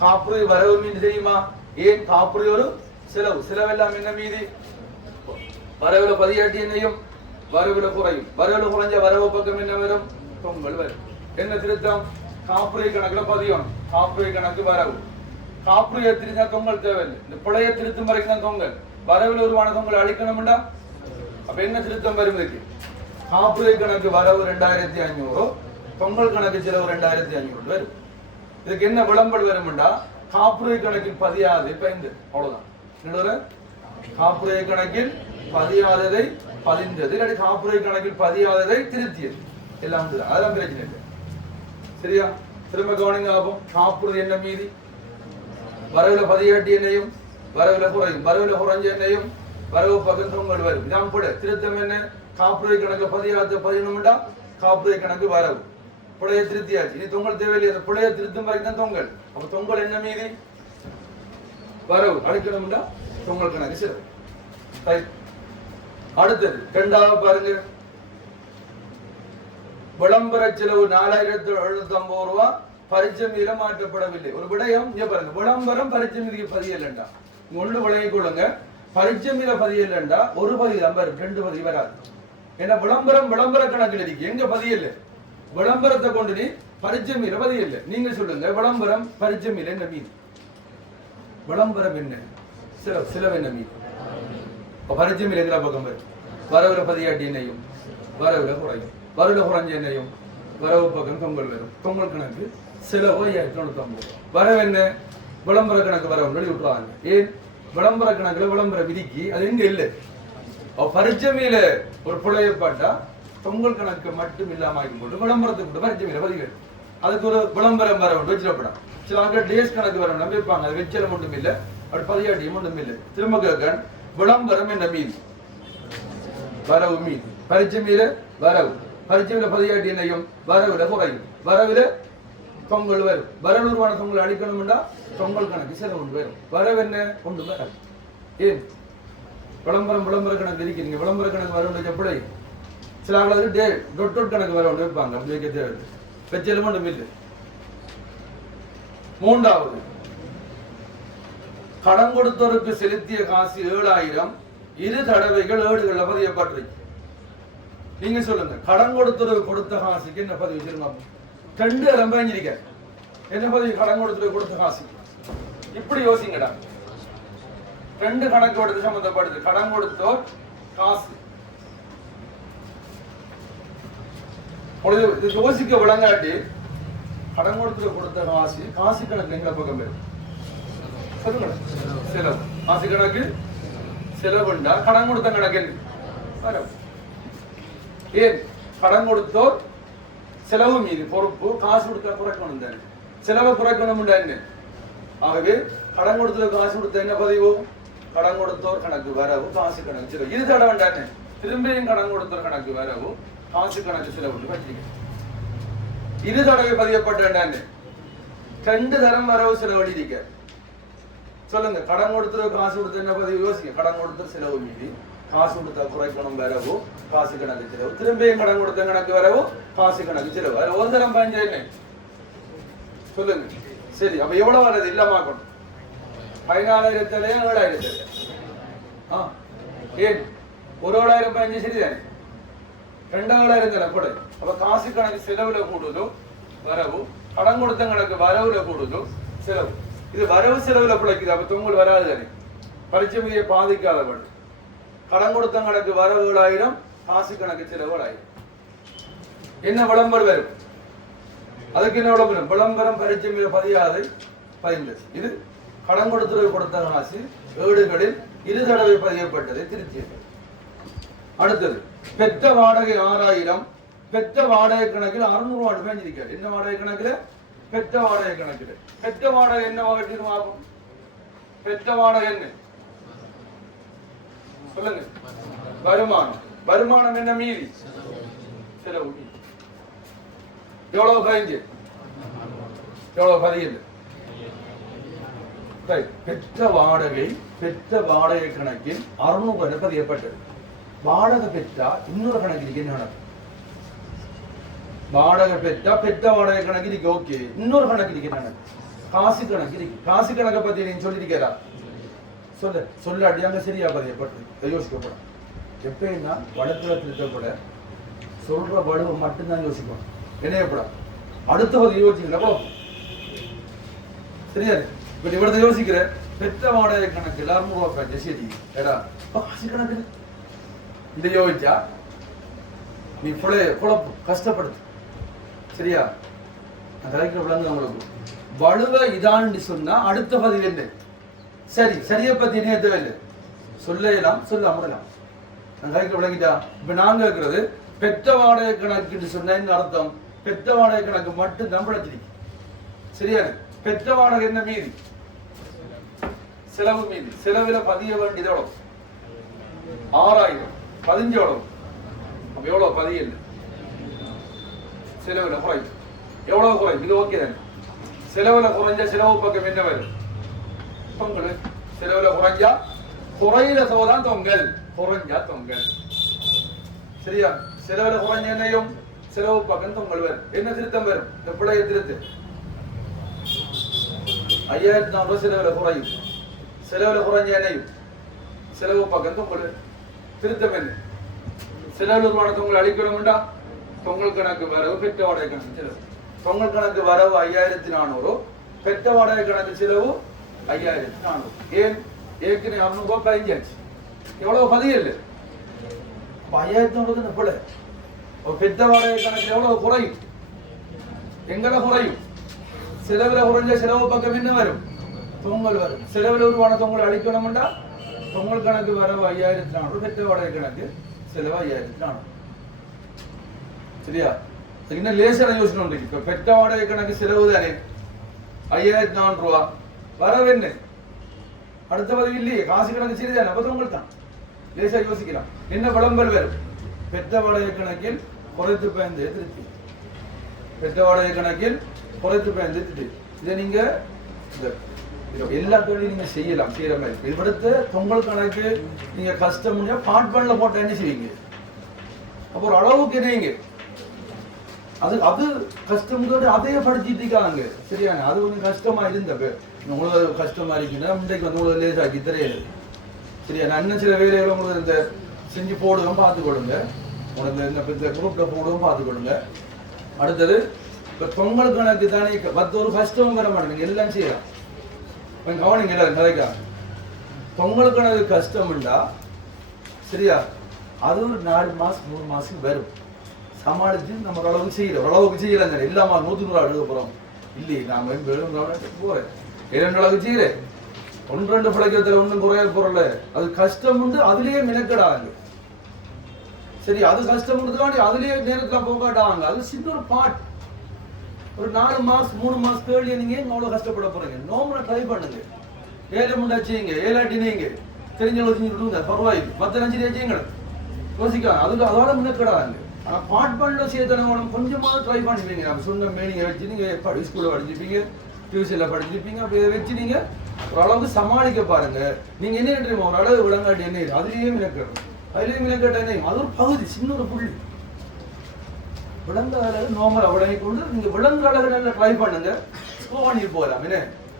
காப்புறுதி வரவு மீறி தெரியுமா? ஏன்? காப்புறுதி ஒரு செலவு. செலவெல்லாம் என்ன மீதி? வரவுல பதியாட்டி என்னையும் வரவுல குறையும். வரவுல குறைஞ்ச வரவு பக்கம் என்ன வரும்? தொங்கல் வரும். என்ன திருத்தம்? காப்புறுதி கணக்குல பதியும். காப்புறுதி கணக்கு வரவு. காப்புறுதியை திருத்தா தொங்கல் தேவையில்லை. இந்த பிழைய திருத்தும் வரைக்கும் தான் தொங்கல். வரவுல உருவான தொங்கல் அழிக்கணும்டா. அப்ப என்ன திருத்தம் வரும்? இதுக்கு காப்புறுதி கணக்கு வரவு 2500, தொங்கல் கணக்கு செலவு 2500 வரும். இதுக்கு என்ன விளம்பரம் வரும்டா? காப்புறுதி கணக்கில் பதியாது 5. அவ்வளவுதான். காப்புறுதி கணக்கில் பதியாததை பதிந்தது, இல்லாட்டி காப்புறுதி கணக்கில் பதியாததை திருத்தியது. எல்லாம் அதெல்லாம் பிரச்சனை இல்லை. சரியா? திரும்ப கவனிங்க. ஆகும் காப்புறுதி என்ன மீதி? வரவுல பதியாட்டி என்னையும் வரவுல குறையும். வரவுல குறைஞ்ச என்னையும் வரவு பக்கம் தொங்கல் வரும். இதான் கூட திருத்தம் என்ன? காப்புறுதி கணக்கு பதியாத பதினொன்றுடா காப்புறுதி கணக்கு வரவு. புழைய திருத்தியாச்சு. இனி தொங்கல் தேவையில்லை. அந்த புழைய திருத்தும் வரைக்கும் தான் தொங்கல். அப்ப தொங்கல் என்ன மீதி? வரவு. அழைக்கணும்டா தொங்கல் கணக்கு செலவு. அடுத்தது 2வது பாருங்க. விளம்பர செலவு 4750 ரூபாய் பரிச்சை மீத மாற்றப்படவில்லை. ஒரு விடயம் இங்க பாருங்க. விளம்பரம் பரிச்சை மீதிக்கு பதியலண்டா. ஒன்று விளங்கிக் கொள்ளுங்க. பரிச்சை மீத பதியலண்டா ஒரு பதிவு தான் வரும், 2 பதிவு வராது. ஏன்னா விளம்பரம் விளம்பர கணக்கில் இருக்கு. எங்க பதியல? விளம்பரத்தை கொண்டு நீ பரிச்சை மீத பதியல. நீங்க சொல்லுங்க, விளம்பரம் பரிச்சை மீத என்ன மீது? விளம்பரம் என்ன? செலவு. செலவு என்ன மீது? பரிச்சை மீத எங்கிற பக்கம் வரும்? வரவுல பதியாட்டி என்னையும் வரவுல குறையும். வரவுல குறைஞ்ச என்னையும் வரவு பக்கம் தொங்கல் வரும். தொங்கல் கணக்கு செலவு 5950. வரவு என்ன? விளம்பர கணக்கு வரவு விட்டுருவாங்க. ஏன்? விளம்பர கணக்குல விளம்பர விதிக்கு அது எங்க இல்லை. பரிச்சை மீல ஒரு புழையப்பாட்டா தொங்கல் கணக்கு மட்டும் இல்லாம ஆகி போட்டு விளம்பரத்துக்கு கூட பரிச்சை மீல பதிவு. அதுக்கு ஒரு விளம்பரம் வர வச்சிடப்படாம். சில ஆட்கள் டேஸ் கணக்கு வர வைப்பாங்க. அது வெச்சல மட்டும் இல்லை, அப்படி பதியாட்டியும் மட்டும் இல்லை. திரும்ப கேட்க விளம்பரம் என்ன மீது? வரவு மீது. பரிச்சை மீல வரவு. பரிச்சை மீல பதியாட்டி என்னையும் வரவுல குறையும். வரவுல தொங்கல் வரும். வரவு உருவான தொங்கல் அழிக்கணும்டா தொங்கல் கணக்கு செலவு ஒன்று வரும். வரவு என்ன? ஒன்று வரும். ஏன்? விளம்பரம் விளம்பர கணக்கு இருக்கிறீங்க. விளம்பர கணக்கு வர எப்படி? சில ஆளுக்கு டொட் கணக்கு வர ஒன்று வைப்பாங்க. அப்படி வைக்க தேவை. வெச்சல மட்டும் இல்லை. 3வது, கடன் கொடுத்தோருக்கு செலுத்திய காசு 7000 2 தடவைகள் ஏடுகள்ல பதியப்பட்டிருக்கு. நீங்க சொல்லுங்க, கடன் கொடுத்தோருக்கு கொடுத்த காசுக்கு என்ன பதிவு வச்சிருங்க? 2 ரம்பாஞ்சிருக்க என்ன பதிவு? கடன் கொடுத்தோருக்கு கொடுத்த காசு. இப்படி யோசிங்கடா. 2 கணக்கு எடுத்து சம்பந்தப்படுது. கடன் கொடுத்தோர் காசு. இது யோசிக்க விளங்காட்டி கடன் கொடுத்த காசு காசு கணக்கு எங்க பக்கம் வரும்? சொல்லுங்க. செலவு. காசு கணக்கு செலவுண்டா கடன் கொடுத்த கணக்கு வரவு. ஏன்? கடன் கொடுத்தோர் செலவு மீது பொறுப்பு. காசு கொடுத்த குறைக்கணும் தானே. செலவை குறைக்கணும் என்ன? ஆகவே கடன் கொடுத்த காசு கொடுத்த என்ன பதிவு? கடன் கொடுத்தோர் கணக்கு வரவு, காசு கணக்கு செலவு. இது தட வேண்டானே. திரும்பியும் கடன் கொடுத்தோர் கணக்கு வரவு, காசு கணக்கு செலவு வச்சிருக்க. இது தடவை பதியப்பட்ட வேண்டானே. 2 தரம் வரவு செலவு எழுதிக்க. சொல்லுங்க, கடன் கொடுத்த காசு கொடுத்த என்ன பதிவு? யோசிக்க. கடன் கொடுத்த செலவு மீதி, காசு கொடுத்தா குறைக்கணும் வரவு, காசு கணக்கு செலவு. திரும்பியும் கடன் கொடுத்த கணக்கு வரவு, காசு கணக்கு செலவு. அது ஒரு தரம் 15 சொல்லுங்க. சரி, அப்ப எவ்வளவு வருது? இல்லாமக்கணும் 14,000 7,000. ஏன்? 1,000 15 சரிதானே. 2,000 கூட. அப்ப காசு கணக்கு செலவுல கூடுதோ வரவு, கடன் கொடுத்த கணக்கு வரவுல கூடுதோ செலவு. இது வரவு செலவுல பிழைக்குது. அப்ப தொங்கல் வராது தானே, பரீட்சை மீதியை பாதிக்காதவள். கடன் கொடுத்த கணக்கு வரவு 7,000, காசு கணக்கு செலவு 7,000. என்ன விளம்பரம் வரும்? அதுக்கு என்ன விளம்பரம்? விளம்பரம் பரீட்சை மீது பதியாது 15. இது கடன் கொடுத்த காசு ஏடுகளில் 2 தடவை பதியப்பட்டதை திருத்தியது. அடுத்தது பெற்ற வாடகை 6,000, பெற்ற வாடகை கணக்கில் 600 ரூபாய் பேஞ்சிருக்காரு. என்ன வாடகை கணக்குல? பெற்ற வாடகை கணக்குல. பெற்ற வாடகை என்ன வகையும் ஆகும்? பெற்ற வாடகை என்ன சொல்லுங்க? வருமானம். வருமானம் என்ன? மீதி செலவு. எவ்வளவு பதிஞ்சு? எவ்வளவு பதியது? பெற்ற வாடகை கணக்கில் 600 பதியப்பட்டது. வாடகை பெற்றா இன்னொரு கணக்கு என்ன நடக்கும்? வாடகை பெற்ற வாடகை கணக்கு இருக்கு. ஓகே, இன்னொரு கணக்கு என்ன? காசு கணக்கு இருக்கு. காசு கணக்கை பத்தி நீங்க சொல்லிருக்கா? சொல்ல அடியாங்க சரியா பதியப்பட்டு யோசிக்கப்படும். எப்படின்னா வழக்குல திருத்தப்பட சொல்ற வலுவை மட்டும்தான் யோசிப்போம். என்னையப்படா அடுத்த பதிவு யோசிக்கல சரியா? இப்ப இவ்வளவு யோசிக்கிற பெற்ற வாடகை கணக்கு 600 ரூபாய் சரி ஏடா காசு கணக்கு இந்த யோசிச்சா நீ குழப்பு கஷ்டப்படுத்து. சரியா? கலைக்கிற விளங்கு உங்களுக்கு வலுவை இதான்னு சொன்னா அடுத்த பதிவு என்ன? சரி சரியை பத்தி என்ன தேவையில்லை, சொல்லலாம் சொல்ல அமரலாம். கலைக்கிற விளங்கிட்டா? இப்ப நாங்க இருக்கிறது பெற்ற வாடகை கணக்கு சொன்ன என்ன அர்த்தம்? பெற்ற வாடகை கணக்கு மட்டும் தான் பிழைச்சிருக்கு. சரியா? பெற்ற வாடகை என்ன? மீதி செலவு. மீதி செலவுல பதிய வேண்டியது எவ்வளவு? 6,000. 15 எவ்வளவு? அப்ப எவ்வளவு பதியல? செலவுல குறையும். எவ்வளவு குறையும்? இது ஓகே தானே? செலவுல குறைஞ்ச செலவு பக்கம் என்ன வரும்? பொங்கல். செலவுல குறைஞ்சா குறையில சோதான் தொங்கல், குறைஞ்சா தொங்கல். சரியா? செலவுல குறைஞ்ச என்னையும் செலவு பக்கம் தொங்கல் வரும். என்ன திருத்தம் வரும்? பிழைய திருத்து 5,400 செலவுல குறையும். செலவுல குறைஞ்ச என்னையும் செலவு பக்கம் தொங்கல் திருத்தம் என்ன? செலவுல ரூபாய் தொங்கல் அளிக்கணும்டா தொங்கல் கணக்கு வரவு பெற்ற வாடகை கணக்கு செலவு. தொங்கல் கணக்கு வரவு 5,400, பெற்ற வாடகை கணக்கு செலவு 5,400. ஏன்? ஏற்கனவே 600 ரூபாய் பதிஞ்சாச்சு. எவ்வளவு பதியல? 5,400 பிழை. பெற்ற வாடகை கணக்கு எவ்வளவு குறையும்? எங்களை குறையும். செலவுல குறைஞ்ச செலவு பக்கம் என்ன வரும்? தொங்கல் வரும். செலவுல ரூபாய் தொங்கல் அளிக்கணும்டா தொங்கல் கணக்கு வரவு 5,400, பெற்ற வாடகை கணக்கு செலவு 5,400. சரியா? இன்னும் லேசான யோசனை உண்டு. இப்ப பெற்ற வாடகை கணக்கு செலவு தானே 5,400 ரூபாய். வரவு என்ன? அடுத்த பதிவு இல்லையே, காசு கணக்கு சரிதானே? அப்ப தொங்கல் தான். லேசா யோசிக்கலாம். என்ன விளம்பரம் வரும்? பெற்ற வாடகை கணக்கில் குறைத்து பயந்து திருத்தி. பெற்ற வாடகை கணக்கில் குறைத்து பயந்து திருத்தி. இதை நீங்க எல்லா தொழிலும் நீங்க செய்யலாம். செய்யற மாதிரி இவிடத்து தொங்கல் கணக்கு நீங்க கஷ்டம் பார்ட் பண்ணல போட்ட என்ன செய்வீங்க? அப்போ ஒரு அளவுக்கு என்னங்க அது கஷ்டம் அதையே படிச்சுட்டு இருக்காங்க. சரியான? அது கொஞ்சம் கஷ்டமா இருந்தப்ப உங்களுக்கு கஷ்டமா இருக்குன்னா இன்றைக்கு வந்து உங்களுக்கு லேசாக்கி தெரியாது. சரியா? நான் இன்னும் சில வேலைகளை உங்களுக்கு இந்த செஞ்சு போடுவோம் பார்த்து கொடுங்க. உனக்கு இந்த குரூப்ல போடுவோம் பார்த்து கொடுங்க. அடுத்தது இப்ப பொங்கல் கணக்கு தானே ஒரு கஷ்டமும் வர மாட்டேங்க. எல்லாம் செய்யலாம். கொஞ்சம் கவனிங்க எல்லாரும் கதைக்கா. பொங்கல் கணக்கு கஷ்டம்டா சரியா? அது ஒரு 4 மாசம் 3 மாசம் வரும். சமாளிச்சு நம்ம ஓரளவுக்கு செய்யலாம் தானே. இல்லாம 100 எழுத போறோம் இல்லையே. நாம போறேன் 2 அளவுக்கு செய்யறேன். 1-2 பிழைக்கிறதுல ஒன்றும் குறைய போறல. அது கஷ்டம் உண்டு. அதுலயே மினக்கடாங்க. சரி? அது கஷ்டம் உண்டு. அதுலயே நேரத்துல போகாட்டாங்க. அது சின்ன ஒரு பாட். ஒரு 4 மாசம் 3 மாசம் கேள்வி நீங்க அவ்வளவு கஷ்டப்பட போறீங்க. நோம்புல ட்ரை பண்ணுங்க. 7 முண்டா செய்யுங்க. 7 நீங்க தெரிஞ்சவங்க செஞ்சு விடுங்க. பரவாயில்லை. மத்த 5 செய்யுங்க. யோசிக்கலாம். அதுக்கு அதோட மினக்கடாங்க. ஆனா பாட் பண்ண சேர்த்தன கொஞ்சமாவது ட்ரை பண்ணுவீங்க. நம்ம சொன்ன மீனிங்க வச்சு நீங்க ஸ்கூல்ல படிச்சிருப்பீங்க, டியூஷன்ல படிச்சிருப்பீங்க. அப்படி வச்சு நீங்க ஓரளவுக்கு சமாளிக்க பாருங்க. நீங்க என்ன தெரியுமா? ஒரு அளவு விளங்காட்டி என்ன? அதுலயே மினக்கட்டும். அதுலயே மினக்கட்ட என்ன? அது ஒரு பகுதி, சின்ன ஒரு புள்ளி. விளங்க அளவு நோமல் உடனே கொண்டு நீங்க விளங்குற அளவு நல்லா ட்ரை பண்ணுங்க. ஸ்கோர் பண்ணி போகலாம். என்ன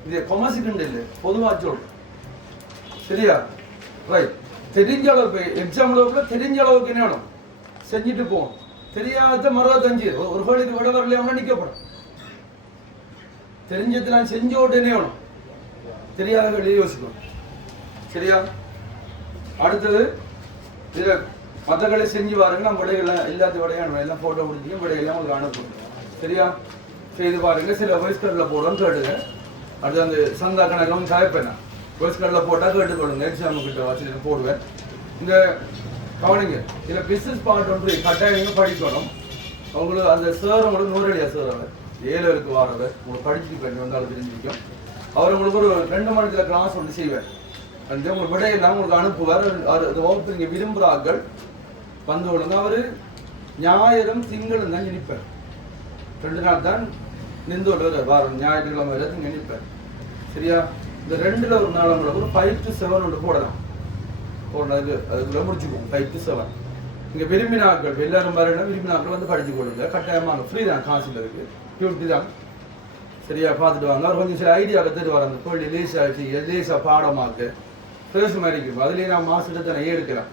இது கொமர்ஸுக்கு இல்லை, பொதுவா சொல்றேன். சரியா? ரைட். தெரிஞ்ச அளவுக்கு எக்ஸாம் அளவுக்குள்ள தெரிஞ்ச அளவுக்கு என்ன வேணும் செஞ்சுட்டு போவோம். தெரியாத 65 ஒரு கோடிக்கு விட வரலையா நிக்கப்படும். தெரிஞ்சதெல்லாம் செஞ்ச உடனே வேணும். தெரியாதவர்களே யோசிக்கணும். சரியா? அடுத்தது இதில் மற்றகளை செஞ்சு பாருங்க. நம்ம விடையெல்லாம் எல்லாத்து விடையான எல்லாம் ஃபோட்டோ பிடிச்சிங்க விடையெல்லாம் உங்களுக்கு அனுப்பணும். சரியா? செய்து பாருங்க. சில வாய்ஸ் கார்டில் போடுறோம் கேட்டுங்க. அடுத்து அந்த சந்தா கணக்கில் கலைப்பேன் நான் வாய்ஸ் கார்டில் போட்டால் கேட்டுக்கொள்ளுங்க. எக்ஸாமு கிட்ட வச்சு போடுவேன். இந்த கவனிங்க, இதில் பிஸ்னஸ் பார்ட் ஒன்று கட்டாயம் படிக்கணும். அவங்களுக்கு அந்த சார் உங்களுக்கு நூறடியா சார் அவர் 7 வரைக்கும் வாரவர் உங்களுக்கு படிச்சுட்டு பண்ணி வந்தாலும் தெரிஞ்சிருக்கும். அவர் உங்களுக்கு ஒரு 2 மணி நேரத்தில் கிளாஸ் ஒன்று செய்வார். அந்த உங்களுக்கு விடையெல்லாம் உங்களுக்கு அனுப்புவார். அது வகுப்பு நீங்கள் விரும்புகிற ஆட்கள் வந்து விடுங்க. அவர் ஞாயிறும் திங்களும் தான் நினைப்பார். 2 நாள் தான் நின்று வருவார். வாரம் ஞாயிற்றுக்கிழமை வரை திங்க நினைப்பார். சரியா? இந்த 2ல் ஒரு நாள் உங்களுக்கு ஒரு 5 to 7 ஒன்று போடலாம். போடுறது அதுக்குள்ளே முடிச்சுக்குவோம். 5 to 7 இங்கே விரும்பின ஆட்கள் எல்லாரும் வரணும். விரும்பின ஆட்கள் வந்து படிச்சு கொடுங்க. கட்டாயமாக ஃப்ரீ தான், காசில் இருக்குது, டியூட்டி தான். சரியா? பார்த்துட்டு வாங்க. அவர் கொஞ்சம் சில ஐடியா கற்றுட்டு வர அந்த கோழி லேசாக பாடமாக்கு பேசு மாதிரி இருக்கும். அதுலேயே நான் மாதத்தை நான் எடுக்கலாம்.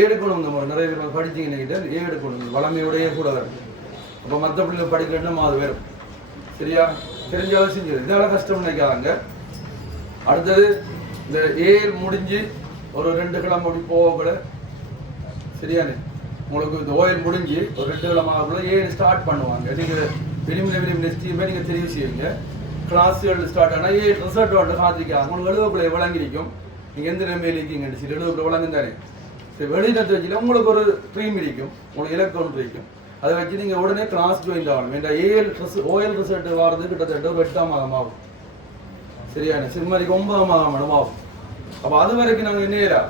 எடுக்கணும். இந்த மாதிரி நிறைய பேர் படிச்சிங்கன்னு எடுக்கணும். வளமையோடையே கூட வரும். அப்போ மற்ற பிள்ளைங்க படிக்கணும்னா அது வரும். சரியா? தெரிஞ்சாலும் செஞ்சது இதெல்லாம் கஷ்டம் நினைக்காங்க. அடுத்தது இந்த ஏழு முடிஞ்சு ஒரு 2 கிழமை அப்படி போகக்கூட. சரியானே? உங்களுக்கு இந்த ஓயில் முடிஞ்சு ஒரு 2 கிழமை ஆகக்குள்ள 7 ஸ்டார்ட் பண்ணுவாங்க. நீங்கள் விரும்பி நெக்ஸ்ட் நீங்கள் தெரிவு செய்வீங்க. கிளாஸுகள் ஸ்டார்ட் ஆனால் 7 ரிசல்ட் வந்து காத்திருக்காங்க. உங்களுக்கு எழுதக்குள்ள விளங்கிருக்கும். நீங்கள் எந்த நிலைமையில் இருக்கீங்கன்னு சரி எழுதக்குள்ள விளங்கும் தானே. சரி, வெளியிடத்தை வச்சுல உங்களுக்கு ஒரு ட்ரீம் இருக்கும், உங்களுக்கு இலக்கு ஒன்று இருக்கும். அதை வச்சு நீங்கள் உடனே கிளாஸ் ஜாயின் ஆகணும். இந்த ஓயில் ரிசல்ட் வாரது கிட்டத்தட்ட ஒரு 8ஆம் மாதம் ஆகும். சரியானே? சிம்மரிக்கு 9ஆம் மாதம் ஆகும். அப்போ அது வரைக்கும் நாங்கள் என்ன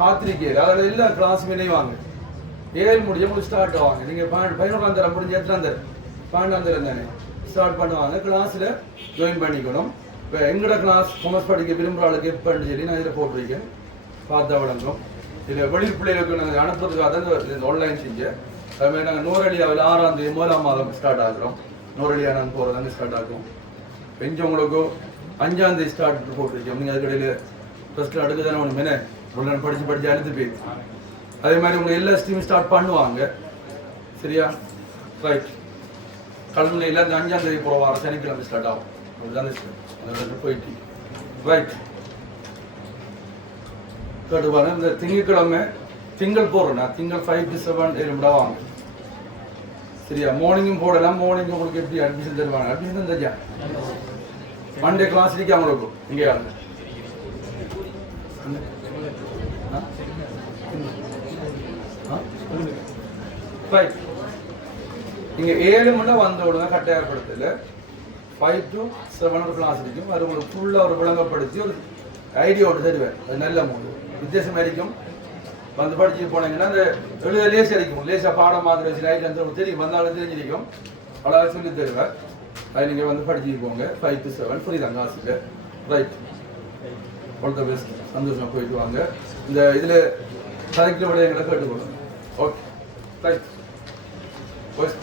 காத்திருக்கீங்க. அதில் எல்லா கிளாஸுமே வாங்க. 7 முடிஞ்ச உங்களுக்கு ஸ்டார்ட் ஆவாங்க. நீங்கள் 11ஆம் தரம் முடிஞ்ச 8ஆம் தரம் 12ஆம் தரம் தானே ஸ்டார்ட் பண்ணுவாங்க. கிளாஸில் ஜாயின் பண்ணிக்கணும். இப்போ எங்களோட கிளாஸ் கொமர்ஸ் படிக்க விரும்புகிற ஆளுக்கு எப்போன்னு சொல்லி நான் இதில் போட்டிருக்கேன். பார்த்தா வழங்கும். இதில் வெளி பிள்ளைகளுக்கு நாங்கள் அனுப்புறதுக்காக தான் இந்த ஆன்லைன் செஞ்சு அதுமாதிரி நாங்கள் நூறடியாவில் 6ஆம் தேதி 1ஆம் மாதம் ஸ்டார்ட் ஆகுறோம். நூறடியா நாங்கள் போகிறதாங்க ஸ்டார்ட் ஆகும். பெஞ்சவங்களுக்கு 5ஆம் தேதி ஸ்டார்ட் போட்டிருக்கோம். நீங்கள் அதுக்கடையில் ஃபஸ்ட்டு அடுக்கு தானே ஒன்று மேலே உடனே படித்து அழுத்து போயிடுச்சு. அதே மாதிரி உங்களுக்கு எல்லா ஸ்டீமும் ஸ்டார்ட் பண்ணுவாங்க. சரியா? ரைட். கல்முனையில் அந்த 5ஆம் தேதி போகிற வாரம் சனிக்கிழமை ஸ்டார்ட் ஆகும். அதுதான் போயிட்டு ரைட். கேட்டு பாருங்க. இந்த திங்கட்கிழமை திங்கள் போடுறேன்னா திங்கள் 5 to 7 விட வாங்க. சரியா? மார்னிங்கும் போடலாம். மார்னிங் உங்களுக்கு எப்படி அட்மிஷன் தருவாங்க? அட்மிஷன் தெரியா? மண்டே கிளாஸ் இருக்கா உங்களுக்கு இங்கே யாருங்க? ரைட். நீங்கள் 7 மணி வந்த உடனே கட்டாயப்படுத்தல 5 to 7 ஒரு கிளாஸ் இருக்கும். அது உங்களுக்கு ஃபுல்லாக ஒரு விளங்கப்படுத்தி ஒரு ஐடியாவோடு தருவேன். அது நல்ல மூணு வித்தியாசம் இருக்கும். வந்து படிச்சுட்டு போனீங்கன்னா அந்த எழுத லேசாக இருக்கும். லேசாக பாடம் மாதிரி சில ஐடியா தெரியும். வந்தாலும் தெரிஞ்சிருக்கும். அழகாக சொல்லி தருவேன். அது நீங்கள் வந்து படிச்சுட்டு போங்க. 5 to 7 ஃப்ரீ தான் காசுக்கு. ரைட். All the best. சந்தோஷமாக போயிட்டு வாங்க. இந்த இதில் கரெக்டாக விட எங்களை கேட்டுக்கொள்ளுங்க. Okay right. வாய்ஸ்